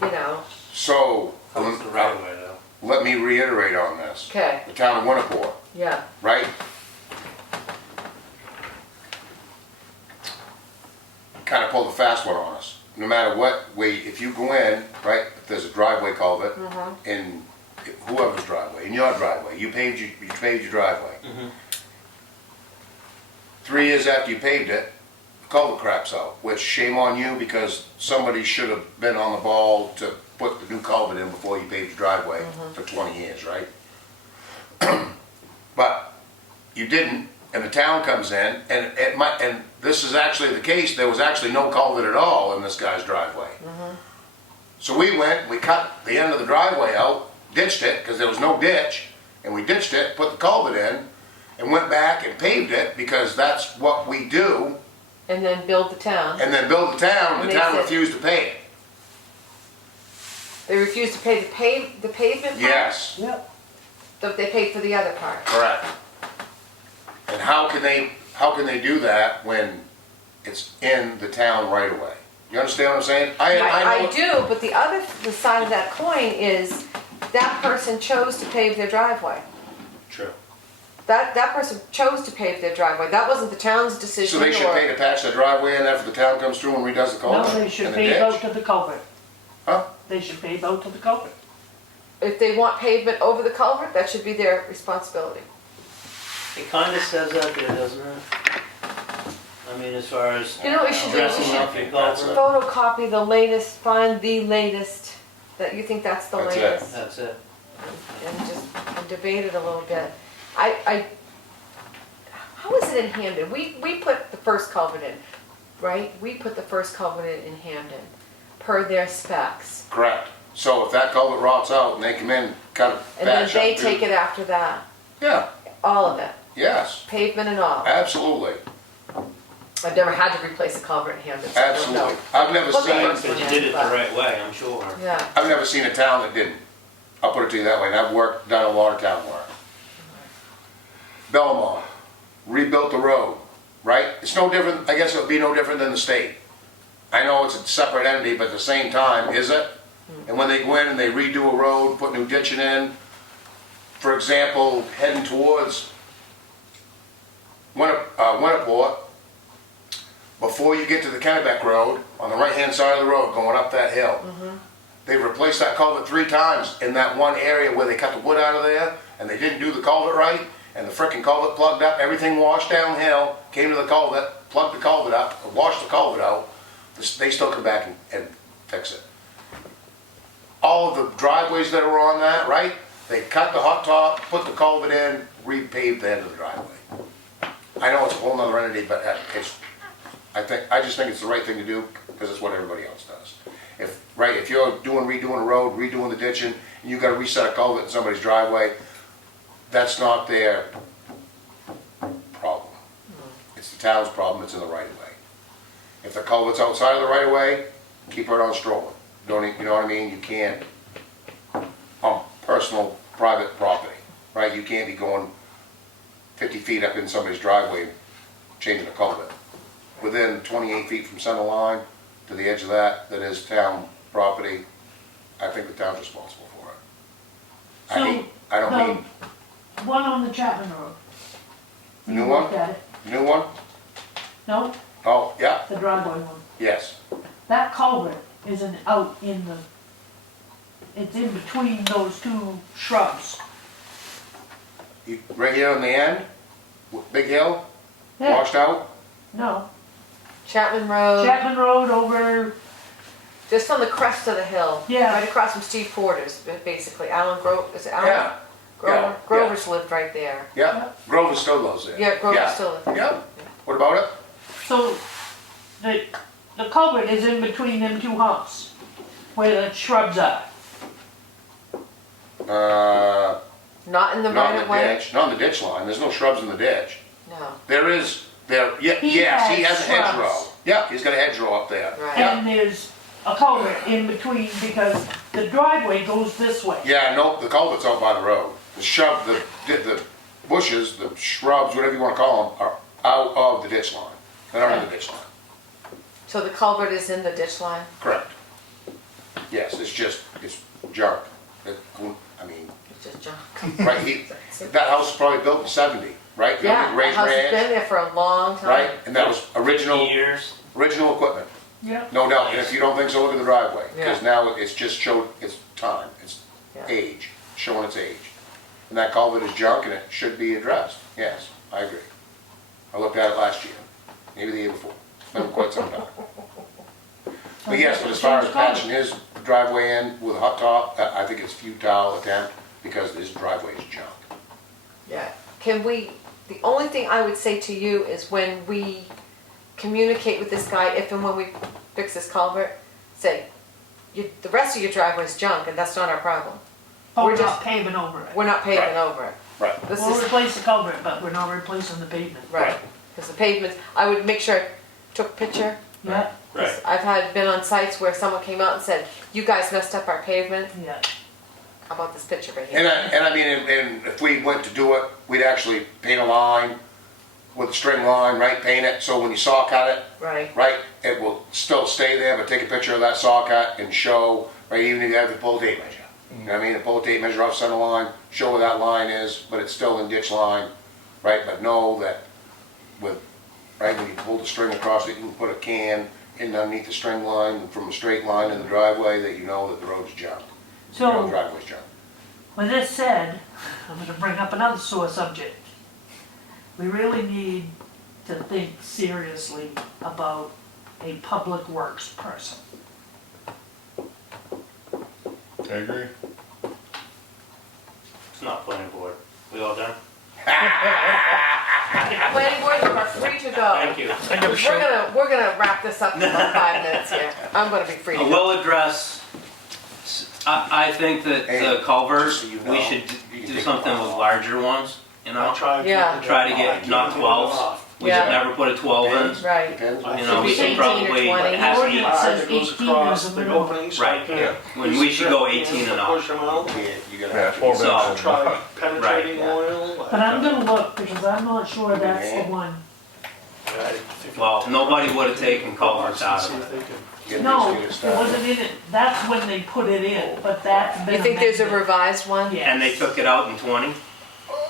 you know. So, Comes the right way though. let me reiterate on this. Okay, The town of Winterport, yeah, right? Kind of pulled a fast one on us. No matter what way, if you go in, right, if there's a driveway culvert, in whoever's driveway, in your driveway, you paved your driveway. 3 years after you paved it, the culvert craps out, which shame on you because somebody should have been on the ball to put the new culvert in before you paved your driveway for 20 years, right? But you didn't, and the town comes in, and and this is actually the case, there was actually no culvert at all in this guy's driveway. So we went, we cut the end of the driveway out, ditched it, because there was no ditch, and we ditched it, put the culvert in, and went back and paved it, because that's what we do, and then build the town. and then build the town, And the they town said- refused to pay it. They refused to pay the pavement part? Yes, Yep. But they paid for the other part. correct. And how can they do that when it's in the town right away? You understand what I'm saying? I know- do, but the side of that coin is that person chose to pave their driveway. True. That person chose to pave their driveway. That wasn't the town's decision. So they should or- pay to patch the driveway in after the town comes through and redoes the No, culvert? they should and the pave ditch? out to the culvert. Huh? They should pave out to the culvert. If they want pavement over the culvert, that should be their responsibility. It kinda says that there, doesn't it? I mean, as far as You know what we should do? We dressing should up your That's culvert, photocopy the latest, find the latest, that you think that's the That's it. latest. that's it. And just debate it a little bit. How is it in Hamden? We put the first culvert in, right? We put the first culvert in Hamden, per their specs. Correct. So if that culvert rots out and they come in, cut it, And then patch they up, take it after that, Yeah, all of it, yes, pavement and all. absolutely, I've never had to replace a culvert in Hamden, so I don't know. absolutely. I've never Well, seen, first But one you in, did it the but- right way, I'm sure. Yeah, I've never seen a town that didn't. I'll put it to you that way, and I've done a lot of town work. Belmont, rebuilt the road, right? It's no different, I guess it would be no different than the state. I know it's a separate entity, but at the same time, is it? And when they go in and they redo a road, put new ditching in, for example, heading towards Winterport, before you get to the Kennebec Road, on the right-hand side of the road, going up that hill, they've replaced that culvert 3 times in that one area where they cut the wood out of there, and they didn't do the culvert right, and the frickin' culvert plugged up, everything washed downhill, came to the culvert, plugged the culvert up, or washed the culvert out, they still come back and fix it. All of the driveways that were on that, right, they cut the hot top, put the culvert in, repaved the end of the driveway. I know it's a whole nother entity, but I just think it's the right thing to do, because it's what everybody else does. If you're redoing a road, redoing the ditching, and you gotta reset a culvert in somebody's driveway, that's not their problem. It's the town's problem, it's in the right of way. If the culvert's outside of the right of way, keep it on strolling. You know what I mean? You can't, on personal, private property, right? You can't be going 50 feet up in somebody's driveway, changing a culvert. Within 28 feet from center line to the edge of that is town property, I think the town's responsible for it. I don't mean, One on the Chapman Road. The new You one? looked at it. new one? No, Oh, yeah, the driveway one. yes. That culvert isn't out in the, it's in between those 2 shrubs. Right here on the end, Big Hill, Yeah, washed out? no. Chapman Road, Chapman Road over, just on the crest of the hill. Yeah. Right across from Steve Porter's, basically, Allen Grove, is it Allen? Yeah, Grover, Grover's lived right there. Yeah, Grover still lives there. Yeah, Grover still lives there. Yeah, what about it? So, the culvert is in between them two humps, where the shrubs are. Not in the Not right in of the way? ditch, not in the ditch line, there's no shrubs in the ditch. No, Yes, he He has a has hedgerow. shrubs. Yeah, he's got a hedgerow up there. right. And there's a culvert in between because the driveway goes this way. Yeah, no, the culvert's out by the road. The shrub, the bushes, the shrubs, whatever you wanna call them, are out of the ditch line. They're not in the ditch line. So the culvert is in the ditch line? Correct. Yes, it's junk. I mean, It's just junk. right, that house was probably built in '70, right? Yeah, the Raised house has ranch, been there for a long time. right? And that was original Years. equipment. Yeah. No doubt, and if you don't think so, look at the driveway, because Yeah. now it's just showed its time, its Yeah. age, showing its age. And that culvert is junk and it should be addressed, yes, I agree. I looked at it last year, maybe the year before, it's been quite some time. But yes, but as far as patching his driveway in with a hot top, I think it's futile attempt, because his driveway is junk. Yeah. Can we, the only thing I would say to you is when we communicate with this guy, if and when we fix this culvert, say, the rest of your driveway's junk and that's not our problem. But We're we're just- not paving over it. We're not paving Right. over it. Right. This We'll is, replace the culvert, but we're not replacing the pavement. right, because the pavements, I would make sure I took a picture. Yeah, 'Cause I've been on sites where someone came out and said, you guys messed up our pavement, yeah. how about this picture right And here? I mean, and if we went to do it, we'd actually paint a line with a string line, right, paint it, so when you saw cut it, Right, right, it will still stay there, but take a picture of that saw cut and show, right, even if you have the pull tape measure. You know what I mean, the pull tape measure off center line, show where that line is, but it's still in ditch line, right, but know that with, right, when you pull the string across it, you can put a can in underneath the string line from a straight line in the driveway, that you know that the road's junk. You know the So, driveway's junk. with this said, I'm gonna bring up another sore subject. We really need to think seriously about a public works person. I agree. It's not planning board. We all done? planning board, you are free to go. Thank you. We're gonna wrap this up in about 5 minutes here. I'm gonna be free to I go. will address, I think that Hey, the culverts, just so you we know, should you can do take something them with off. larger ones, you know? Yeah. Try to get, not 12s. We Yeah. should never put a 12 in. Right, Depends on- You know, we Should be should 18 or probably, 20. it has to be, Ordinance says 18 is the minimum. right, when we should go 18 and up. Push them out. You're gonna Yeah, have to 4 get So- minutes. Try penetrating Right. oil. But I'm gonna look, because I'm not sure that's the one. Well, nobody would have taken culverts out of it. get No, these it started. wasn't in it, that's when they put it in, but that's been you think there's a amended. revised one? Yes. And they took it out in 20?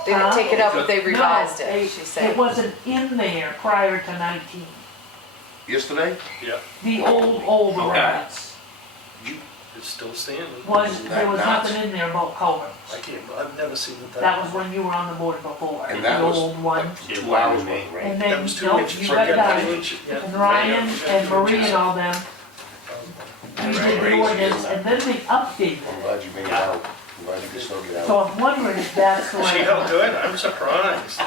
They didn't take it out, but they No, revised they- it, she said. It wasn't in there prior to 19. Yesterday? The old Okay. ordinance It's still standing. there was nothing in there about culverts. I can't, I've never seen it That was when you were on the board before, And the that was old one. like 2 hours worth of rain. And That then, was 2 no, inches. you So got I got 2 done, inches, yeah. and Ryan and Marie and all them, we Right, did the raised ordinance, it. and then they updated I'm it. glad you made it out. I'm glad you could still get So out. I'm wondering if that's the See way. how good? I'm surprised.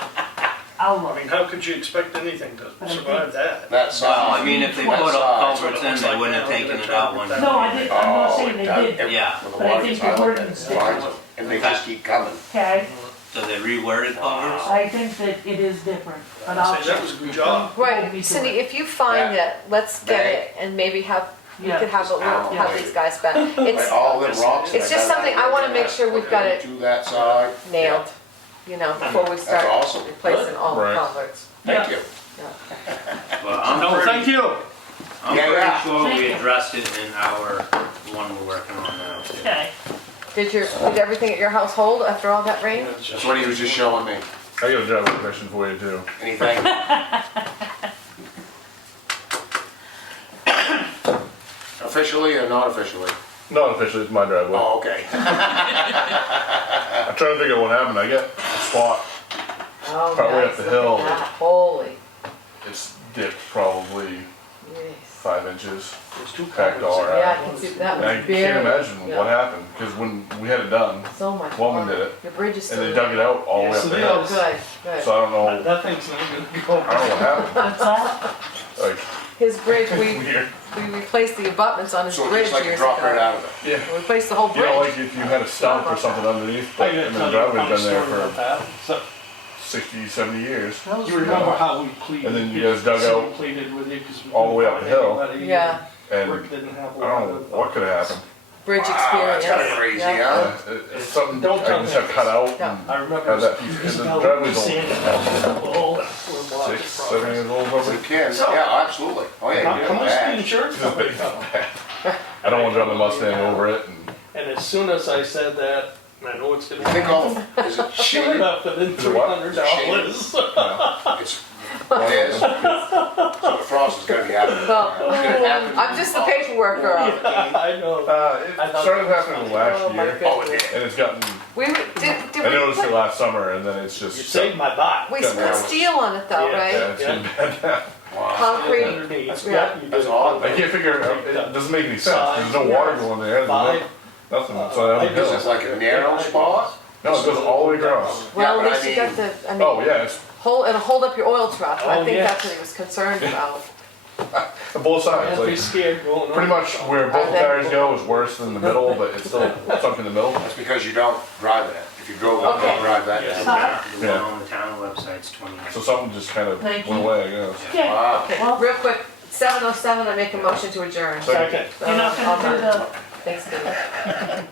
I'll I look. mean, how could you expect anything to survive that? That Well, size. I mean, if they That put size. culverts in, they wouldn't have taken it out one No, time. I did, I'm not saying they did, Yeah. When the but I water think gets the high like that, ordinance it did. blinds them, and they just keep coming. okay? So they reworded culverts? I think that it is different, but I'll Say, check. that was a good job. Hold me Right, to Cindy, it. if you find Yeah. it, let's get Right. it and maybe have, we Yeah. could have a little, Yeah. have these guys back. Like It's, all them rocks. it's just something, I wanna make sure we've got it To that side. nailed, you know, before we start awesome. replacing all the Right. culverts. Thank you. Well, I'm No, pretty, thank you. I'm Yeah, pretty yeah. sure Thank we you. addressed it in our one we're working on now. too. Okay, Did everything at your house hold after all that rain? That's what he was just showing me. I got a driveway question for you too. Anything? Officially or not officially? Not officially, it's my driveway. Oh, okay. I'm trying to figure out what happened. I got a spot. Oh, Partway up nice, the look hill. at that. Holy, It's dipped probably yes. 5 inches. There's two Packed culverts all there. around. Yeah, I can see, that And I was very. can't imagine yeah. what happened, because when we had it done, So much. Woman water. did it, The bridge is still. and they dug it out all the way Yes, up it the is. hill. Oh, good, good. So I don't know, That thing's not gonna go. I don't know what happened, What's that? like, His bridge, weird. we replaced the abutments on his So bridge it's like years it dropped right ago. out of it. Yeah. We replaced the whole You know, bridge. like if you had a stump or something underneath, I and gotta the tell you a driveway's funny been there story about for that. So, 60, 70 years. you remember how we pleaded? And then you guys dug so we out pleaded with you 'cause we all the way up couldn't the hill. find anybody, Yeah, And Rick didn't have a I lot don't know of. what could have happened. bridge Wow, experience. that's kinda crazy, Yeah. huh? It's something Don't I tell just me. have cut out Yeah. and I remember. have that piece, and the driveway's only Old. 6, 7 years old We probably. can, So- yeah, absolutely. Oh, yeah, How you much do the that. insurance company come? I don't want to drive the Mustang over it, and And as soon as I said that, and I know it's gonna I think be. all, is it Sure shaded? enough, within Is it what? $300. It's, it is. So the frost is gonna be happening. Well, It's gonna happen. I'm just the paperwork girl. I know. it I thought started that was happening funny. last Oh, my year, goodness. and it's gotten. We, did I we noticed it put, last summer, and then it's You just. saved my butt. we Gotten put worse. steel on it though, Yeah. right? Yeah, it's getting bad now. Wow. Concrete. Underneath. That's- Yeah, you that's did. odd. I can't figure it out. It doesn't make any sense. There's no Size, water yeah. going there. There's Five. nothing. So I down the Is hill. it like a narrow spot? No, it goes all the way across. Well, but at I least you got mean- the, I mean, Oh yeah, it's it'll hold up your oil truck. I Oh, think yes. that's what he was concerned about. both sides. I'd be Like scared going pretty over much something. where both I bet. tires go is worse than the middle, but it's still sunk in the middle. That's because you don't drive that. If you drove that, Okay. don't drive that. Yes. down. The Yeah. one on the town website's 29. So something just kind of Thank went you. away, I guess. Okay, Wow. Okay, Well- real quick, 7:07, I make a motion to adjourn. So- Second. you're not gonna do the Thanks, Dave.